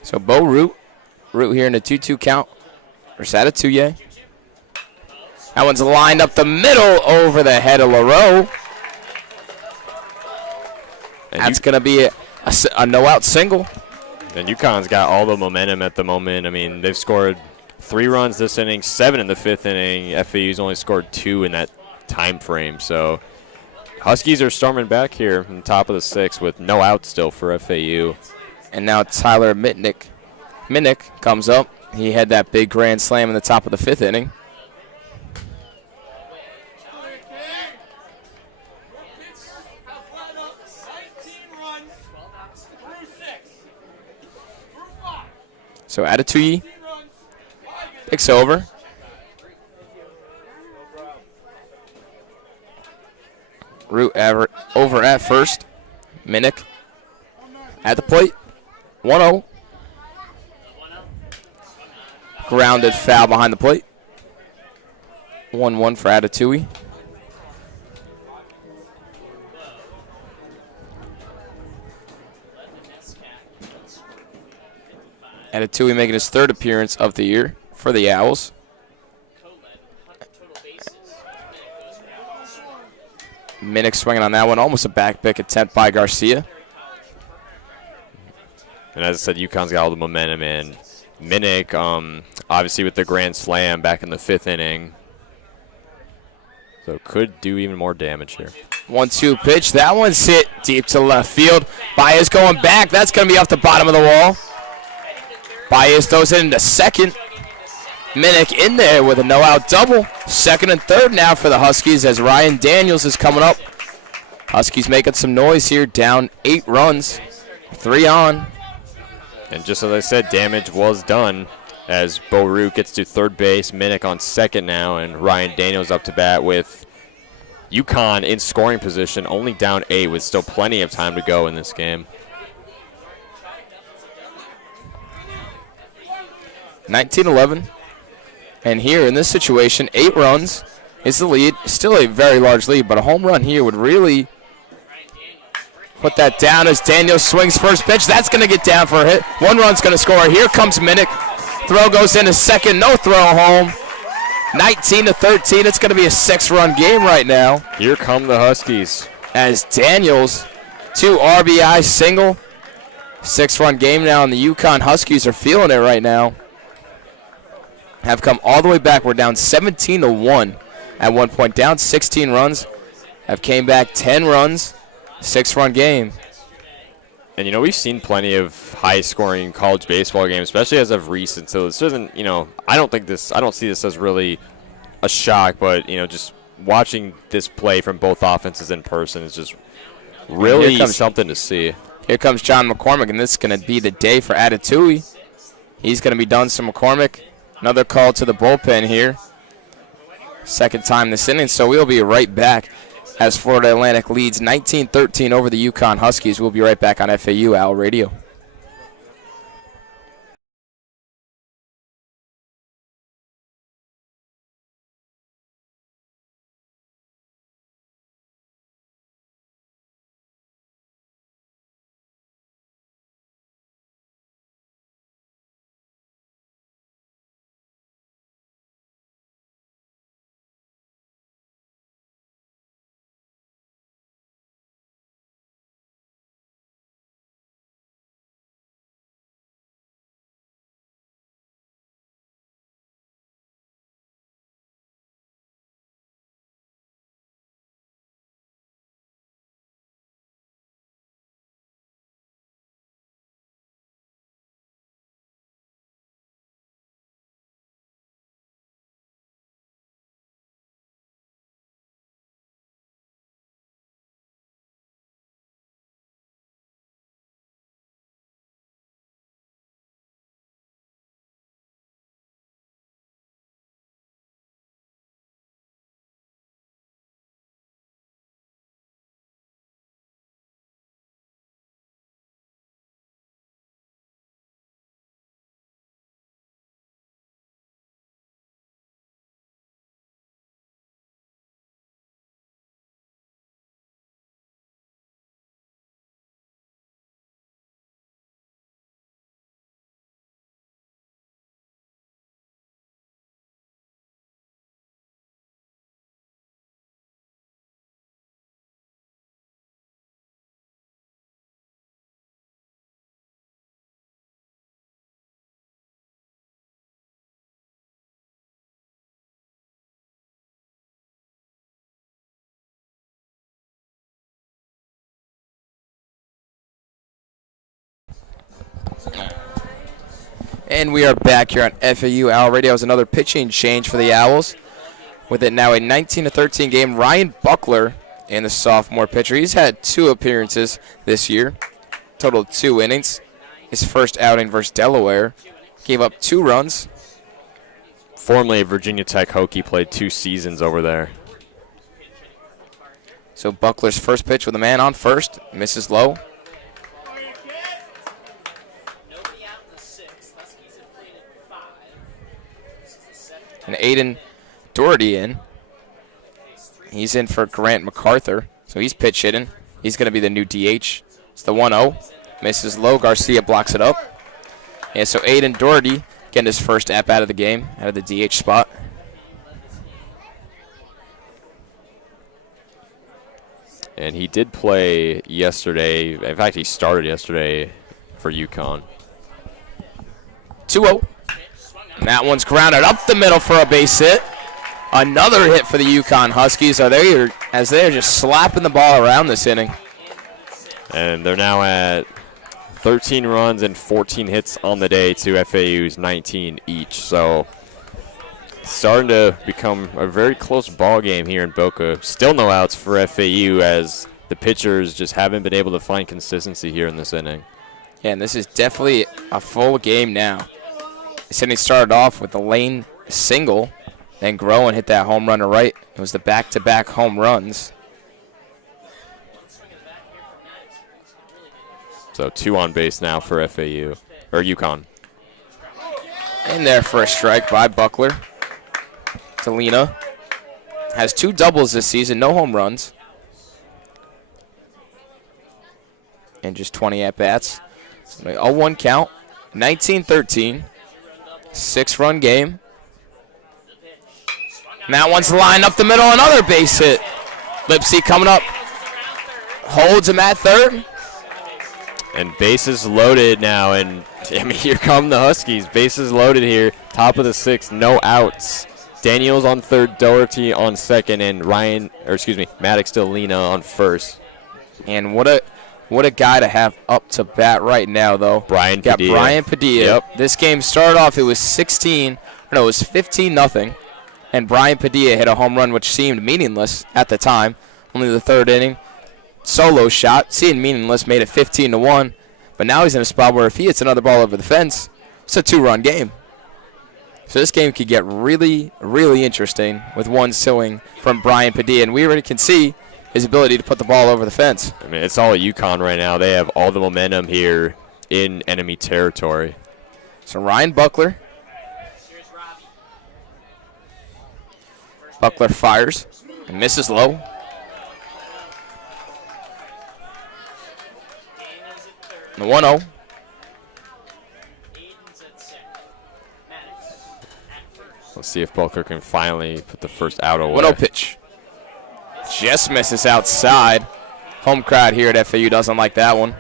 So Bo Root here in a 2-2 count. Versata Tuye. That one's lined up the middle over the head of LaRoe. That's going to be a no-out single. And UConn's got all the momentum at the moment. I mean, they've scored 3 runs this inning, 7 in the 5th inning. FAU's only scored 2 in that time frame. So Huskies are storming back here on top of the 6th with no out still for FAU. And now Tyler Mitnick comes up. He had that big grand slam in the top of the 5th inning. So Atatui picks over. Root over at first. Minnick at the plate. 1-0. Grounded foul behind the plate. 1-1 for Atatui. Atatui making his 3rd appearance of the year for the Owls. Minnick swinging on that one. Almost a back pick attempt by Garcia. And as I said, UConn's got all the momentum in. Minnick, obviously with the grand slam back in the 5th inning. So could do even more damage here. 1-2 pitch. That one's hit deep to left field. Baez going back. That's going to be off the bottom of the wall. Baez throws it into second. Minnick in there with a no-out double. Second and third now for the Huskies as Ryan Daniels is coming up. Huskies making some noise here, down 8 runs, 3 on. And just as I said, damage was done as Bo Root gets to third base, Minnick on second now, and Ryan Daniels up to bat with UConn in scoring position, only down 8 with still plenty of time to go in this game. 19-11. And here in this situation, 8 runs is the lead. Still a very large lead, but a home run here would really put that down as Daniels swings first pitch. That's going to get down for a hit. 1 run's going to score. Here comes Minnick. Throw goes into second. No throw home. 19-13. It's going to be a 6-run game right now. Here come the Huskies. As Daniels, 2 RBI single. 6-run game now, and the UConn Huskies are feeling it right now. Have come all the way back. We're down 17-1 at one point. Down 16 runs. Have came back 10 runs. 6-run game. And, you know, we've seen plenty of high-scoring college baseball games, especially as of recent. So this isn't, you know, I don't see this as really a shock, but, you know, just watching this play from both offenses in person is just really something to see. Here comes John McCormick, and this is going to be the day for Atatui. He's going to be done. So McCormick, another call to the bullpen here. Second time this inning, so we'll be right back as Florida Atlantic leads 19-13 over the UConn Huskies. We'll be right back on FAU Owl Radio. And we are back here on FAU Owl Radio. As another pitching change for the Owls. With it now a 19-13 game. Ryan Buckler and the sophomore pitcher. He's had 2 appearances this year. Total of 2 innings. His first outing versus Delaware. Gave up 2 runs. Formerly a Virginia Tech Hokie, played 2 seasons over there. So Buckler's first pitch with a man on first. Misses low. And Aiden Doherty in. He's in for Grant MacArthur. So he's pitch hitting. He's going to be the new DH. It's the 1-0. Misses low. Garcia blocks it up. And so Aiden Doherty getting his first at bat of the game out of the DH spot. And he did play yesterday. In fact, he started yesterday for UConn. 2-0. And that one's grounded up the middle for a base hit. Another hit for the UConn Huskies as they are just slapping the ball around this inning. And they're now at 13 runs and 14 hits on the day to FAU's 19 each. So starting to become a very close ball game here in Boca. Still no outs for FAU as the pitchers just haven't been able to find consistency here in this inning. Yeah, and this is definitely a full game now. This inning started off with a lane single, then Groen hit that home run to right. It was the back-to-back home runs. So 2 on base now for FAU, or UConn. In there for a strike by Buckler. Delina has 2 doubles this season, no home runs. And just 20 at-bats. 0-1 count, 19-13, 6-run game. And that one's lined up the middle, another base hit. Lipsy coming up, holds him at third. And bases loaded now, and I mean, here come the Huskies. Bases loaded here, top of the 6th, no outs. Daniels on third, Doherty on second, and Maddox Delina on first. And what a guy to have up to bat right now, though. Brian Padilla. Brian Padilla. Yep. This game started off, it was 15-0, and Brian Padilla hit a home run, which seemed meaningless at the time. Only the 3rd inning. Solo shot, seemed meaningless, made it 15-1. But now he's in a spot where if he hits another ball over the fence, it's a 2-run game. So this game could get really, really interesting with one swing from Brian Padilla, and we already can see his ability to put the ball over the fence. I mean, it's all UConn right now. They have all the momentum here in enemy territory. So Ryan Buckler. Buckler fires and misses low. The 1-0. Let's see if Buckler can finally put the first out away. 1-0 pitch. Just misses outside. Home crowd here at FAU doesn't like that one.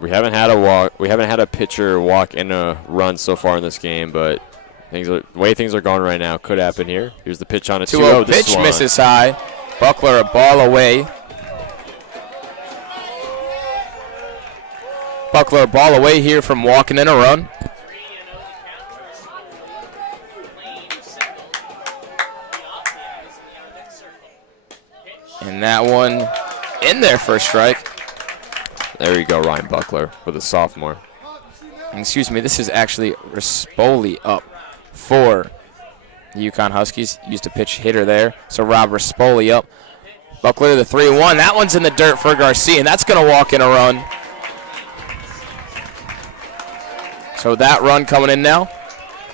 We haven't had a walk. We haven't had a pitcher walk in a run so far in this game, but the way things are going right now could happen here. Here's the pitch on a 2-0. Pitch misses high. Buckler a ball away. Buckler a ball away here from walking in a run. And that one in there for a strike. There you go, Ryan Buckler with a sophomore. Excuse me, this is actually Rispoli up for the UConn Huskies. Used a pitch hitter there. So Rob Rispoli up. Buckler the 3-1. That one's in the dirt for Garcia, and that's going to walk in a run. So that run coming in now.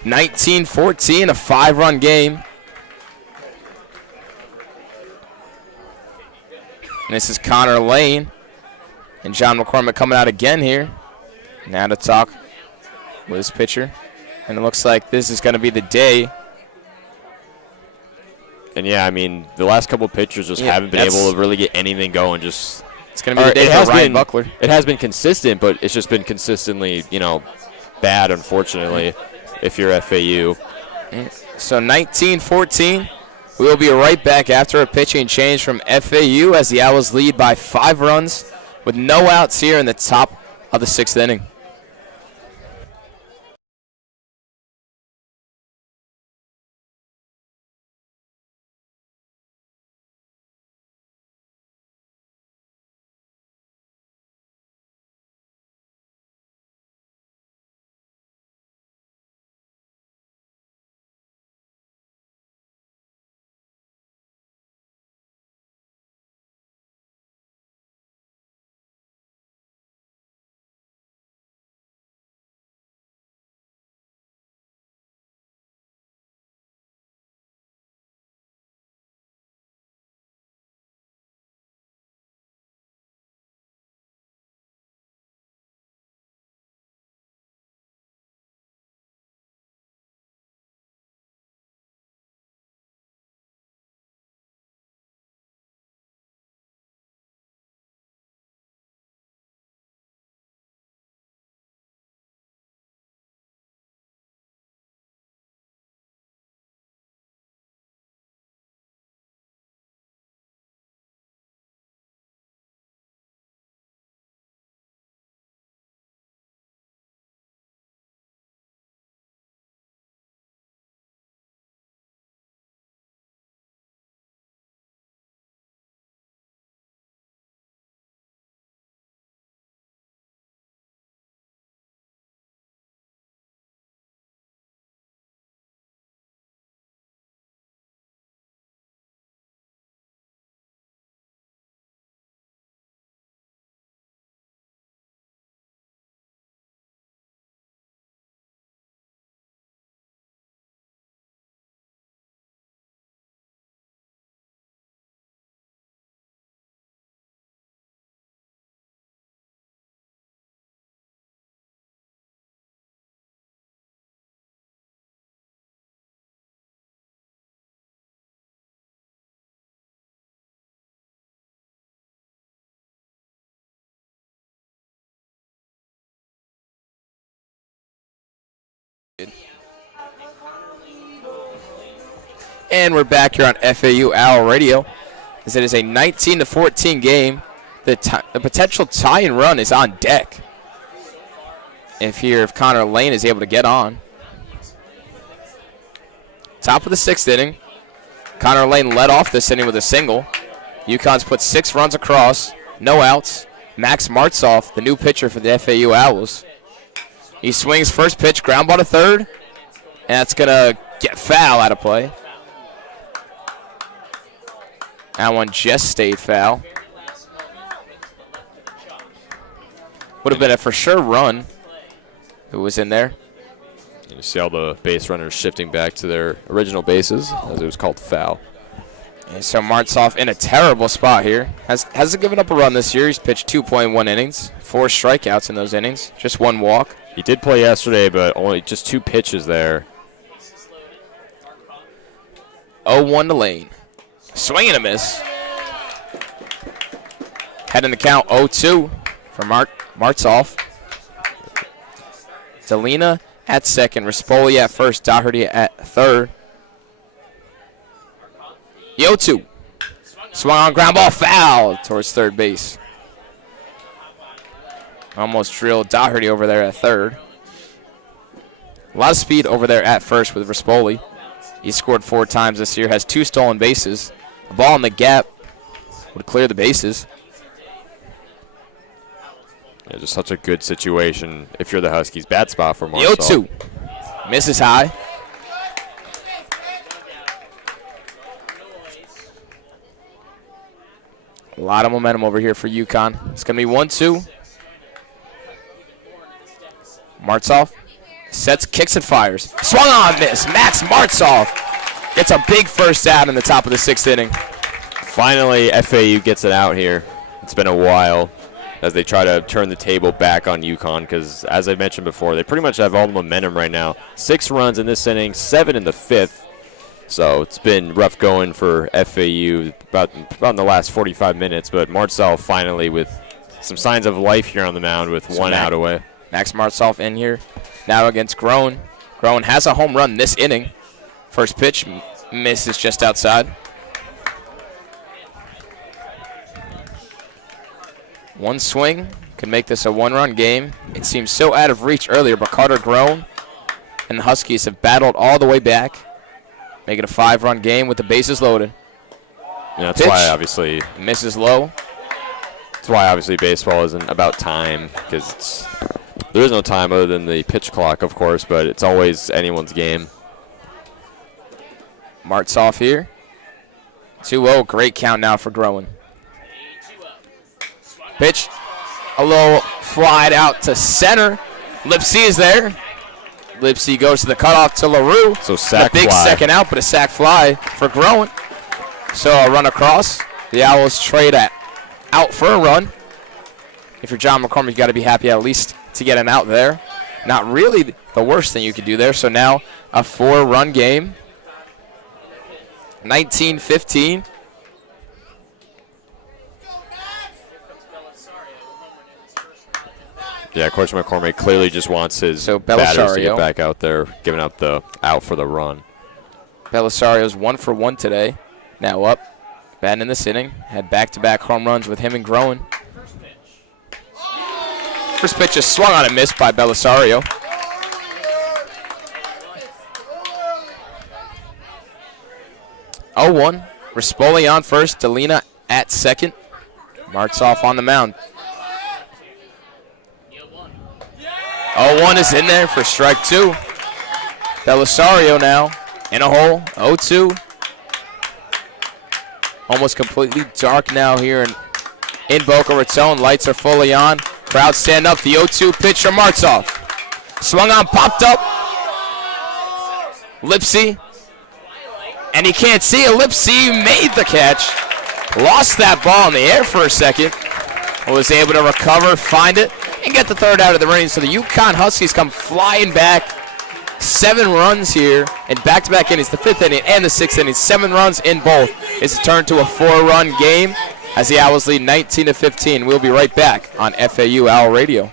19-14, a 5-run game. And this is Connor Lane. And John McCormick coming out again here. Now to talk with his pitcher. And it looks like this is going to be the day. And, yeah, I mean, the last couple of pitchers just haven't been able to really get anything going. It's going to be the day for Ryan Buckler. It has been consistent, but it's just been consistently, bad, unfortunately, if you're FAU. So 19-14. We will be right back after a pitching change from FAU as the Owls lead by 5 runs with no outs here in the top of the 6th inning. And we're back here on FAU Owl Radio as it is a 19-14 game. The potential tie and run is on deck. If Connor Lane is able to get on. Top of the 6th inning. Connor Lane led off this inning with a single. UConn's put 6 runs across, no outs. Max Martzoff, the new pitcher for the FAU Owls. He swings first pitch, ground ball to third, and that's going to get foul out of play. That one just stayed foul. Would have been a for sure run. Who was in there? You see all the base runners shifting back to their original bases, as it was called foul. And so Martzoff in a terrible spot here. Hasn't given up a run this year. He's pitched 2.1 innings, 4 strikeouts in those innings, just 1 walk. He did play yesterday, but only just 2 pitches there. 0-1 to Lane. Swing and a miss. Head in the count 0-2 for Martzoff. Delina at second, Rispoli at first, Doherty at third. 0-2. Swung on, ground ball, foul towards third base. Almost drilled Doherty over there at third. A lot of speed over there at first with Rispoli. He scored 4 times this year, has 2 stolen bases. A ball in the gap would clear the bases. Yeah, just such a good situation if you're the Huskies. Bad spot for Martzoff. 0-2. Misses high. A lot of momentum over here for UConn. It's going to be 1-2. Martzoff sets, kicks, and fires. Swung on, miss. Max Martzoff gets a big first out in the top of the 6th inning. Finally, FAU gets it out here. It's been a while as they try to turn the table back on UConn because, as I mentioned before, they pretty much have all the momentum right now. 6 runs in this inning, 7 in the 5th. So it's been rough going for FAU about in the last 45 minutes, but Martzoff finally with some signs of life here on the mound with 1 out away. Max Martzoff in here now against Groen. Groen has a home run this inning. First pitch misses just outside. 1 swing could make this a 1-run game. It seemed so out of reach earlier, but Carter Groen and the Huskies have battled all the way back. Make it a 5-run game with the bases loaded. Yeah, that's why obviously misses low. That's why obviously baseball isn't about time because there is no time other than the pitch clock, of course, but it's always anyone's game. Martzoff here. 2-0, great count now for Groen. Pitch, a low fly out to center. Lipsy is there. Lipsy goes to the cutoff to LaRue. So sack fly. A big second out, but a sack fly for Groen. So a run across. The Owls trade out for a run. If you're John McCormick, you got to be happy at least to get an out there. Not really the worst thing you could do there. So now a 4-run game. 19-15. Yeah, Coach McCormick clearly just wants his batters to get back out there, giving up the out for the run. Belisario's 1 for 1 today. Now up, batting in this inning. Had back-to-back home runs with him and Groen. First pitch is swung on and missed by Belisario. Oh-1. Rispoli on first. Delina at second. Martzoff on the mound. 0-1 is in there for strike 2. Belisario now in a hole. 0-2. Almost completely dark now here in Boca Raton. Lights are fully on. Crowd stand up. The 0-2 pitch from Martzoff. Swung on, popped up. Lipsy. And he can't see it. Lipsy made the catch. Lost that ball in the air for a second. Was able to recover, find it, and get the 3rd out of the inning. So the UConn Huskies come flying back. 7 runs here in back-to-back innings, the 5th inning and the 6th inning. 7 runs in both. It's turned to a 4-run game as the Owls lead 19-15. We'll be right back on FAU Owl Radio.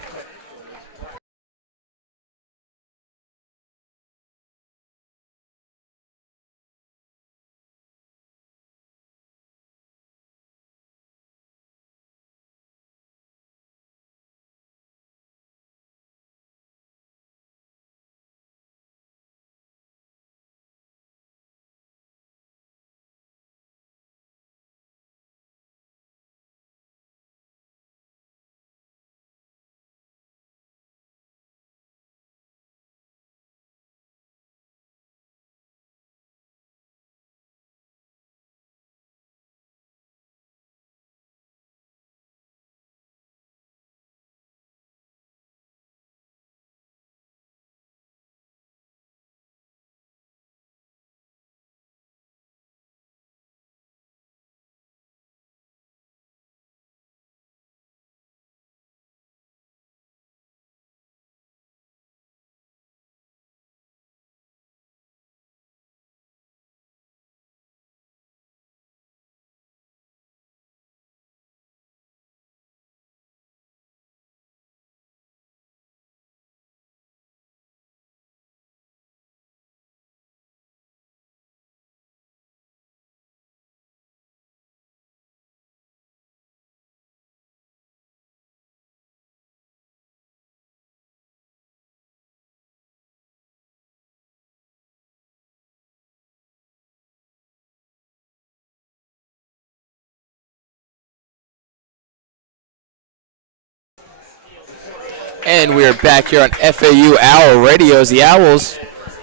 And we are back here on FAU Owl Radio as the Owls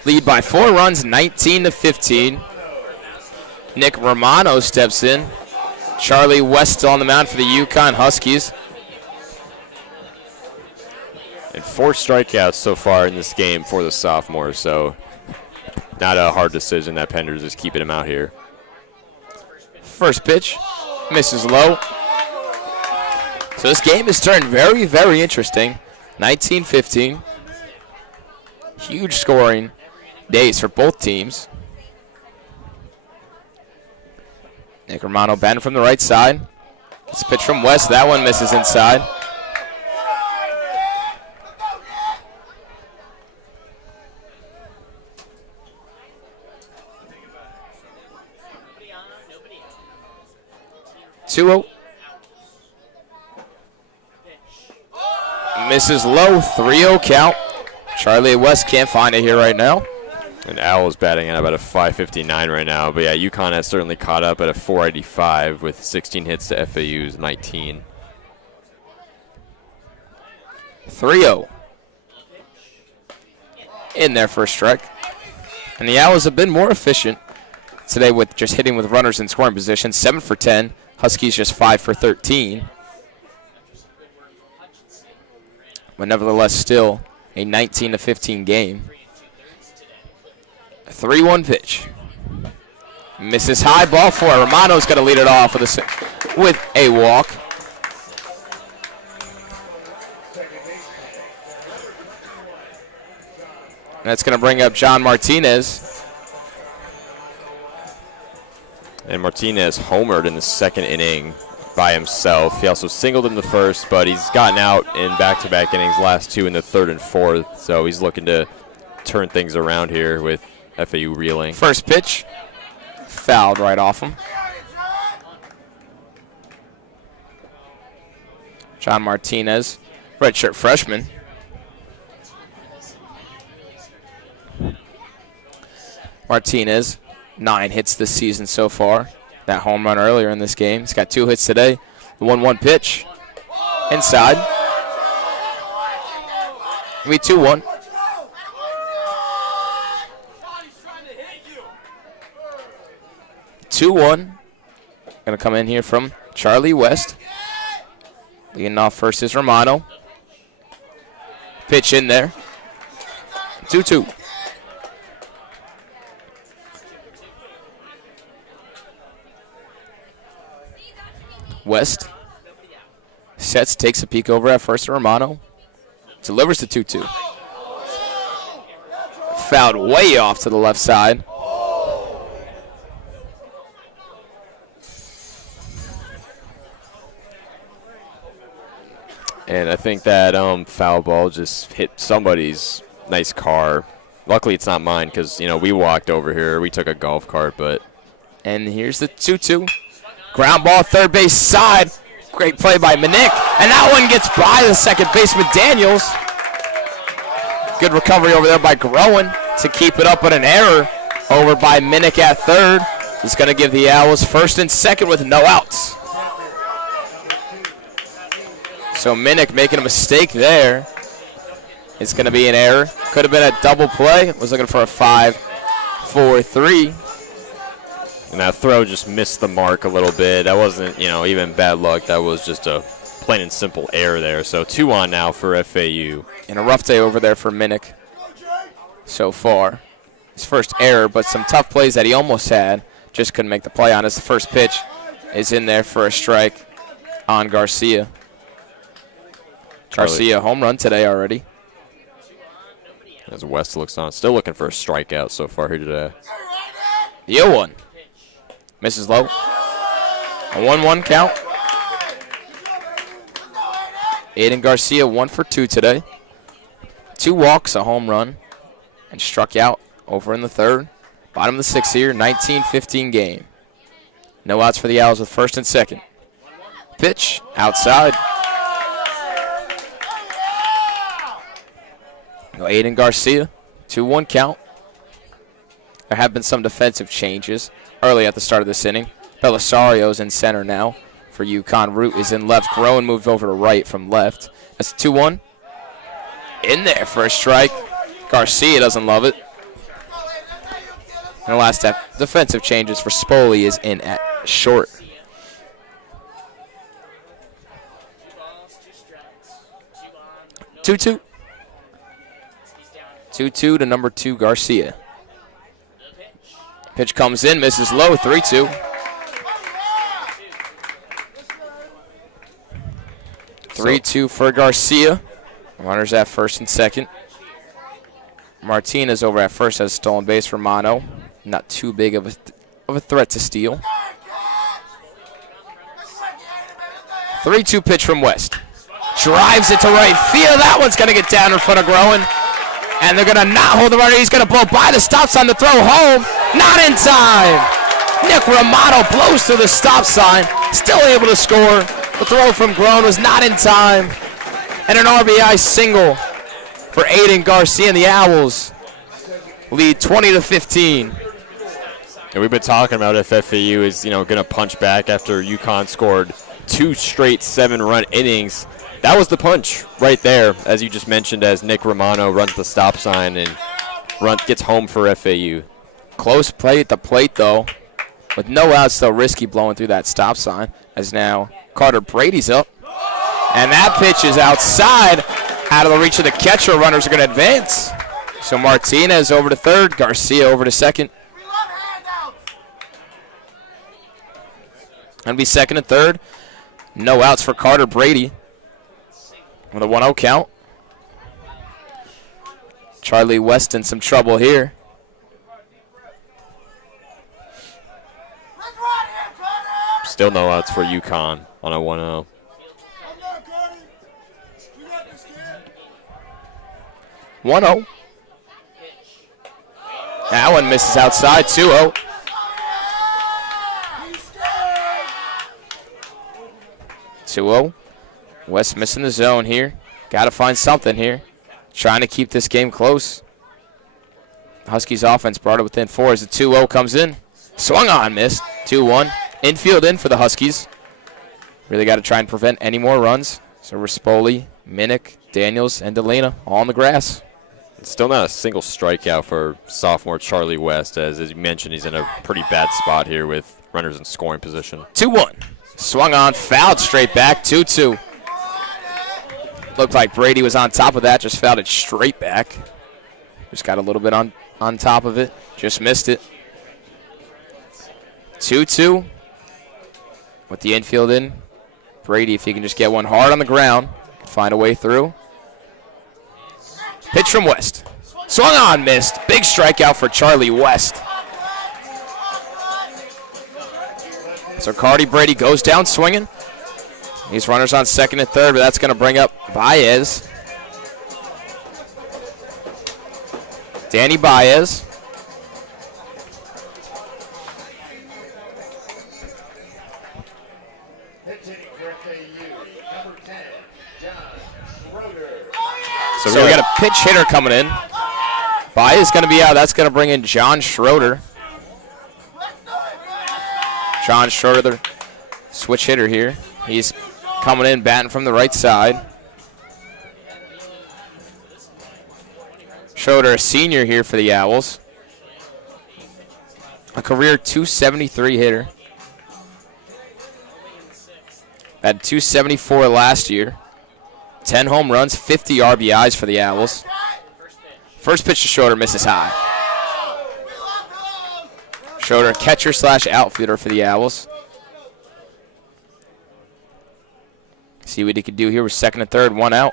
lead by 4 runs, 19-15. Nick Romano steps in. Charlie West on the mound for the UConn Huskies. And 4 strikeouts so far in this game for the sophomore, so not a hard decision that Penders is keeping him out here. First pitch, misses low. So this game has turned very, very interesting. 19-15. Huge scoring days for both teams. Nick Romano batting from the right side. It's a pitch from West. That one misses inside. Two-0. Misses low, 3-0 count. Charlie West can't find it here right now. And Owl's batting at about a 559 right now. But yeah, UConn has certainly caught up at a 485 with 16 hits to FAU's 19. 3-0. In there for a strike. And the Owls have been more efficient today with just hitting with runners in scoring position. 7 for 10. Huskies just 5 for 13. But nevertheless, still a 19-15 game. A 3-1 pitch. Misses high, ball 4. Romano's going to lead it off with a walk. And that's going to bring up John Martinez. And Martinez homered in the second inning by himself. He also singled in the first, but he's gotten out in back-to-back innings, last 2 in the third and fourth. So he's looking to turn things around here with FAU reeling. First pitch, fouled right off him. John Martinez, redshirt freshman. Martinez, 9 hits this season so far. That home run earlier in this game. He's got 2 hits today. The 1-1 pitch. Inside. It'll be 2-1. Going to come in here from Charlie West. Leading off first is Romano. Pitch in there. 2-2. West sets, takes a peek over at first to Romano. Delivers the 2-2. Fouled way off to the left side. And I think that foul ball just hit somebody's nice car. Luckily, it's not mine because, you know, we walked over here. We took a golf cart, but. And here's the 2-2. Ground ball, third base side. Great play by Manick. And that one gets by the second baseman, Daniels. Good recovery over there by Groen to keep it up, but an error over by Manick at third. He's going to give the Owls first and second with no outs. So Manick making a mistake there. It's going to be an error. Could have been a double play. Was looking for a 5-4-3. And that throw just missed the mark a little bit. That wasn't, you know, even bad luck. That was just a plain and simple error there. So 2 on now for FAU. And a rough day over there for Manick so far. His first error, but some tough plays that he almost had. Just couldn't make the play on. As the first pitch is in there for a strike on Garcia. Garcia home run today already. As West looks on, still looking for a strikeout so far here today. The 0-1. Misses low. A 1-1 count. Aiden Garcia 1 for 2 today. 2 walks, a home run, and struck out over in the third. Bottom of the 6th here, 19-15 game. No outs for the Owls with first and second. Pitch outside. Aiden Garcia, 2-1 count. There have been some defensive changes early at the start of this inning. Belisario's in center now for UConn. Root is in left. Groen moved over to right from left. That's 2-1. in there for a strike. Garcia doesn't love it. And the last defensive changes for Spoli is in at short. Two-two. 2-2 to number 2, Garcia. Pitch comes in, misses low, 3-2. 3-2 for Garcia. Runners at first and second. Martinez over at first has a stolen base for Mono. Not too big of a threat to steal. 3-2 pitch from West. Drives it to right field. That one's going to get down in front of Groen. And they're going to not hold the runner. He's going to blow by the stop sign to throw home. Not in time. Nick Romano blows through the stop sign. Still able to score. The throw from Groen was not in time. And an RBI single for Aiden Garcia, and the Owls lead 20-15. And we've been talking about if FAU is, going to punch back after UConn scored 2 straight 7-run innings. That was the punch right there, as you just mentioned, as Nick Romano runs the stop sign and gets home for FAU. Close play at the plate, though. With no outs, still risky blowing through that stop sign, as now Carter Brady's up. And that pitch is outside, out of the reach of the catcher. Runners are going to advance. So Martinez over to third, Garcia over to second. Going to be second and third. No outs for Carter Brady with a 1-0 count. Charlie West in some trouble here. Still no outs for UConn on a 1-0. That one misses outside, 2-0. West missing the zone here. Got to find something here. Trying to keep this game close. Huskies offense brought it within 4 as the 2-0 comes in. Swung on, missed. 2-1. Infield in for the Huskies. Really got to try and prevent any more runs. So Rispoli, Minnick, Daniels, and Delena all on the grass. Still not a single strikeout for sophomore Charlie West, as you mentioned, he's in a pretty bad spot here with runners in scoring position. 2-1. Swung on, fouled straight back, 2-2. Looked like Brady was on top of that, just fouled it straight back. Just got a little bit on top of it, just missed it. 2-2 with the infield in. Brady, if he can just get one hard on the ground, find a way through. Pitch from West. Swung on, missed. Big strikeout for Charlie West. So Cardi Brady goes down swinging. These runners on second and third, but that's going to bring up Baez. Danny Baez. So we got a pitch hitter coming in. Baez is going to be out. That's going to bring in John Schroeder. John Schroeder, switch hitter here. He's coming in, batting from the right side. Schroeder, a senior here for the Owls. A career .273 hitter. Had .274 last year. 10 home runs, 50 RBIs for the Owls. First pitch to Schroeder, misses high. Schroeder, catcher / outfielder for the Owls. See what he could do here with second and third, 1 out.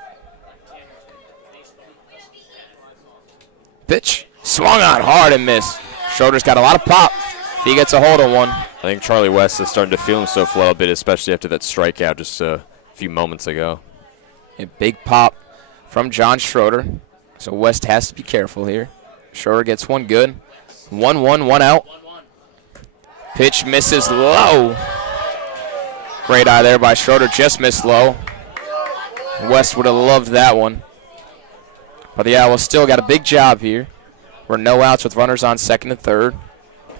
Pitch, swung on hard and missed. Schroeder's got a lot of pop. If he gets a hold of one. I think Charlie West is starting to feel himself a little bit, especially after that strikeout just a few moments ago. A big pop from John Schroeder. So West has to be careful here. Schroeder gets one good. 1-1, 1 out. Pitch misses low. Great eye there by Schroeder, just missed low. West would have loved that one. But the Owls still got a big job here. We're no outs with runners on second and third.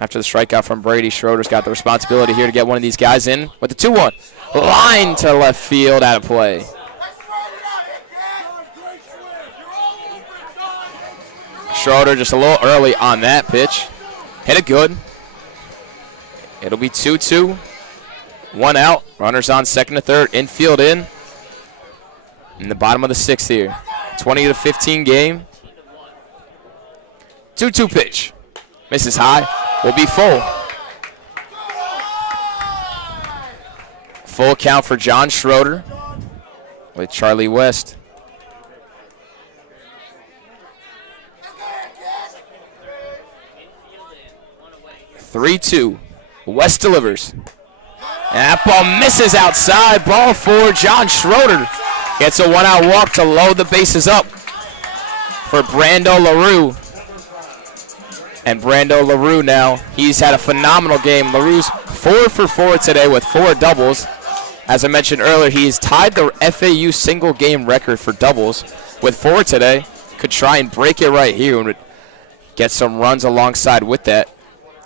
After the strikeout from Brady, Schroeder's got the responsibility here to get one of these guys in with the 2-1. Line to left field, out of play. Schroeder just a little early on that pitch. Hit it good. It'll be 2-2. 1 out. Runners on second to third. Infield in the bottom of the 6th here. 20-15 game. 2-2 pitch. Misses high. Will be full. Full count for John Schroeder with Charlie West. (3-2). West delivers. And that ball misses outside. Ball for John Schroeder. Gets a 1-out walk to load the bases up for Brando LaRue. And Brando LaRue now, he's had a phenomenal game. LaRue's 4 for 4 today with 4 doubles. As I mentioned earlier, he's tied the FAU single game record for doubles with 4 today. Could try and break it right here and get some runs alongside with that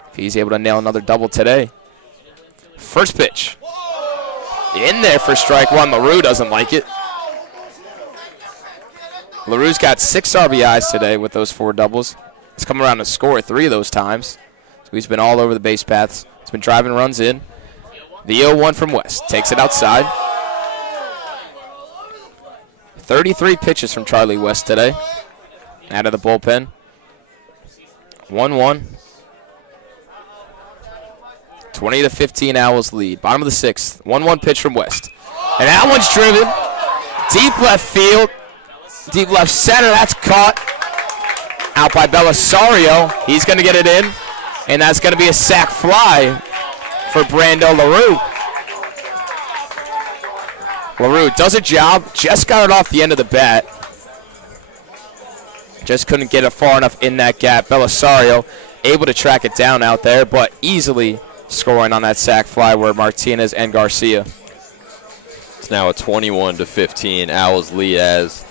if he's able to nail another double today. First pitch. In there for strike one. LaRue doesn't like it. LaRue's got 6 RBIs today with those 4 doubles. He's come around to score 3 of those times. So he's been all over the base paths. He's been driving runs in. The 0-1 from West. Takes it outside. 33 pitches from Charlie West today. Out of the bullpen. 1-1. 20-15 Owls lead. Bottom of the 6th. 1-1 pitch from West. And that one's driven. Deep left field. Deep left center. That's caught. Out by Belisario. He's going to get it in. And that's going to be a sac fly for Brando LaRue. LaRue does a job. Just got it off the end of the bat. Just couldn't get it far enough in that gap. Belisario able to track it down out there, but easily scoring on that sac fly were Martinez and Garcia. It's now a 21-15 Owls lead as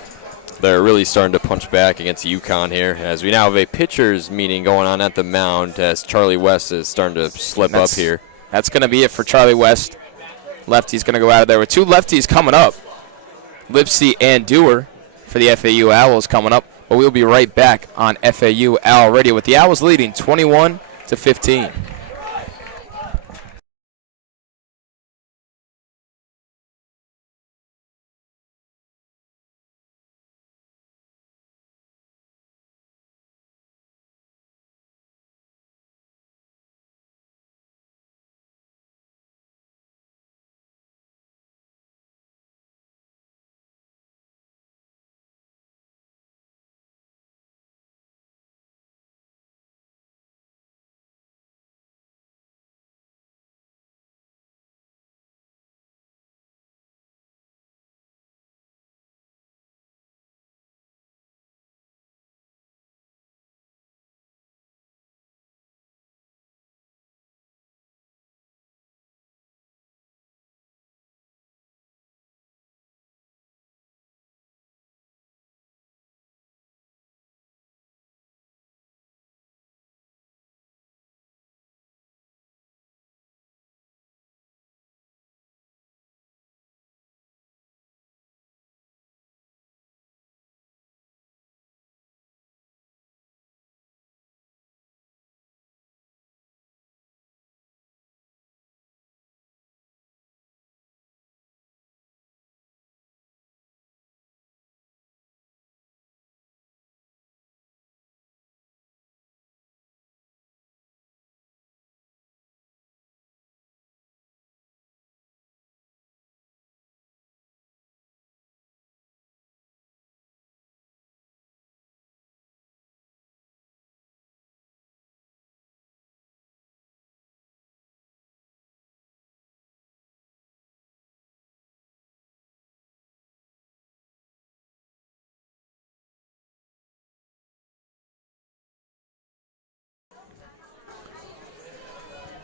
they're really starting to punch back against UConn here, as we now have a pitcher's meeting going on at the mound as Charlie West is starting to slip up here. That's going to be it for Charlie West. Lefty's going to go out of there with 2 lefties coming up. Lipsy and Dewar for the FAU Owls coming up. But we'll be right back on FAU Owl Radio with the Owls leading 21-15.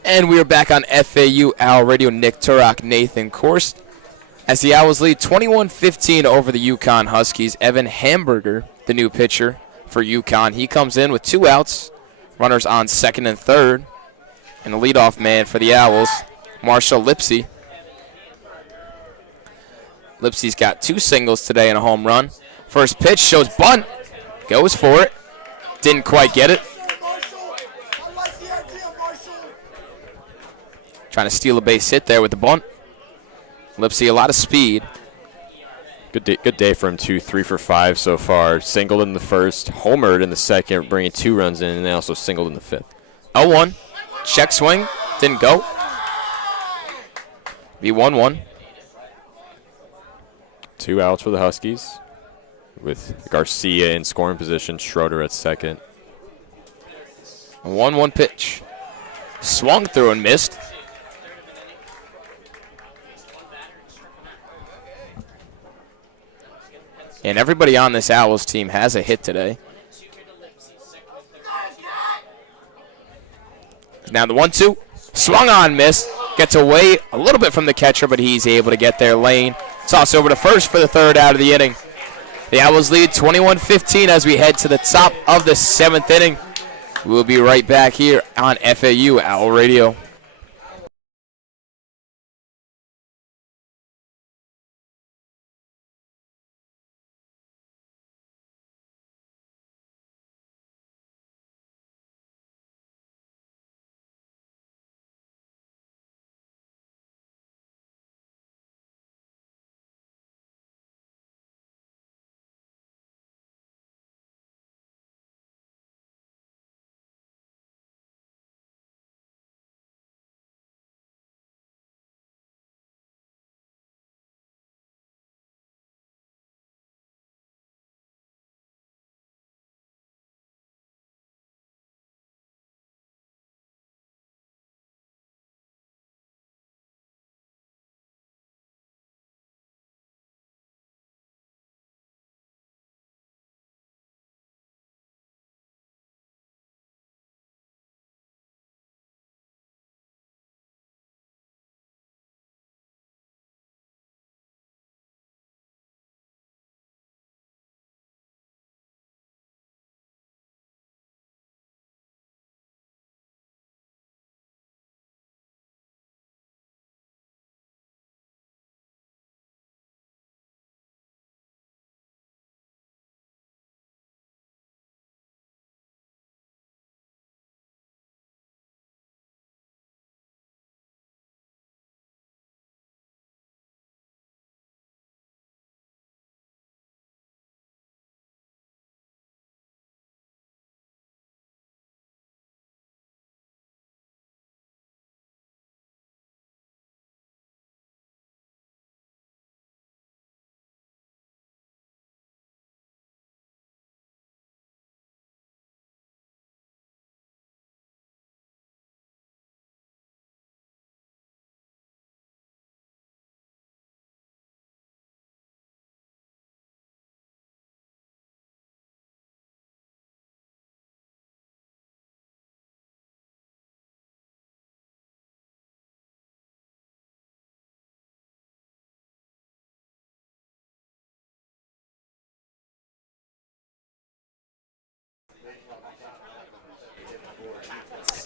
And we are back on FAU Owl Radio. Nick Turok, Nathan Korst. As the Owls lead 21-15 over the UConn Huskies. Evan Hamburger, the new pitcher for UConn. He comes in with 2 outs. Runners on second and third. And the leadoff man for the Owls, Marshall Lipsy. Lipsy's got 2 singles today and a home run. First pitch shows bunt. Goes for it. Didn't quite get it. Trying to steal a base hit there with the bunt. Lipsy, a lot of speed. Good day for him, too. 3 for 5 so far. Singled in the first, homered in the second, bringing 2 runs in, and they also singled in the fifth. 0-1. Check swing. Didn't go. Be 1-1. 2 outs for the Huskies, with Garcia in scoring position, Schroeder at second. A 1-1 pitch. Swung through and missed. And everybody on this Owls team has a hit today. Now the 1-2. Swung on, missed. Gets away a little bit from the catcher, but he's able to get there. Lane. Toss over to first for the 3rd out of the inning. The Owls lead 21-15 as we head to the top of the 7th inning. We'll be right back here on FAU Owl Radio.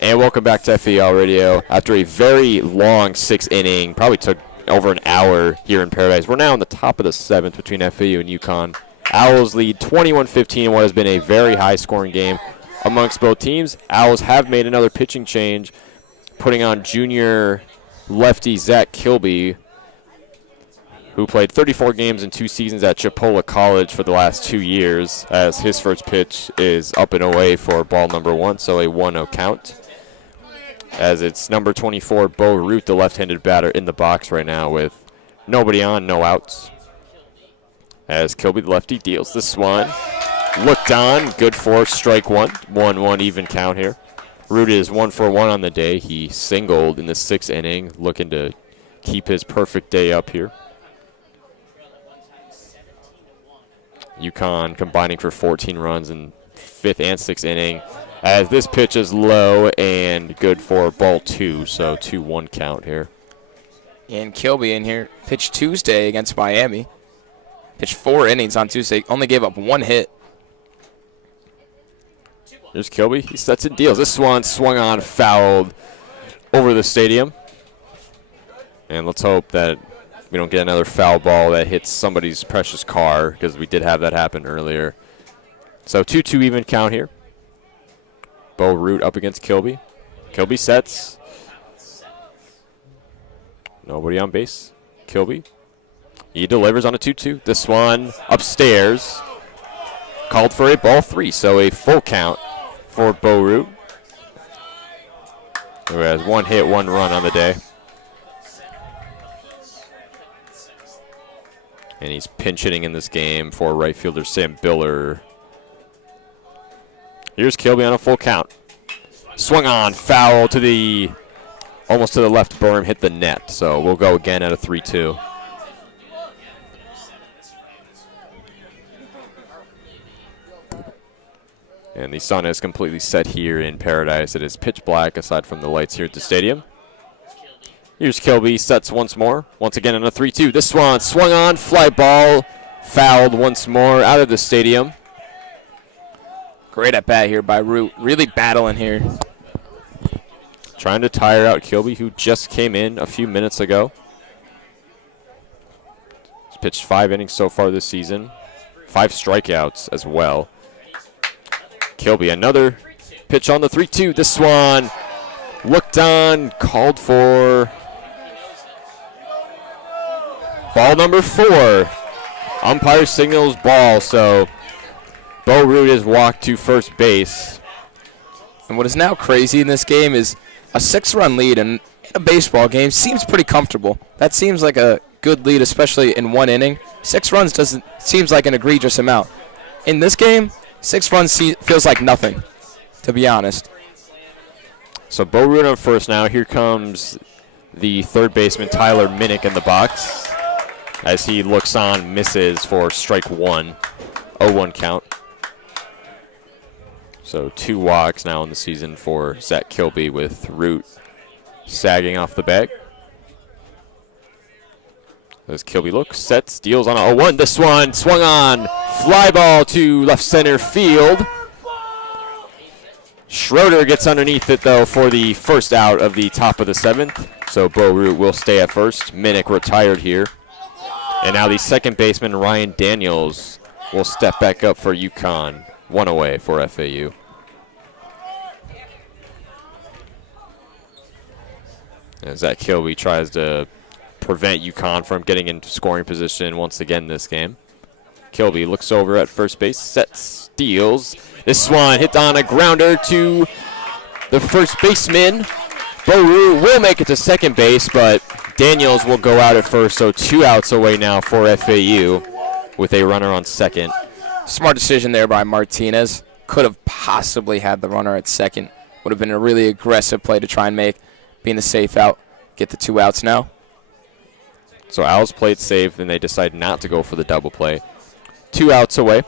And welcome back to FAL Radio. After a very long 6th inning, probably took over an hour here in Paradise, we're now in the top of the 7th between FAU and UConn. Owls lead 21-15 in what has been a very high-scoring game amongst both teams. Owls have made another pitching change, putting on junior lefty Zach Kilby, who played 34 games in 2 seasons at Chipola College for the last 2 years, as his first pitch is up and away for ball number 1, so a 1-0 count. As it's number 24, Bo Root, the left-handed batter, in the box right now with nobody on, no outs. As Kilby, the lefty, deals this one. Looked on, good for strike 1. 1-1 even count here. Root is 1 for 1 on the day. He singled in the 6th inning, looking to keep his perfect day up here. UConn combining for 14 runs in 5th and 6th inning, as this pitch is low and good for ball 2, so 2-1 count here. And Kilby in here pitched Tuesday against Miami. Pitched 4 innings on Tuesday, only gave up 1 hit. There's Kilby. He sets and deals. This one swung on, fouled over the stadium. And let's hope that we don't get another foul ball that hits somebody's precious car, because we did have that happen earlier. So 2-2 even count here. Bo Root up against Kilby. Kilby sets. Nobody on base. Kilby. He delivers on a 2-2. This one upstairs. Called for a ball 3, so a full count for Bo Root, who has 1 hit, 1 run on the day. And he's pinch hitting in this game for right fielder Sam Biller. Here's Kilby on a full count. Swung on, foul to the, almost to the left berm, hit the net. So we'll go again at a 3-2. And the sun is completely set here in Paradise. It is pitch black aside from the lights here at the stadium. Here's Kilby, sets once more. Once again on a 3-2. This one swung on, fly ball, fouled once more out of the stadium. Great at bat here by Root. Really battling here. Trying to tire out Kilby, who just came in a few minutes ago. He's pitched 5 innings so far this season. 5 strikeouts as well. Kilby, another pitch on the 3-2. This one looked on, called for ball number 4. Umpire signals ball, so Bo Root is walked to first base. And what is now crazy in this game is a 6-run lead in a baseball game seems pretty comfortable. That seems like a good lead, especially in 1 inning. 6 runs seems like an egregious amount. In this game, 6 runs feels like nothing, to be honest. So Bo Root on first now. Here comes the third baseman, Tyler Minnick, in the box. As he looks on, misses for strike 1. 0-1 count. So 2 walks now in the season for Zach Kilby, with Root sagging off the bag. As Kilby looks, sets, deals on a 0-1. This one swung on, fly ball to left center field. Schroeder gets underneath it, though, for the first out of the top of the 7th. So Bo Root will stay at first. Minnick retired here. And now the second baseman, Ryan Daniels, will step back up for UConn. 1 away for FAU. As Zach Kilby tries to prevent UConn from getting into scoring position once again this game. Kilby looks over at first base, sets, deals. This one hit on a grounder to the first baseman. Bo Root will make it to second base, but Daniels will go out at first, so 2 outs away now for FAU with a runner on second. Smart decision there by Martinez. Could have possibly had the runner at second. Would have been a really aggressive play to try and make, being the safe out, get the 2 outs now. So Owls played safe, and they decide not to go for the double play. 2 outs away.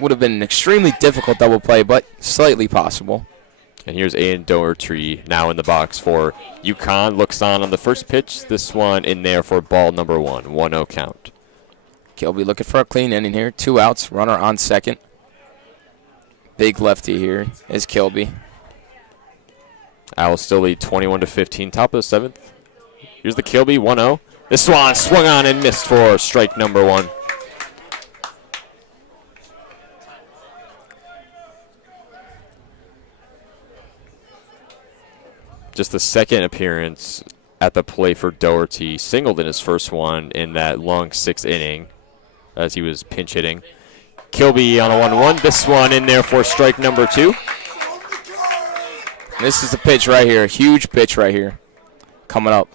Would have been an extremely difficult double play, but slightly possible. And here's Aiden Doherty now in the box for UConn. Looks on the first pitch. This one in there for ball number 1. 1-0 count. Kilby looking for a clean inning here. 2 outs, runner on second. Big lefty here is Kilby. Owls still lead 21-15, top of the 7th. Here's the Kilby, 1-0. This one swung on and missed for strike number 1. Just the second appearance at the plate for Doherty. Singled in his first one in that long 6th inning as he was pinch hitting. Kilby on a 1-1. This one in there for strike number 2. This is the pitch right here. Huge pitch right here. Coming up.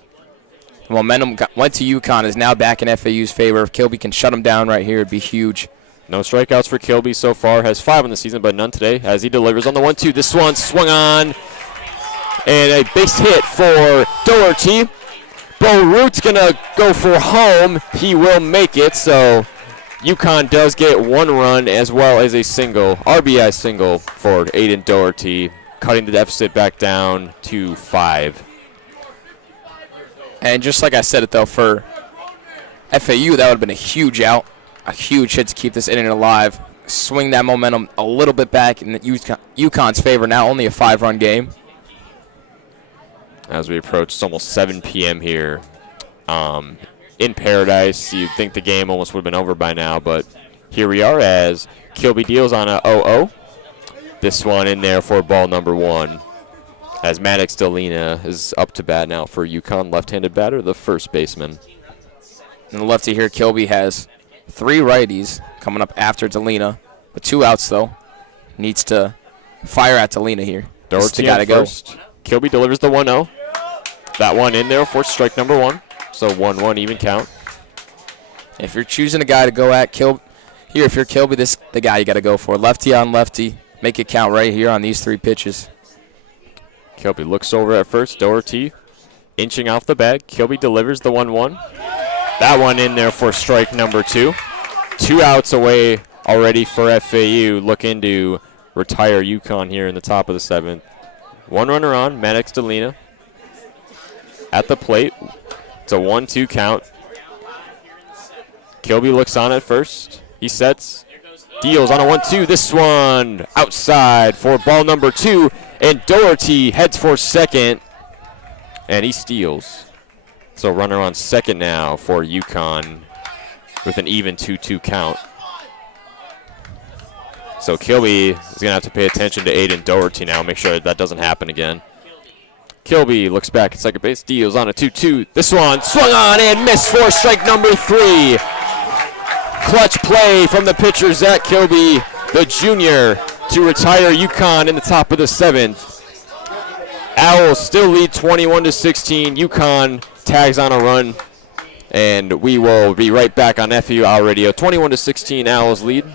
The momentum went to UConn, is now back in FAU's favor. If Kilby can shut him down right here, it'd be huge. No strikeouts for Kilby so far. Has 5 on the season, but none today as he delivers on the 1-2. This one swung on. And a base hit for Doherty. Bo Root's going to go for home. He will make it, so UConn does get 1 run as well as a single, RBI single for Aiden Doherty, cutting the deficit back down to 5. And just like I said it, though, for FAU, that would have been a huge out, a huge hit to keep this inning alive. Swing that momentum a little bit back in UConn's favor. Now only a 5-run game. As we approach, it's almost 7 p.m. here in Paradise. You'd think the game almost would have been over by now, but here we are as Kilby deals on a 0-0. This one in there for ball number 1. As Maddox Delina is up to bat now for UConn, left-handed batter, the first baseman. On the lefty here, Kilby has 3 righties coming up after Delina, with 2 outs though. Needs to fire at Delina here. Doherty got to go. Kilby delivers the 1-0. That one in there for strike number 1. So 1-1 even count. If you're choosing a guy to go at Kilby, here if you're Kilby, this the guy you got to go for. Lefty on lefty, make it count right here on these 3 pitches. Kilby looks over at first. Doherty inching off the bag. Kilby delivers the 1-1. That one in there for strike number 2. 2 outs away already for FAU. Looking to retire UConn here in the top of the 7th. 1 runner on, Maddox Delina. At the plate. It's a 1-2 count. Kilby looks on at first. He sets. Deals on a 1-2. This one outside for ball number 2. And Doherty heads for second. And he steals. So runner on second now for UConn with an even 2-2 count. So Kilby is going to have to pay attention to Aiden Doherty now, make sure that doesn't happen again. Kilby looks back at second base, deals on a 2-2. This one swung on and missed for strike number 3. Clutch play from the pitcher, Zach Kilby, the junior, to retire UConn in the top of the 7th. Owls still lead 21-16. UConn tags on a run, and we will be right back on FAU Owl Radio. 21-16, Owls lead.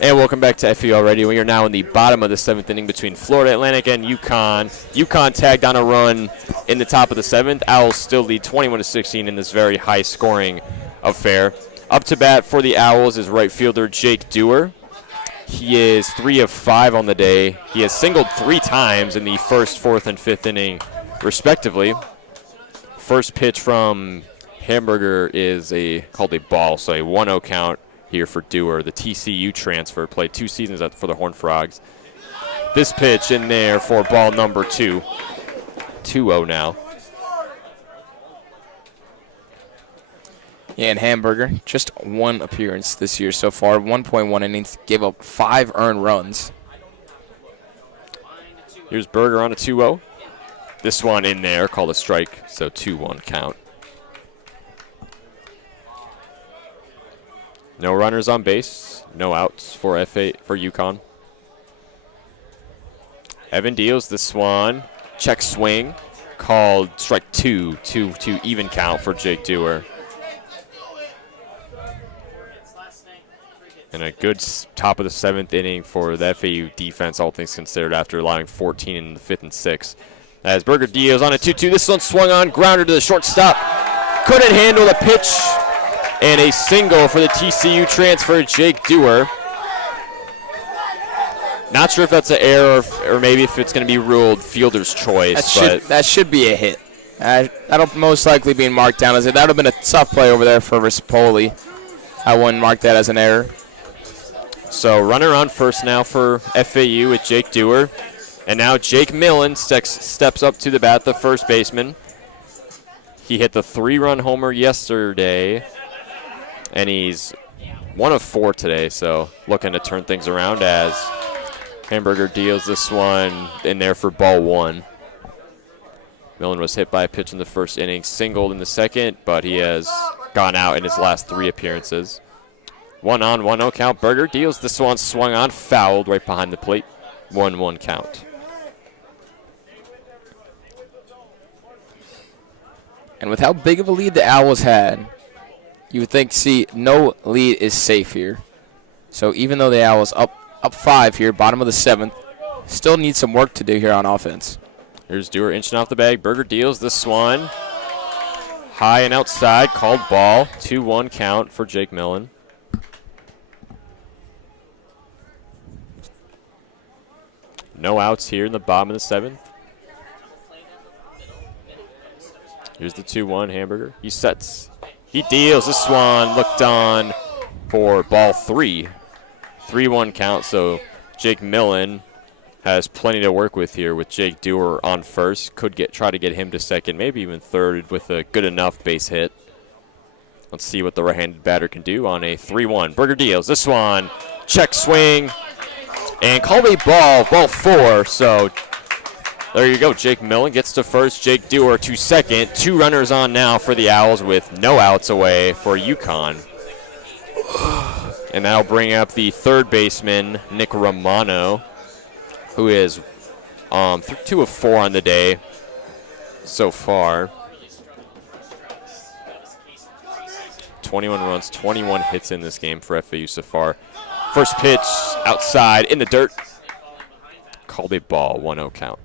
And welcome back to FAU already. We are now in the bottom of the 7th inning between Florida Atlantic and UConn. UConn tagged on a run in the top of the 7th. Owls still lead 21-16 in this very high-scoring affair. Up to bat for the Owls is right fielder Jake Dewar. He is 3 of 5 on the day. He has singled 3 times in the 1st, 4th, and 5th inning, respectively. First pitch from Hamburger is called a ball, so a 1-0 count here for Dewar. The TCU transfer, played 2 seasons for the Horned Frogs. This pitch in there for ball number 2. 2-0 now. Yeah, and Hamburger, just 1 appearance this year so far. 1.1 innings, gave up 5 earned runs. Here's Berger on a 2-0. This one in there, called a strike, so 2-1 count. No runners on base, no outs for UConn. Evan deals this one. Check swing, called strike 2 to even count for Jake Dewar. And a good top of the 7th inning for the FAU defense, all things considered, after allowing 14 in the 5th and 6th. As Berger deals on a 2-2. This one swung on, grounder to the shortstop. Couldn't handle the pitch. And a single for the TCU transfer, Jake Dewar. Not sure if that's an error or maybe if it's going to be ruled fielder's choice. That should be a hit. That'll most likely be marked down as it. That would have been a tough play over there for Rispoli. I wouldn't mark that as an error. So runner on first now for FAU with Jake Dewar. And now Jake Millen steps up to the bat, the first baseman. He hit the 3-run homer yesterday, and he's 1 of 4 today, so looking to turn things around as Hamburger deals this one in there for ball 1. Millen was hit by a pitch in the first inning, singled in the second, but he has gone out in his last 3 appearances. 1-on, 1-0 count. Berger deals this one, swung on, fouled right behind the plate. 1-1 count. And with how big of a lead the Owls had, you would think, no lead is safe here. So even though the Owls up 5 here, bottom of the 7th, still need some work to do here on offense. Here's Dewar inching off the bag. Berger deals this one. High and outside, called ball. 2-1 count for Jake Millen. No outs here in the bottom of the 7th. Here's the 2-1 Hamburger. He sets. He deals this one. Looked on for ball 3. 3-1 count, so Jake Millen has plenty to work with here with Jake Dewar on first. Could try to get him to second, maybe even third with a good enough base hit. Let's see what the right-handed batter can do on a 3-1. Berger deals this one. Check swing. And call me ball 4. So there you go. Jake Millen gets to first. Jake Dewar to second. 2 runners on now for the Owls with no outs away for UConn. And that'll bring up the third baseman, Nick Romano, who is 2 of 4 on the day so far. 21 runs, 21 hits in this game for FAU so far. First pitch outside in the dirt. Called a ball, 1-0 count.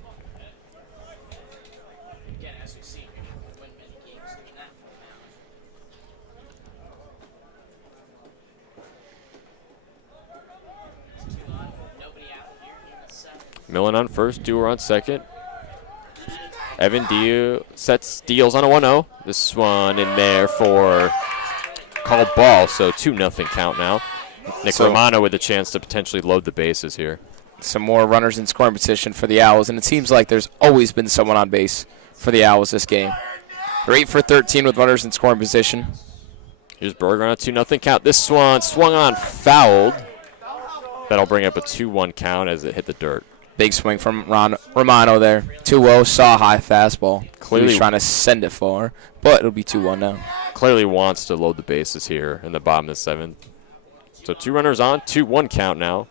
Millen on first, Dewar on second. Evan deals on a 1-0. This one in there for called ball, so 2-0 count now. Nick Romano with a chance to potentially load the bases here. Some more runners in scoring position for the Owls, and it seems like there's always been someone on base for the Owls this game. They're 8 for 13 with runners in scoring position. Here's Berger on a 2-0 count. This one swung on, fouled. That'll bring up a 2-1 count as it hit the dirt. Big swing from Romano there. 2-0, saw a high fastball. Clearly he's trying to send it far, but it'll be 2-1 now. Clearly wants to load the bases here in the bottom of the 7th. So 2 runners on, 2-1 count now.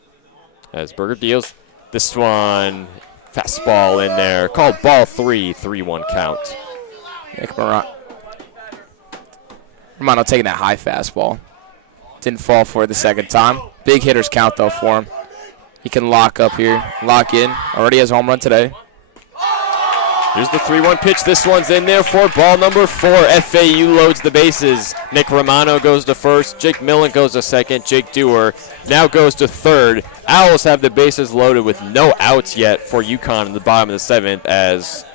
As Berger deals this one, fastball in there. Called ball 3, 3-1 count. Nick Romano taking that high fastball. Didn't fall for it the second time. Big hitters count though for him. He can lock up here, lock in. Already has a home run today. Here's the 3-1 pitch. This one's in there for ball number 4. FAU loads the bases. Nick Romano goes to first. Jake Millen goes to second. Jake Dewar now goes to third. Owls have the bases loaded with no outs yet for UConn in the bottom of the 7th as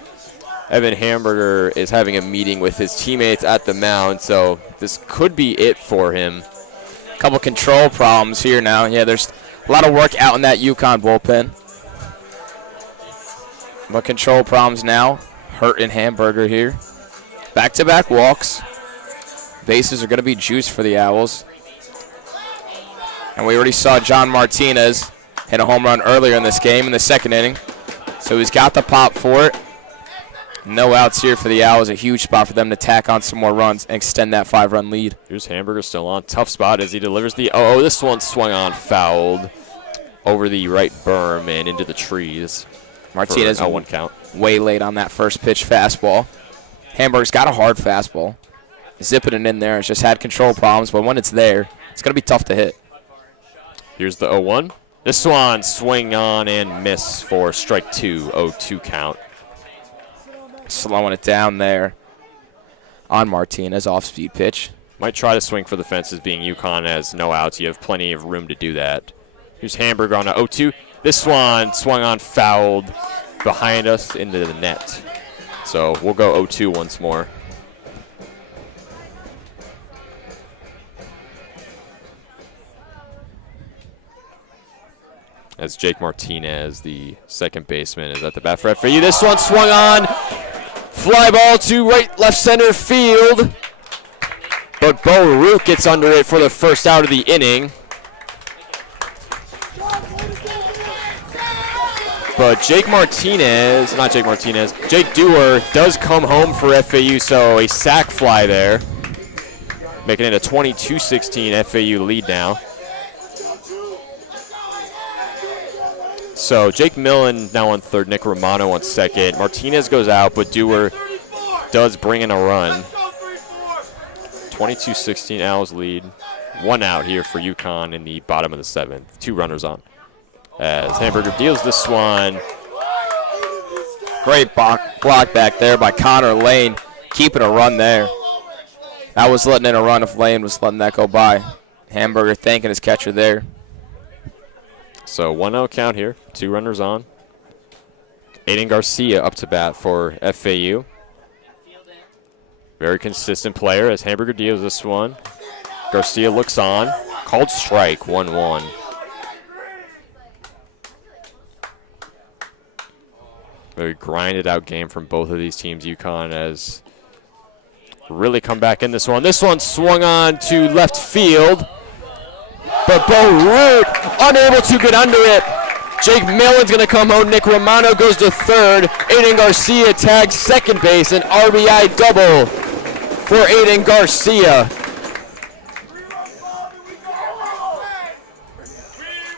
Evan Hamburger is having a meeting with his teammates at the mound, so this could be it for him. Couple control problems here now. Yeah, there's a lot of work out in that UConn bullpen. But control problems now. Hurting Hamburger here. Back-to-back walks. Bases are going to be juiced for the Owls. And we already saw John Martinez hit a home run earlier in this game in the second inning. So he's got the pop for it. No outs here for the Owls. A huge spot for them to tack on some more runs and extend that 5-run lead. Here's Hamburger still on. Tough spot as he delivers the this one swung on, fouled over the right berm and into the trees. Martinez for a 1 count. Way late on that first pitch fastball. Hamburger's got a hard fastball. Zipping it in there. It's just had control problems, but when it's there, it's going to be tough to hit. Here's the 0-1. This one swing on and miss for strike 2, 0-2 count. Slowing it down there on Martinez, off-speed pitch. Might try to swing for the fences, being UConn has no outs. You have plenty of room to do that. Here's Hamburger on a 0-2. This one swung on, fouled behind us into the net. So we'll go 0-2 once more. As Jake Martinez, the second baseman, is at the bat for FAU. This one swung on, Fly ball to left center field. But Bo Root gets under it for the first out of the inning. But Jake Dewar does come home for FAU, so a sac fly there. Making it a 22-16 FAU lead now. So Jake Millen now on third, Nick Romano on second. Martinez goes out, but Dewar does bring in a run. 22-16 Owls lead. 1 out here for UConn in the bottom of the 7th. 2 runners on. As Hamburger deals this one. Great block back there by Connor Lane, keeping a run there. That was letting in a run if Lane was letting that go by. Hamburger thanking his catcher there. So 1-0 count here, 2 runners on. Aiden Garcia up to bat for FAU. Very consistent player as Hamburger deals this one. Garcia looks on, called strike, 1-1. Very grinded out game from both of these teams. UConn has really come back in this one. This one swung on to left field, but Bo Root unable to get under it. Jake Millen's going to come home. Nick Romano goes to third. Aiden Garcia tags second base. An RBI double for Aiden Garcia.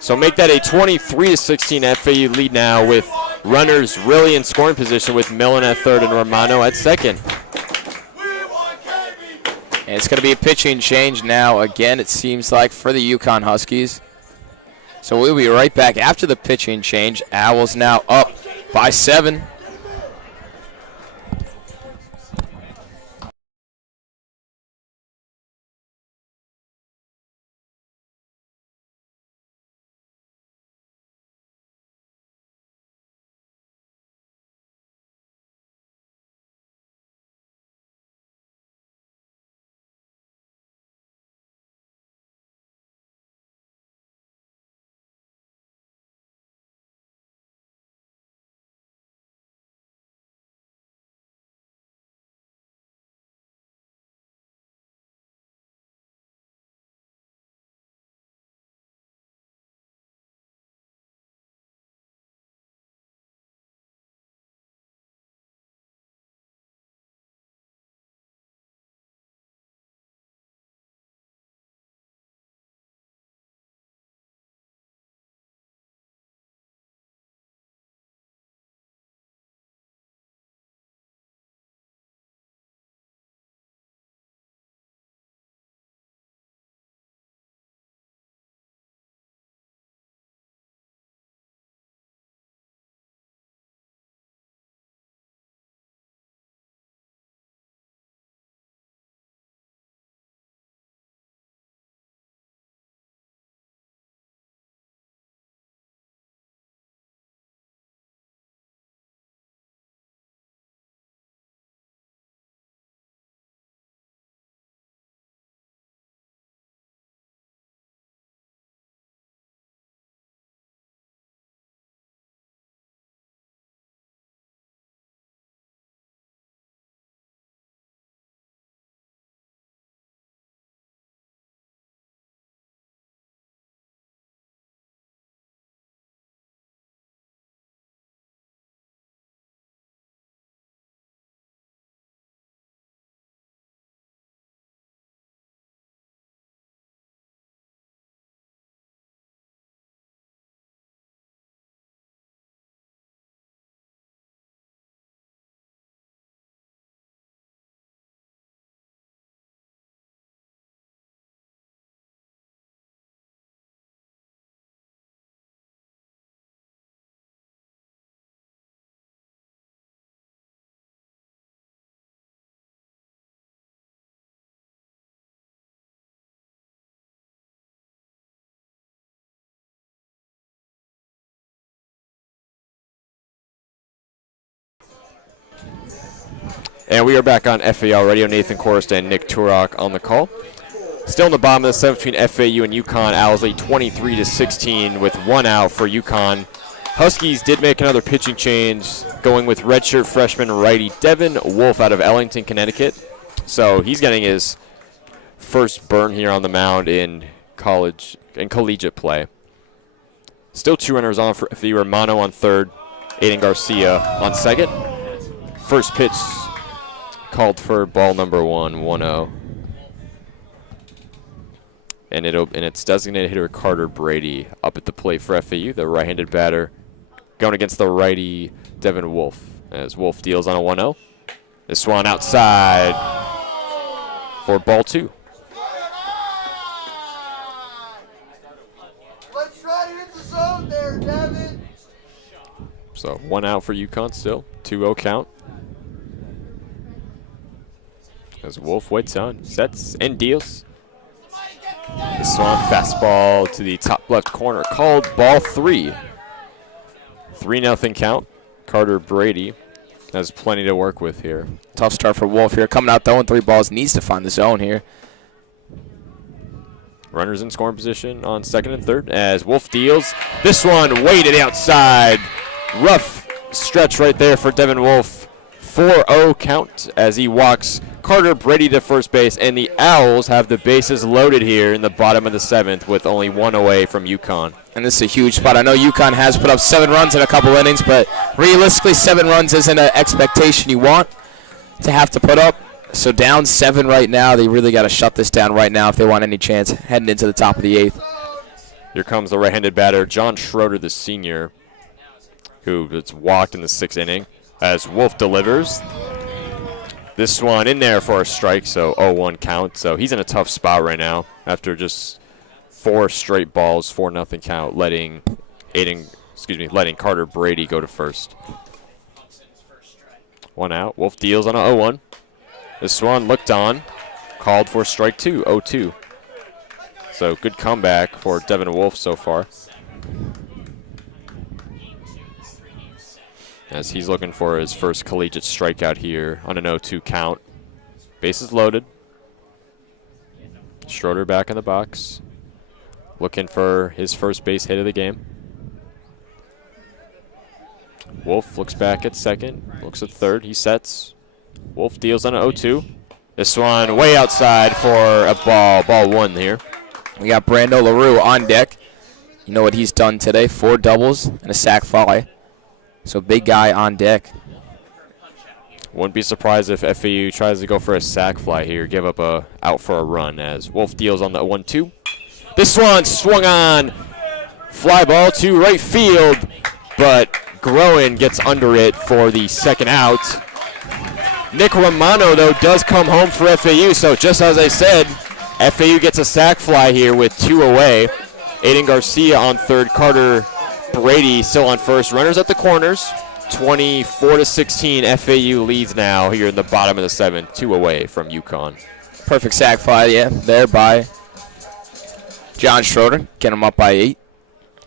So make that a 23-16 FAU lead now with runners really in scoring position with Millen at third and Romano at second. And it's going to be a pitching change now again, it seems like, for the UConn Huskies. So we'll be right back after the pitching change. Owls now up by 7. And we are back on FAL Radio. Nathan Korst and Nick Turok on the call. Still in the bottom of the 7th between FAU and UConn. Owls lead 23-16 with 1 out for UConn. Huskies did make another pitching change, going with redshirt freshman righty Devin Wolf out of Ellington, Connecticut. So he's getting his first burn here on the mound in collegiate play. Still 2 runners on for FAU. Romano on third, Aiden Garcia on second. First pitch called for ball number 1-0. And it's designated hitter Carter Brady up at the plate for FAU, the right-handed batter, going against the righty Devin Wolf, as Wolf deals on a 1-0. This one outside for ball 2. Let's try to hit the zone there, Devin. So 1 out for UConn still, 2-0 count. As Wolf waits on, sets, and deals. This one, fastball to the top left corner, called ball 3. 3-0 count. Carter Brady has plenty to work with here. Tough start for Wolf here. Coming out throwing 3 balls, needs to find the zone here. Runners in scoring position on second and third as Wolf deals. This one way to the outside. Rough stretch right there for Devin Wolf. 4-0 count as he walks Carter Brady to first base, and the Owls have the bases loaded here in the bottom of the 7th with only 1 away from UConn. And this is a huge spot. I know UConn has put up 7 runs in a couple innings, but realistically 7 runs isn't an expectation you want to have to put up. So down 7 right now, they really got to shut this down right now if they want any chance heading into the top of the 8th. Here comes the right-handed batter, John Schroeder, the senior, who gets walked in the 6th inning as Wolf delivers. This one in there for a strike, so 0-1 count. So he's in a tough spot right now after just 4 straight balls, 4-0 count, letting Carter Brady go to first. 1 out. Wolf deals on a 0-1. This one looked on, called for strike 2, 0-2. So good comeback for Devin Wolf so far, as he's looking for his first collegiate strikeout here on an 0-2 count. Bases loaded. Schroeder back in the box, looking for his first base hit of the game. Wolf looks back at second, looks at third, he sets. Wolf deals on an 0-2. This one way outside for a ball 1 here. We got Brando LaRue on deck. You know what he's done today, 4 doubles and a sac fly. So big guy on deck. Wouldn't be surprised if FAU tries to go for a sac fly here, give up a out for a run as Wolf deals on the 1-2. This one swung on, fly ball to right field, but Groen gets under it for the 2nd out. Nick Romano, though, does come home for FAU, so just as I said, FAU gets a sac fly here with 2 away. Aiden Garcia on third, Carter Brady still on first. Runners at the corners. 24-16. FAU leads now here in the bottom of the 7th, 2 away from UConn. Perfect sac fly, yeah, there by John Schroeder. Get him up by 8.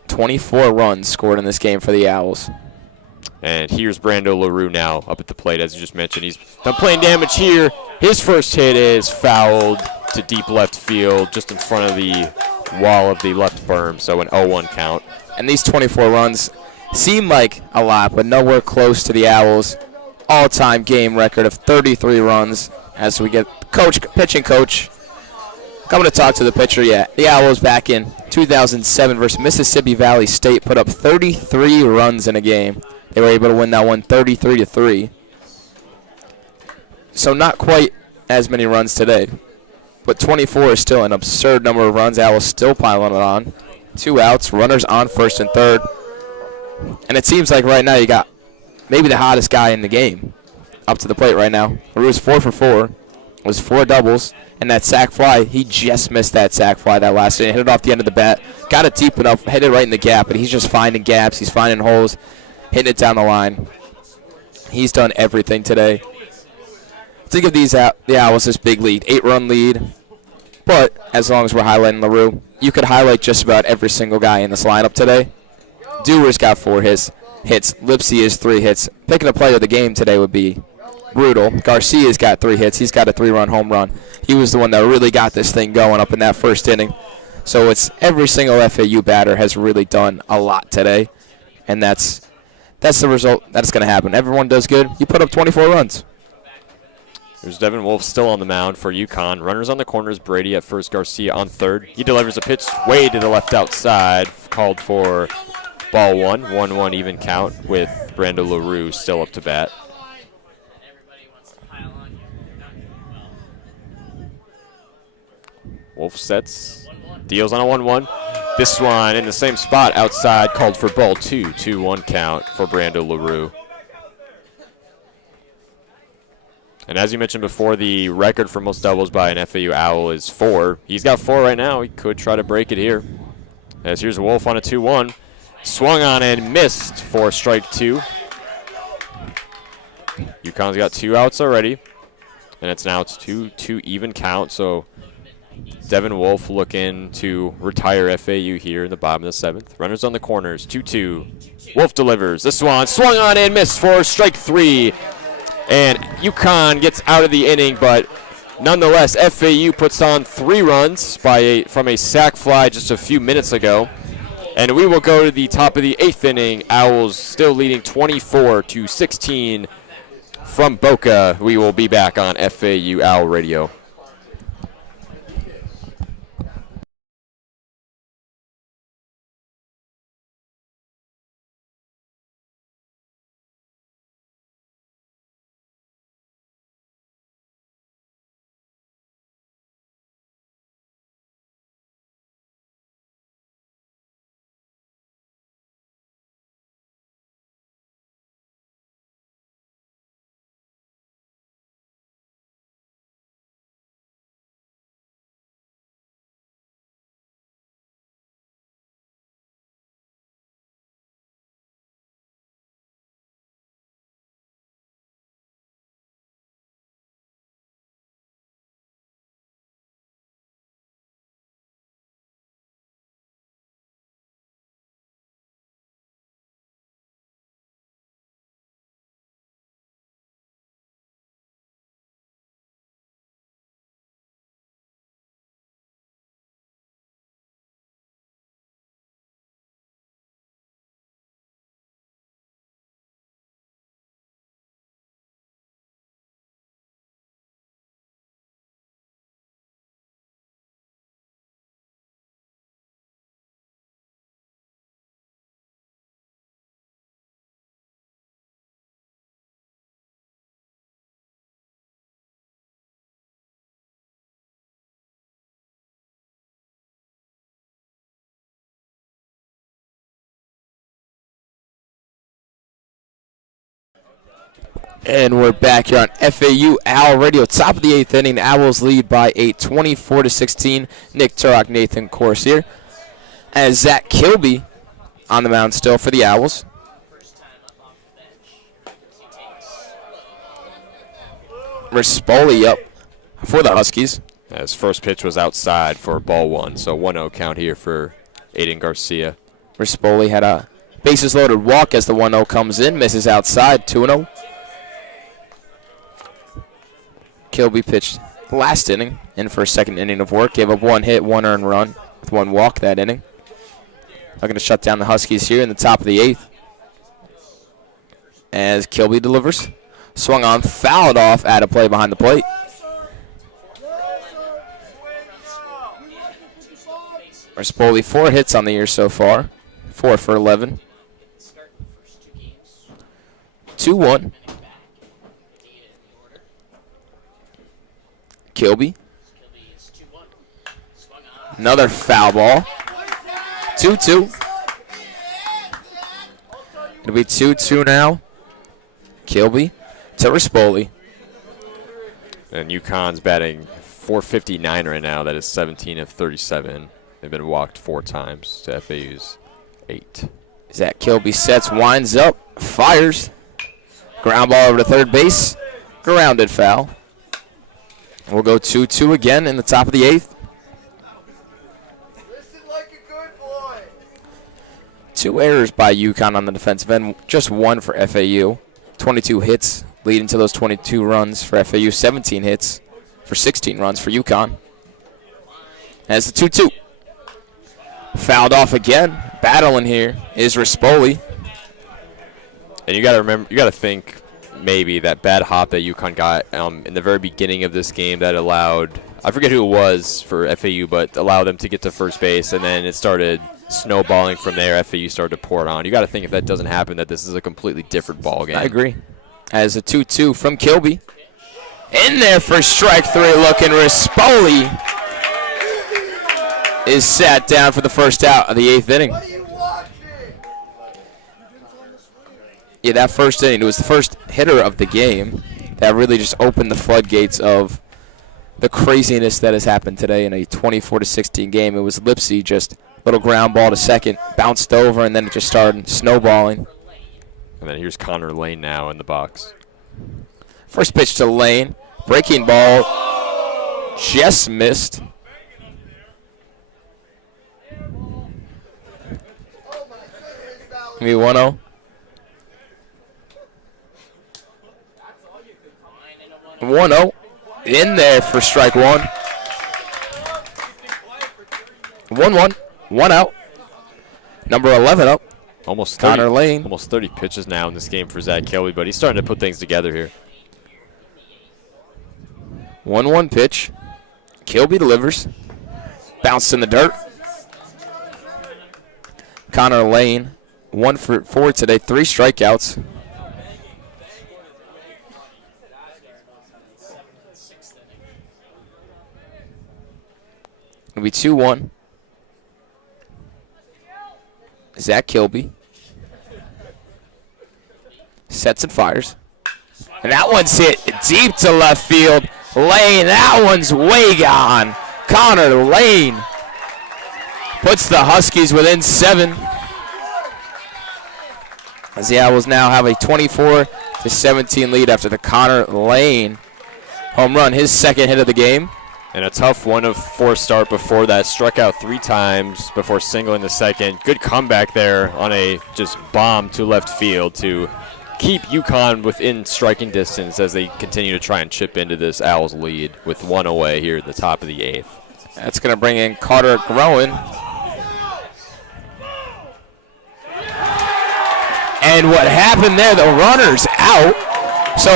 24 runs scored in this game for the Owls. And here's Brando LaRue now up at the plate, as you just mentioned. He's done playing damage here. His first hit is fouled to deep left field, just in front of the wall of the left berm, so an 0-1 count. And these 24 runs seem like a lot, but nowhere close to the Owls' all-time game record of 33 runs. As we get pitching coach coming to talk to the pitcher. Yeah, the Owls back in 2007 versus Mississippi Valley State put up 33 runs in a game. They were able to win that one 33-3. So not quite as many runs today, but 24 is still an absurd number of runs. Owls still piling it on. 2 outs, runners on first and third. And it seems like right now you got maybe the hottest guy in the game up to the plate right now. LaRue's 4 for 4. It was 4 doubles. And that sac fly, he just missed that sac fly that last inning. Hit it off the end of the bat. Got it deep enough, hit it right in the gap. But he's just finding gaps. He's finding holes, hitting it down the line. He's done everything today to give the Owls this big lead. 8-run lead. But as long as we're highlighting LaRue, you could highlight just about every single guy in this lineup today. Dewar's got 4 hits. Lipsy is 3 hits. Picking a player of the game today would be brutal. Garcia's got 3 hits. He's got a 3-run home run. He was the one that really got this thing going up in that first inning. So it's every single FAU batter has really done a lot today. And that's the result that's going to happen. Everyone does good. You put up 24 runs. There's Devin Wolf still on the mound for UConn. Runners on the corners, Brady at first, Garcia on third. He delivers a pitch way to the left outside, called for ball one. 1-1 even count with Brando LaRue still up to bat. Wolf sets, deals on a 1-1. This one in the same spot outside, called for ball two. 2-1 count for Brando LaRue. And as you mentioned before, the record for most doubles by an FAU Owl is 4. He's got 4 right now. He could try to break it here. As here's Wolf on a 2-1. Swung on and missed for strike 2. UConn's got 2 outs already. And it's now 2-2 even count. So Devin Wolf looking to retire FAU here in the bottom of the 7th. Runners on the corners, 2-2. Wolf delivers. This one swung on and missed for strike 3. And UConn gets out of the inning, but nonetheless, FAU puts on 3 runs from a sac fly just a few minutes ago. And we will go to the top of the 8th inning. Owls still leading 24-16 from Boca. We will be back on FAU Owl Radio. And we're back here on FAU Owl Radio. Top of the 8th inning. The Owls lead by 8, 24-16. Nick Turok, Nathan Korst here. As Zach Kilby on the mound still for the Owls. Rispoli up for the Huskies. His first pitch was outside for ball 1, so 1-0 count here for Aiden Garcia. Rispoli had a bases loaded walk as the 1-0 comes in, misses outside, 2-0. Kilby pitched last inning in for a second inning of work. Gave up 1 hit, 1 earned run with 1 walk that inning. Looking to shut down the Huskies here in the top of the 8th. As Kilby delivers. Swung on, fouled off at a play behind the plate. Rispoli 4 hits on the year so far. 4 for 11. 2-1. Kilby. Another foul ball. 2-2. It'll be 2-2 now. Kilby to Rispoli. And UConn's batting .459 right now. That is 17 of 37. They've been walked 4 times to FAU's 8. Zach Kilby sets, winds up, fires. Ground ball over to third base. Grounded foul. We'll go 2-2 again in the top of the 8th. Listen like a good boy. 2 errors by UConn on the defensive end, just 1 for FAU. 22 hits leading to those 22 runs for FAU. 17 hits for 16 runs for UConn. As the 2-2. Fouled off again. Battling here is Rispoli. And you got to remember, you got to think maybe that bad hop that UConn got in the very beginning of this game that allowed, I forget who it was for FAU, but allowed them to get to first base, and then it started snowballing from there. FAU started to pour it on. You got to think if that doesn't happen that this is a completely different ball game. I agree. As a 2-2 from Kilby. In there for strike 3, looking Rispoli is sat down for the first out of the 8th inning. What are you watching? Yeah, that first inning, it was the first hitter of the game that really just opened the floodgates of the craziness that has happened today in a 24-16 game. It was Lipsy, just a little ground ball to second, bounced over, and then it just started snowballing. And then here's Connor Lane now in the box. First pitch to Lane, breaking ball, just missed. Give me 1-0. 1-0 in there for strike 1. 1-1, 1 out. Number 11 up. Almost 30, Connor Lane. Almost 30 pitches now in this game for Zach Kilby, but he's starting to put things together here. 1-1 pitch. Kilby delivers. Bounced in the dirt. Connor Lane, 1 for 4 today, 3 strikeouts. It'll be 2-1. Zach Kilby. Sets and fires. And that one's hit deep to left field. Lane, that one's way gone. Connor Lane puts the Huskies within 7. As the Owls now have a 24-17 lead after the Connor Lane home run, his second hit of the game. And a tough 1 of 4 start before that. Struck out 3 times before singling the second. Good comeback there on a just bomb to left field to keep UConn within striking distance as they continue to try and chip into this Owls lead with 1 away here at the top of the 8th. That's going to bring in Carter Groen. And what happened there, the runner's out. So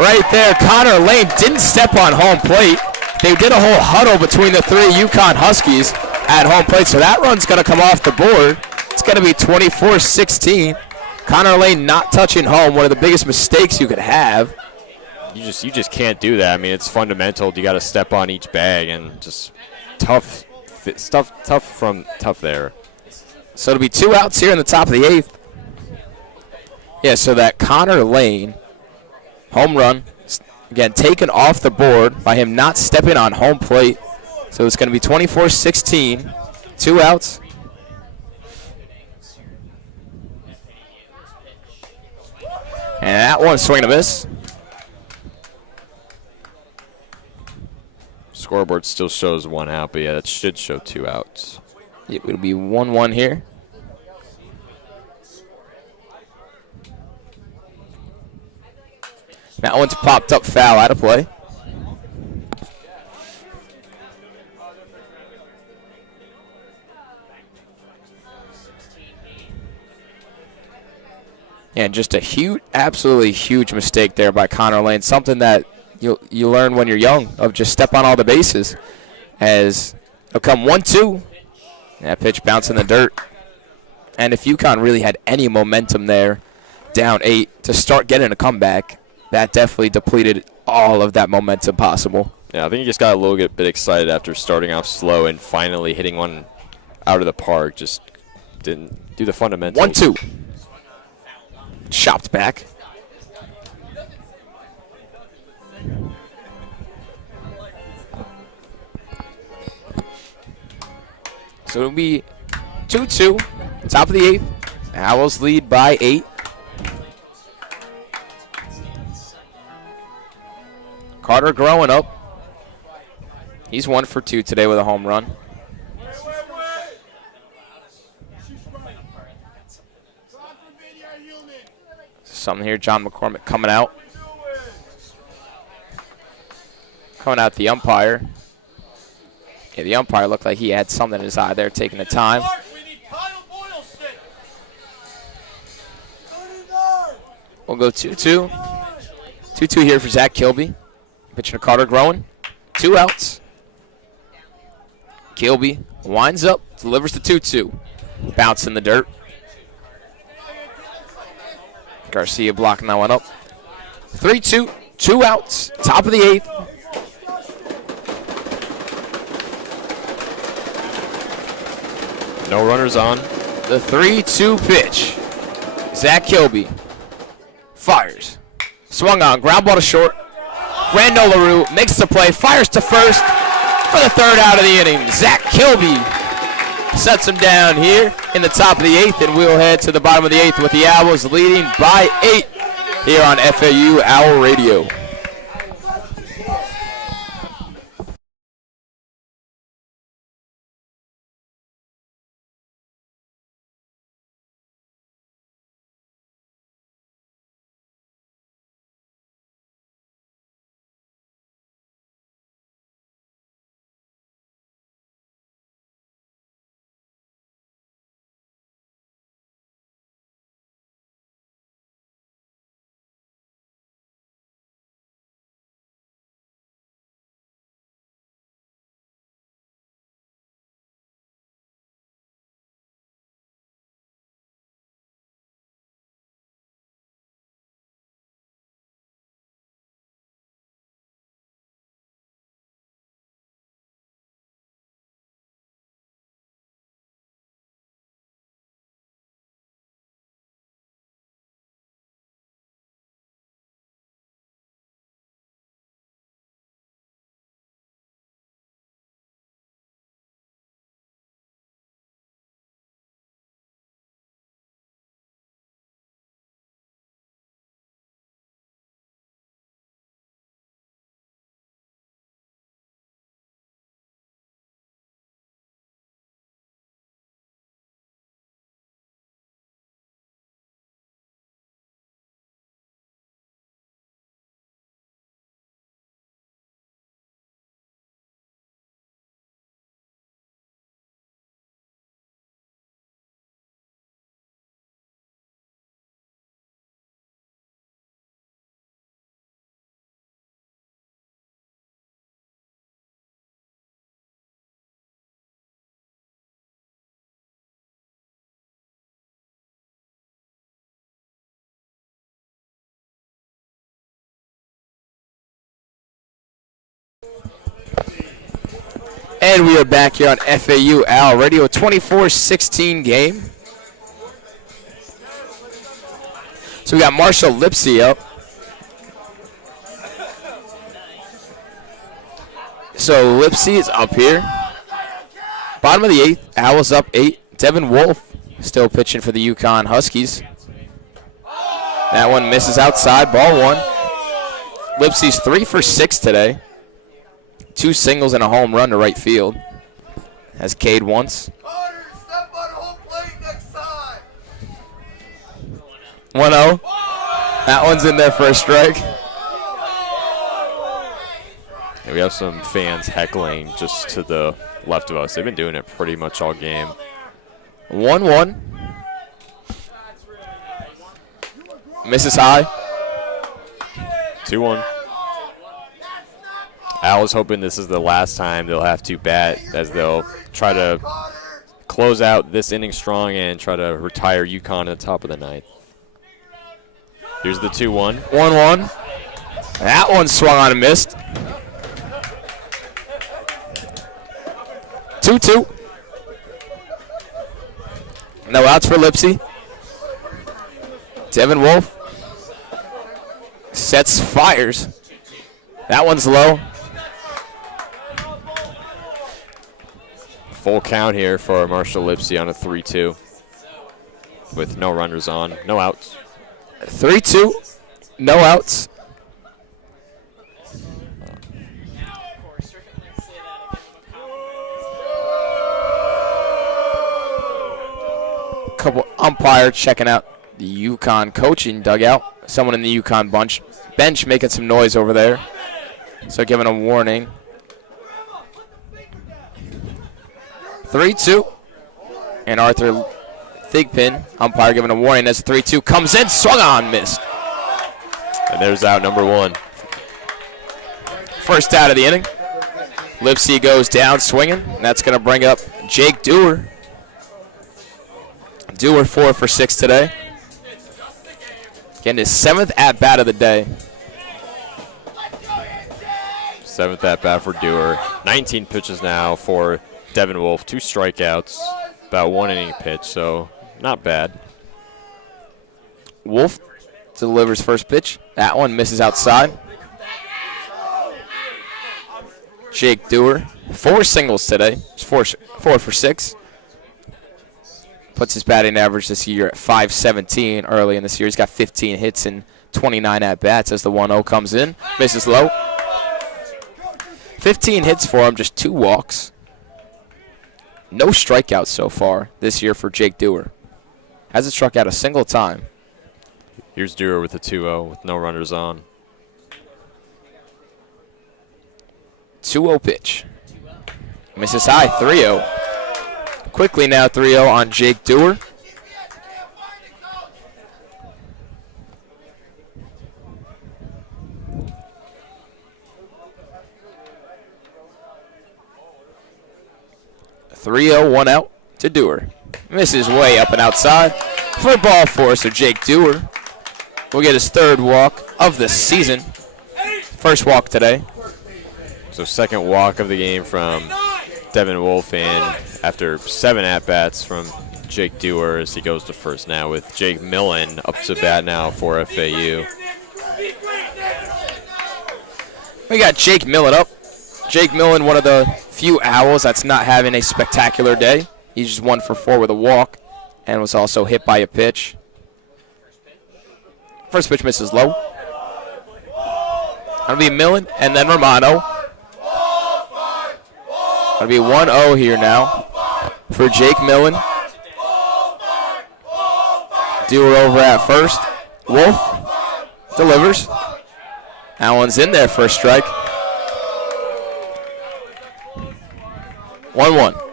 right there, Connor Lane didn't step on home plate. They did a whole huddle between the 3 UConn Huskies at home plate, so that run's going to come off the board. It's going to be 24-16. Connor Lane not touching home, one of the biggest mistakes you could have. You just can't do that. I mean, it's fundamental. You got to step on each bag, and just tough there. So it'll be 2 outs here in the top of the 8th. Yeah, so that Connor Lane home run, again, taken off the board by him not stepping on home plate. So it's going to be 24-16, 2 outs. And that one swing and a miss. Scoreboard still shows 1 out, but yeah, that should show 2 outs. It will be 1-1 here. That one's popped up foul, out of play. And just a huge, absolutely huge mistake there by Connor Lane. Something that you learn when you're young, of just step on all the bases. As it'll come 1-2. That pitch bounced in the dirt. And if UConn really had any momentum there, down 8, to start getting a comeback, that definitely depleted all of that momentum possible. Yeah, I think he just got a little bit excited after starting off slow and finally hitting one out of the park. Just didn't do the fundamentals. 1-2. Chopped back. So it'll be 2-2. Top of the 8th. Owls lead by 8. Carter growing up. He's 1 for 2 today with a home run. Something here, John McCormick coming out. Coming out the umpire. Yeah, the umpire looked like he had something in his eye there, taking the time. We'll go 2-2. 2-2 here for Zach Kilby. Pitching to Carter Groen. 2 outs. Kilby winds up, delivers the 2-2. Bounce in the dirt. Garcia blocking that one up. 3-2, 2 outs, top of the 8th. No runners on. The 3-2 pitch. Zach Kilby fires. Swung on, ground ball to short. Randall LaRue makes the play, fires to first for the 3rd out of the inning. Zach Kilby sets him down here in the top of the 8th, and we'll head to the bottom of the 8th with the Owls leading by 8 here on FAU Owl Radio. And we are back here on FAU Owl Radio, a 24-16 game. So we got Marshall Lipsy up. So Lipsy is up here. Bottom of the 8th, Owls up 8. Devin Wolf still pitching for the UConn Huskies. That one misses outside, ball 1. Lipsy's 3 for 6 today. 2 singles and a home run to right field. Has Cade once. 1-0. That one's in there for a strike. Yeah, we have some fans heckling just to the left of us. They've been doing it pretty much all game. 1-1. Misses high. 2-1. I was hoping this is the last time they'll have to bat, as they'll try to close out this inning strong and try to retire UConn at the top of the 9th. Here's the 2-1. 1-1. That one swung on and missed. 2-2. No outs for Lipsy. Devin Wolf sets fires. That one's low. Full count here for Marshall Lipsy on a 3-2 with no runners on, no outs. 3-2, no outs. Couple umpire checking out the UConn coaching dugout. Someone in the UConn bench making some noise over there. So giving a warning. 3-2. And Arthur Thigpen, umpire, giving a warning as 3-2 comes in, swung on, missed. And there's out number 1. First out of the inning. Lipsy goes down swinging, and that's going to bring up Jake Dewar. Dewar 4 for 6 today. Getting his 7th at-bat of the day. 7th at-bat for Dewar. 19 pitches now for Devin Wolf. 2 strikeouts, about 1 inning pitch, so not bad. Wolf delivers first pitch. That one misses outside. Jake Dewar, 4 singles today. It's 4 for 6. Puts his batting average this year at .517 early in this year. He's got 15 hits and 29 at-bats as the 1-0 comes in. Misses low. 15 hits for him, just 2 walks. No strikeouts so far this year for Jake Dewar. Hasn't struck out a single time. Here's Dewar with a 2-0 with no runners on. 2-0 pitch. Misses high, 3-0. Quickly now 3-0 on Jake Dewar. One out to Dewar. Misses way up and outside for ball 4, so Jake Dewar will get his 3rd walk of the season. First walk today. So 2nd walk of the game from Devin Wolf, and after 7 at-bats from Jake Dewar as he goes to first now with Jake Millen up to bat now for FAU. We got Jake Millen up. Jake Millen, one of the few Owls that's not having a spectacular day. He's just 1 for 4 with a walk and was also hit by a pitch. First pitch misses low. That'll be Millen and then Romano. That'll be 1-0 here now for Jake Millen. Dewar over at first. Wolf delivers. That one's in there for a strike. 1-1.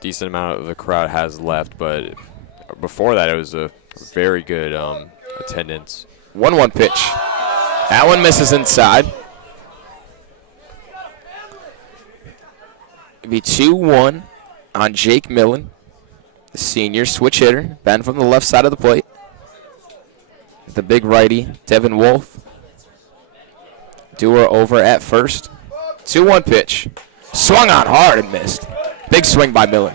Decent amount of the crowd has left, but before that it was a very good attendance. 1-1 pitch. That one misses inside. It'll be 2-1 on Jake Millen, the senior switch hitter, batting from the left side of the plate. The big righty, Devin Wolf. Dewar over at first. 2-1 pitch. Swung on hard and missed. Big swing by Millen.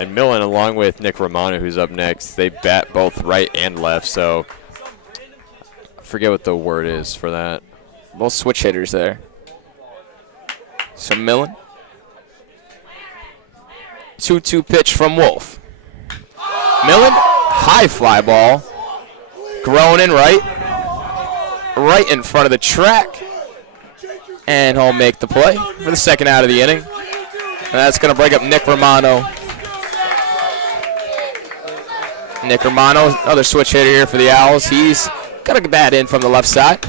And Millen, along with Nick Romano, who's up next, they bat both right and left, so I forget what the word is for that. Both switch hitters there. So Millen. 2-2 pitch from Wolf. Millen, high fly ball. Grown in right in front of the track. And he'll make the play for the 2nd out of the inning. And that's going to bring up Nick Romano. Nick Romano, another switch hitter here for the Owls. He's got to bat in from the left side.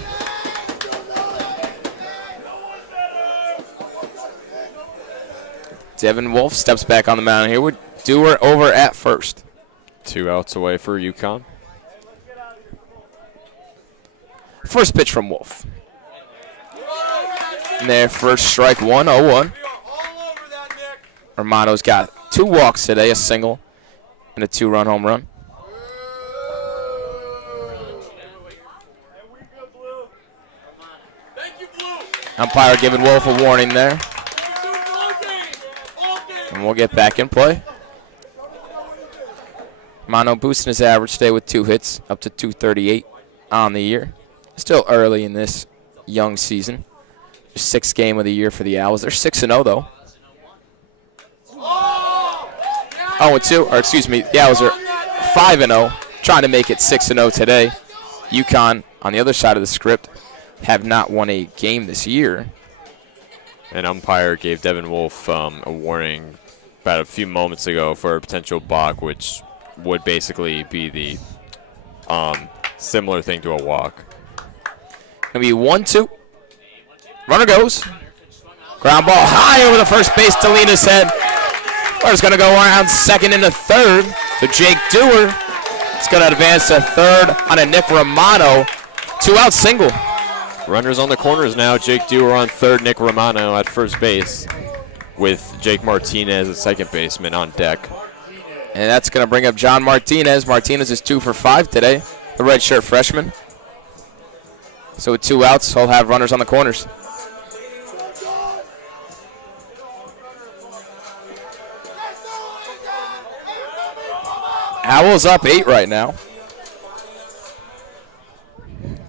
Devin Wolf steps back on the mound here with Dewar over at first. 2 outs away for UConn. First pitch from Wolf. And there, first strike, 1-0-1. Romano's got 2 walks today, a single and a 2-run home run. Umpire giving Wolf a warning there. And we'll get back in play. Romano boosting his average today with 2 hits, up to 238 on the year. Still early in this young season. 6th game of the year for the Owls. They're 6-0 though. 0-2, or excuse me, the Owls are 5-0, trying to make it 6-0 today. UConn, on the other side of the script, have not won a game this year. An umpire gave Devin Wolf a warning about a few moments ago for a potential balk, which would basically be the similar thing to a walk. Gonna be 1-2. Runner goes. Ground ball high over the first base to Lena's head. Runner's going to go around second into third. So Jake Dewar is going to advance to third on a Nick Romano. 2-out single. Runners on the corners now. Jake Dewar on third, Nick Romano at first base, with Jake Martinez, the second baseman, on deck. And that's going to bring up John Martinez. Martinez is 2 for 5 today, the redshirt freshman. So with 2 outs, he'll have runners on the corners. Owls up 8 right now.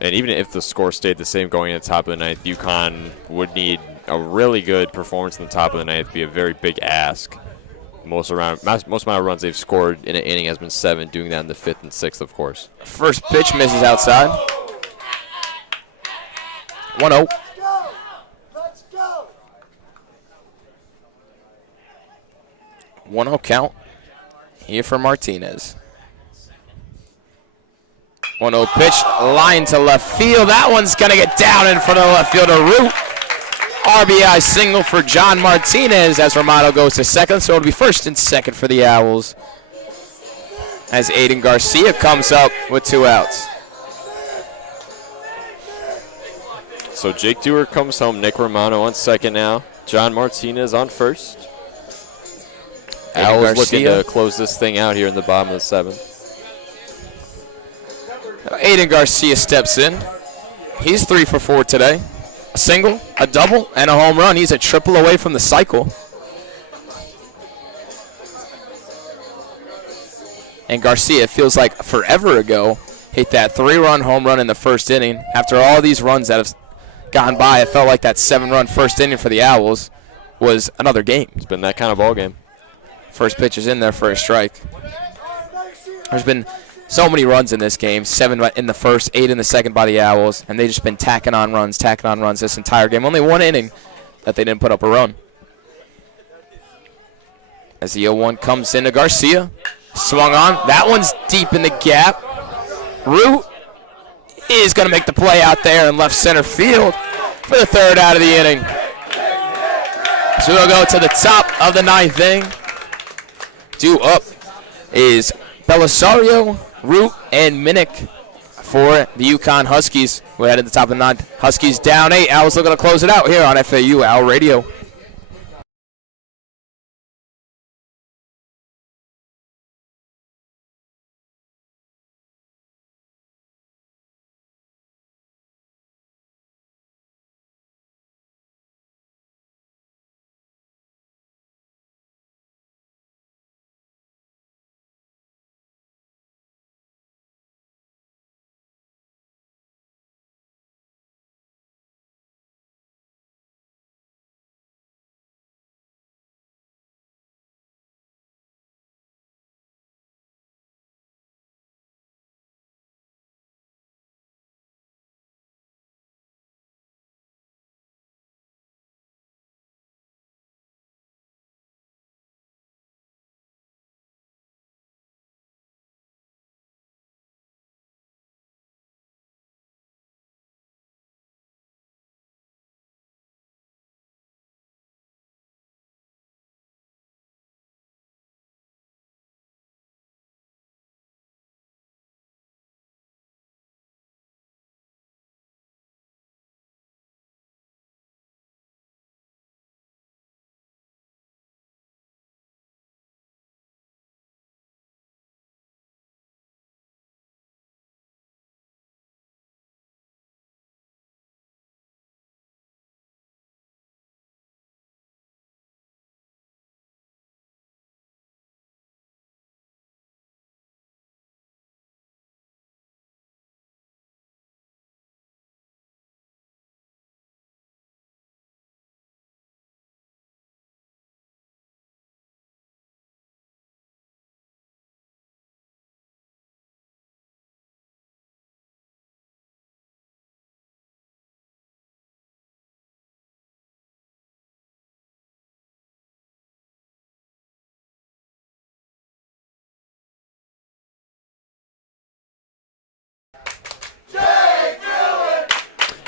And even if the score stayed the same going in the top of the ninth, UConn would need a really good performance in the top of the ninth, be a very big ask. Most amount of runs they've scored in an inning has been 7, doing that in the 5th and 6th, of course. First pitch misses outside. 1-0. Let's go. 1-0 count here for Martinez. 1-0 pitch, line to left field. That one's going to get down in front of the left fielder, Root. RBI single for John Martinez as Romano goes to second, so it'll be first and second for the Owls as Aiden Garcia comes up with 2 outs. So Jake Dewar comes home, Nick Romano on second now, John Martinez on first. Owls looking to close this thing out here in the bottom of the 7th. Aiden Garcia steps in. He's 3 for 4 today. A single, a double, and a home run. He's a triple away from the cycle. And Garcia, it feels like forever ago, hit that 3-run home run in the first inning. After all these runs that have gone by, it felt like that 7-run first inning for the Owls was another game. It's been that kind of ball game. First pitch is in there for a strike. There's been so many runs in this game, 7 in the first, 8 in the second by the Owls, and they've just been tacking on runs this entire game. Only 1 inning that they didn't put up a run. As the 0-1 comes into Garcia, swung on. That one's deep in the gap. Root is going to make the play out there in left center field for the 3rd out of the inning. So we'll go to the top of the 9th inning. Due up is Belisario, Root, and Minnick for the UConn Huskies. We're at the top of the 9th. Huskies down 8. Owls looking to close it out here on FAU Owl Radio.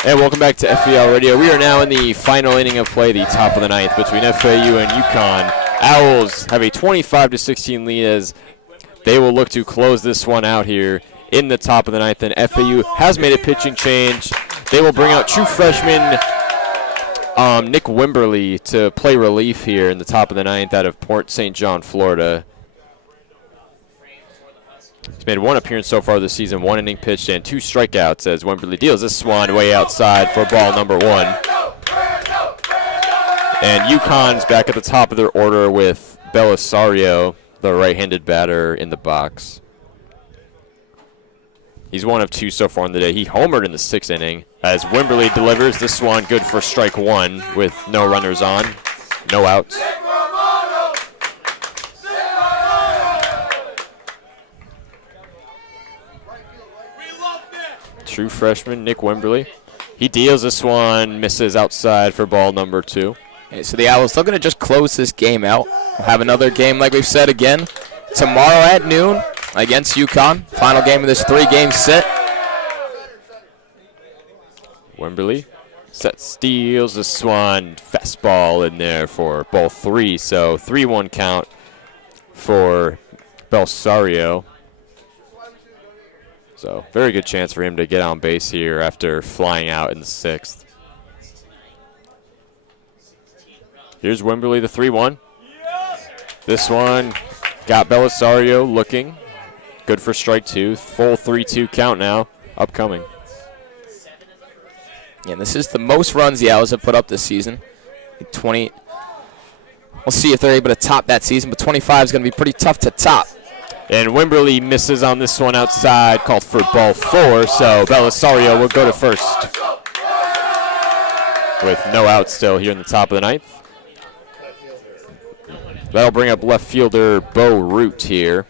And welcome back to FAU Radio. We are now in the final inning of play, the top of the 9th, between FAU and UConn. Owls have a 25-16 lead as they will look to close this one out here in the top of the ninth. And FAU has made a pitching change. They will bring out true freshman Nick Wimberly to play relief here in the top of the ninth out of Port St. John, Florida. He's made one appearance so far this season, 1 inning pitched and 2 strikeouts as Wimberly deals this one way outside for ball number 1. And UConn's back at the top of their order with Belisario, the right-handed batter, in the box. He's 1 of 2 so far in the day. He homered in the 6th inning as Wimberly delivers this one good for strike 1 with no runners on, no outs. True freshman Nick Wimberly. He deals this one, misses outside for ball number 2. Okay, so the Owls looking to just close this game out. We'll have another game, like we've said again, tomorrow at noon against UConn. Final game of this 3-game set. Wimberly steals this one, fastball in there for ball 3. So 3-1 count for Belisario. So very good chance for him to get on base here after flying out in the 6th. Here's Wimberly, the 3-1. This one got Belisario looking. Good for strike 2. Full 3-2 count now, upcoming. Yeah, this is the most runs the Owls have put up this season. 20. We'll see if they're able to top that season, but 25 is going to be pretty tough to top. And Wimberly misses on this one outside, called for ball 4, so Belisario will go to first. With no outs still here in the top of the ninth. That'll bring up left fielder Bo Root here.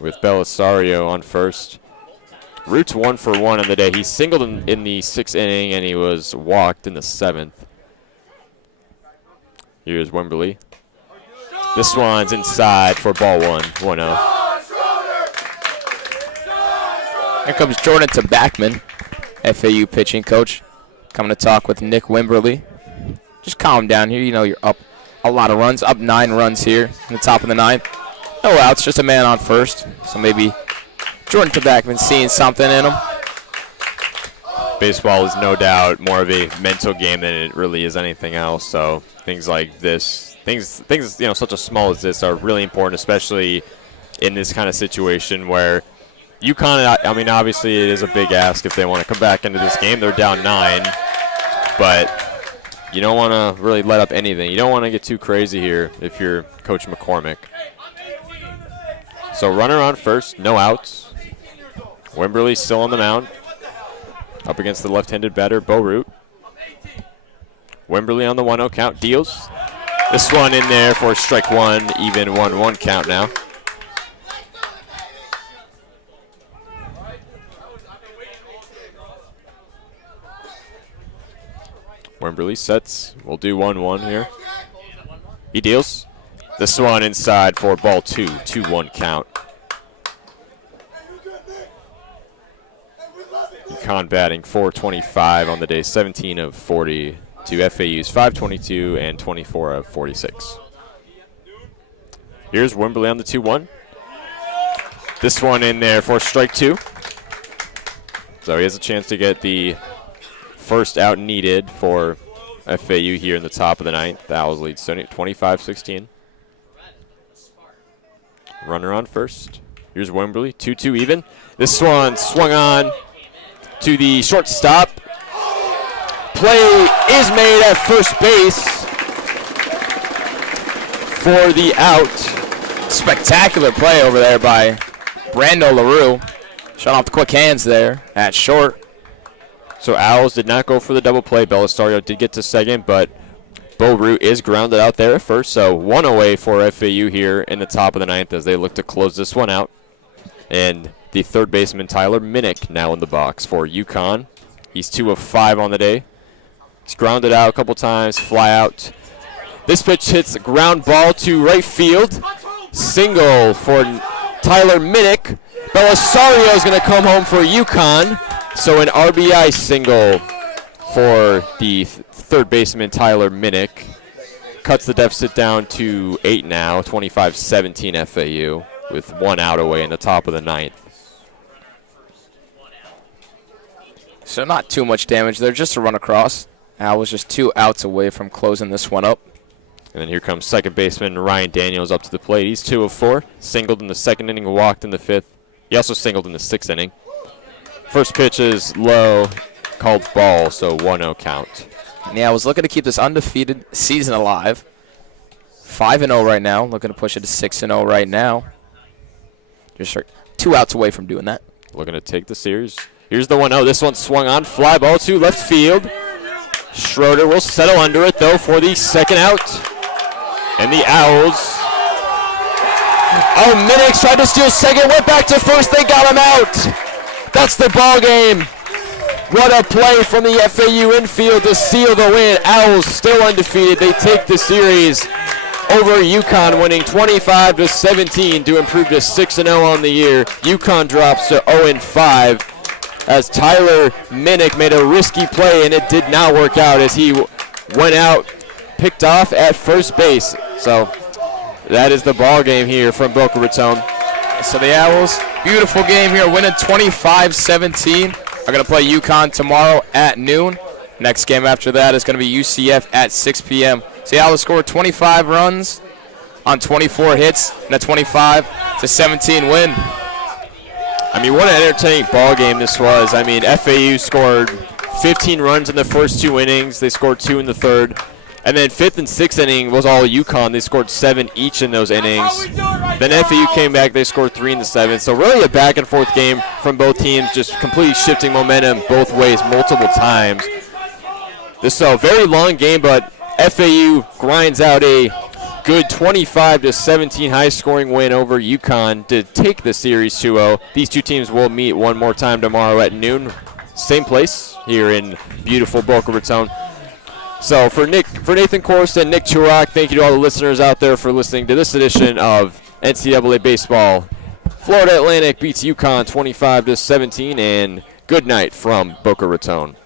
With Belisario on first. Root's 1 for 1 on the day. He singled in the 6th inning and he was walked in the 7th. Here's Wimberly. This one's inside for ball 1, 1-0. Here comes Jordan Tabachman, FAU pitching coach, coming to talk with Nick Wimberly. Just calm down here. You know you're up a lot of runs, up 9 runs here in the top of the 9th. No outs, just a man on first. So maybe Jordan Tabachman seeing something in him. Baseball is no doubt more of a mental game than it really is anything else. So things like this, things such as small as this are really important, especially in this kind of situation where UConn, I mean, obviously it is a big ask if they want to come back into this game. They're down 9, but you don't want to really let up anything. You don't want to get too crazy here if you're Coach McCormick. So runner on first, no outs. Wimberly still on the mound. Up against the left-handed batter, Bo Root. Wimberly on the 1-0 count, deals. This one in there for strike 1, even 1-1 count now. Wimberly sets. We'll do 1-1 here. He deals. This one inside for ball 2, 2-1 count. UConn batting .425 on the day, 17 of 40 to FAU's 522 and 24 of 46. Here's Wimberly on the 2-1. This one in there for strike 2. So he has a chance to get the first out needed for FAU here in the top of the 9th. The Owls lead 25-16. Runner on first. Here's Wimberly, 2-2 even. This one swung on to the shortstop. Play is made at first base for the out. Spectacular play over there by Brando LaRue. Shut off the quick hands there at short. So Owls did not go for the double play. Belisario did get to second, but Bo Root is grounded out there at first. So 1 away for FAU here in the top of the 9th as they look to close this one out. And the third baseman, Tyler Minnick, now in the box for UConn. He's 2 of 5 on the day. He's grounded out a couple times, fly out. This pitch hits a ground ball to right field. Single for Tyler Minnick. Belisario is going to come home for UConn. So an RBI single for the third baseman, Tyler Minnick. cuts the deficit down to 8 now, 25-17 FAU, with 1 out away in the top of the 9th. So not too much damage there, just a run across. Al was just 2 outs away from closing this one up. And then here comes second baseman Ryan Daniels up to the plate. He's 2 of 4. Singled in the 2nd inning, walked in the 5th. He also singled in the 6th inning. First pitch is low, called ball, so 1-0 count. Yeah, I was looking to keep this undefeated season alive. 5-0 right now, looking to push it to 6-0 right now. Just 2 outs away from doing that. Looking to take the series. Here's the 1-0. This one swung on, fly ball to left field. Schroeder will settle under it, though, for the 2nd out. And the Owls. Oh, Minix tried to steal second, went back to first, they got him out. That's the ball game. What a play from the FAU infield to seal the win. Owls still undefeated. They take the series over UConn, winning 25-17 to improve to 6-0 on the year. UConn drops to 0-5 as Tyler Minnick made a risky play, and it did not work out as he went out, picked off at first base. So that is the ball game here from Boca Raton. So the Owls, beautiful game here, winning 25-17. Are going to play UConn tomorrow at noon. Next game after that is going to be UCF at 6 p.m. So the Owls scored 25 runs on 24 hits and a 25-17 win. I mean, what an entertaining ball game this was. I mean, FAU scored 15 runs in the first 2 innings. They scored 2 in the 3rd. And then 5th and 6th inning was all UConn. They scored 7 each in those innings. Then FAU came back. They scored 3 in the 7th. So really a back-and-forth game from both teams, just completely shifting momentum both ways multiple times. This is a very long game, but FAU grinds out a good 25-17 high-scoring win over UConn to take the series 2-0. These two teams will meet one more time tomorrow at noon. Same place here in beautiful Boca Raton. So for Nathan Korst and Nick Turok, thank you to all the listeners out there for listening to this edition of NCAA Baseball. Florida Atlantic beats UConn 25-17, and good night from Boca Raton.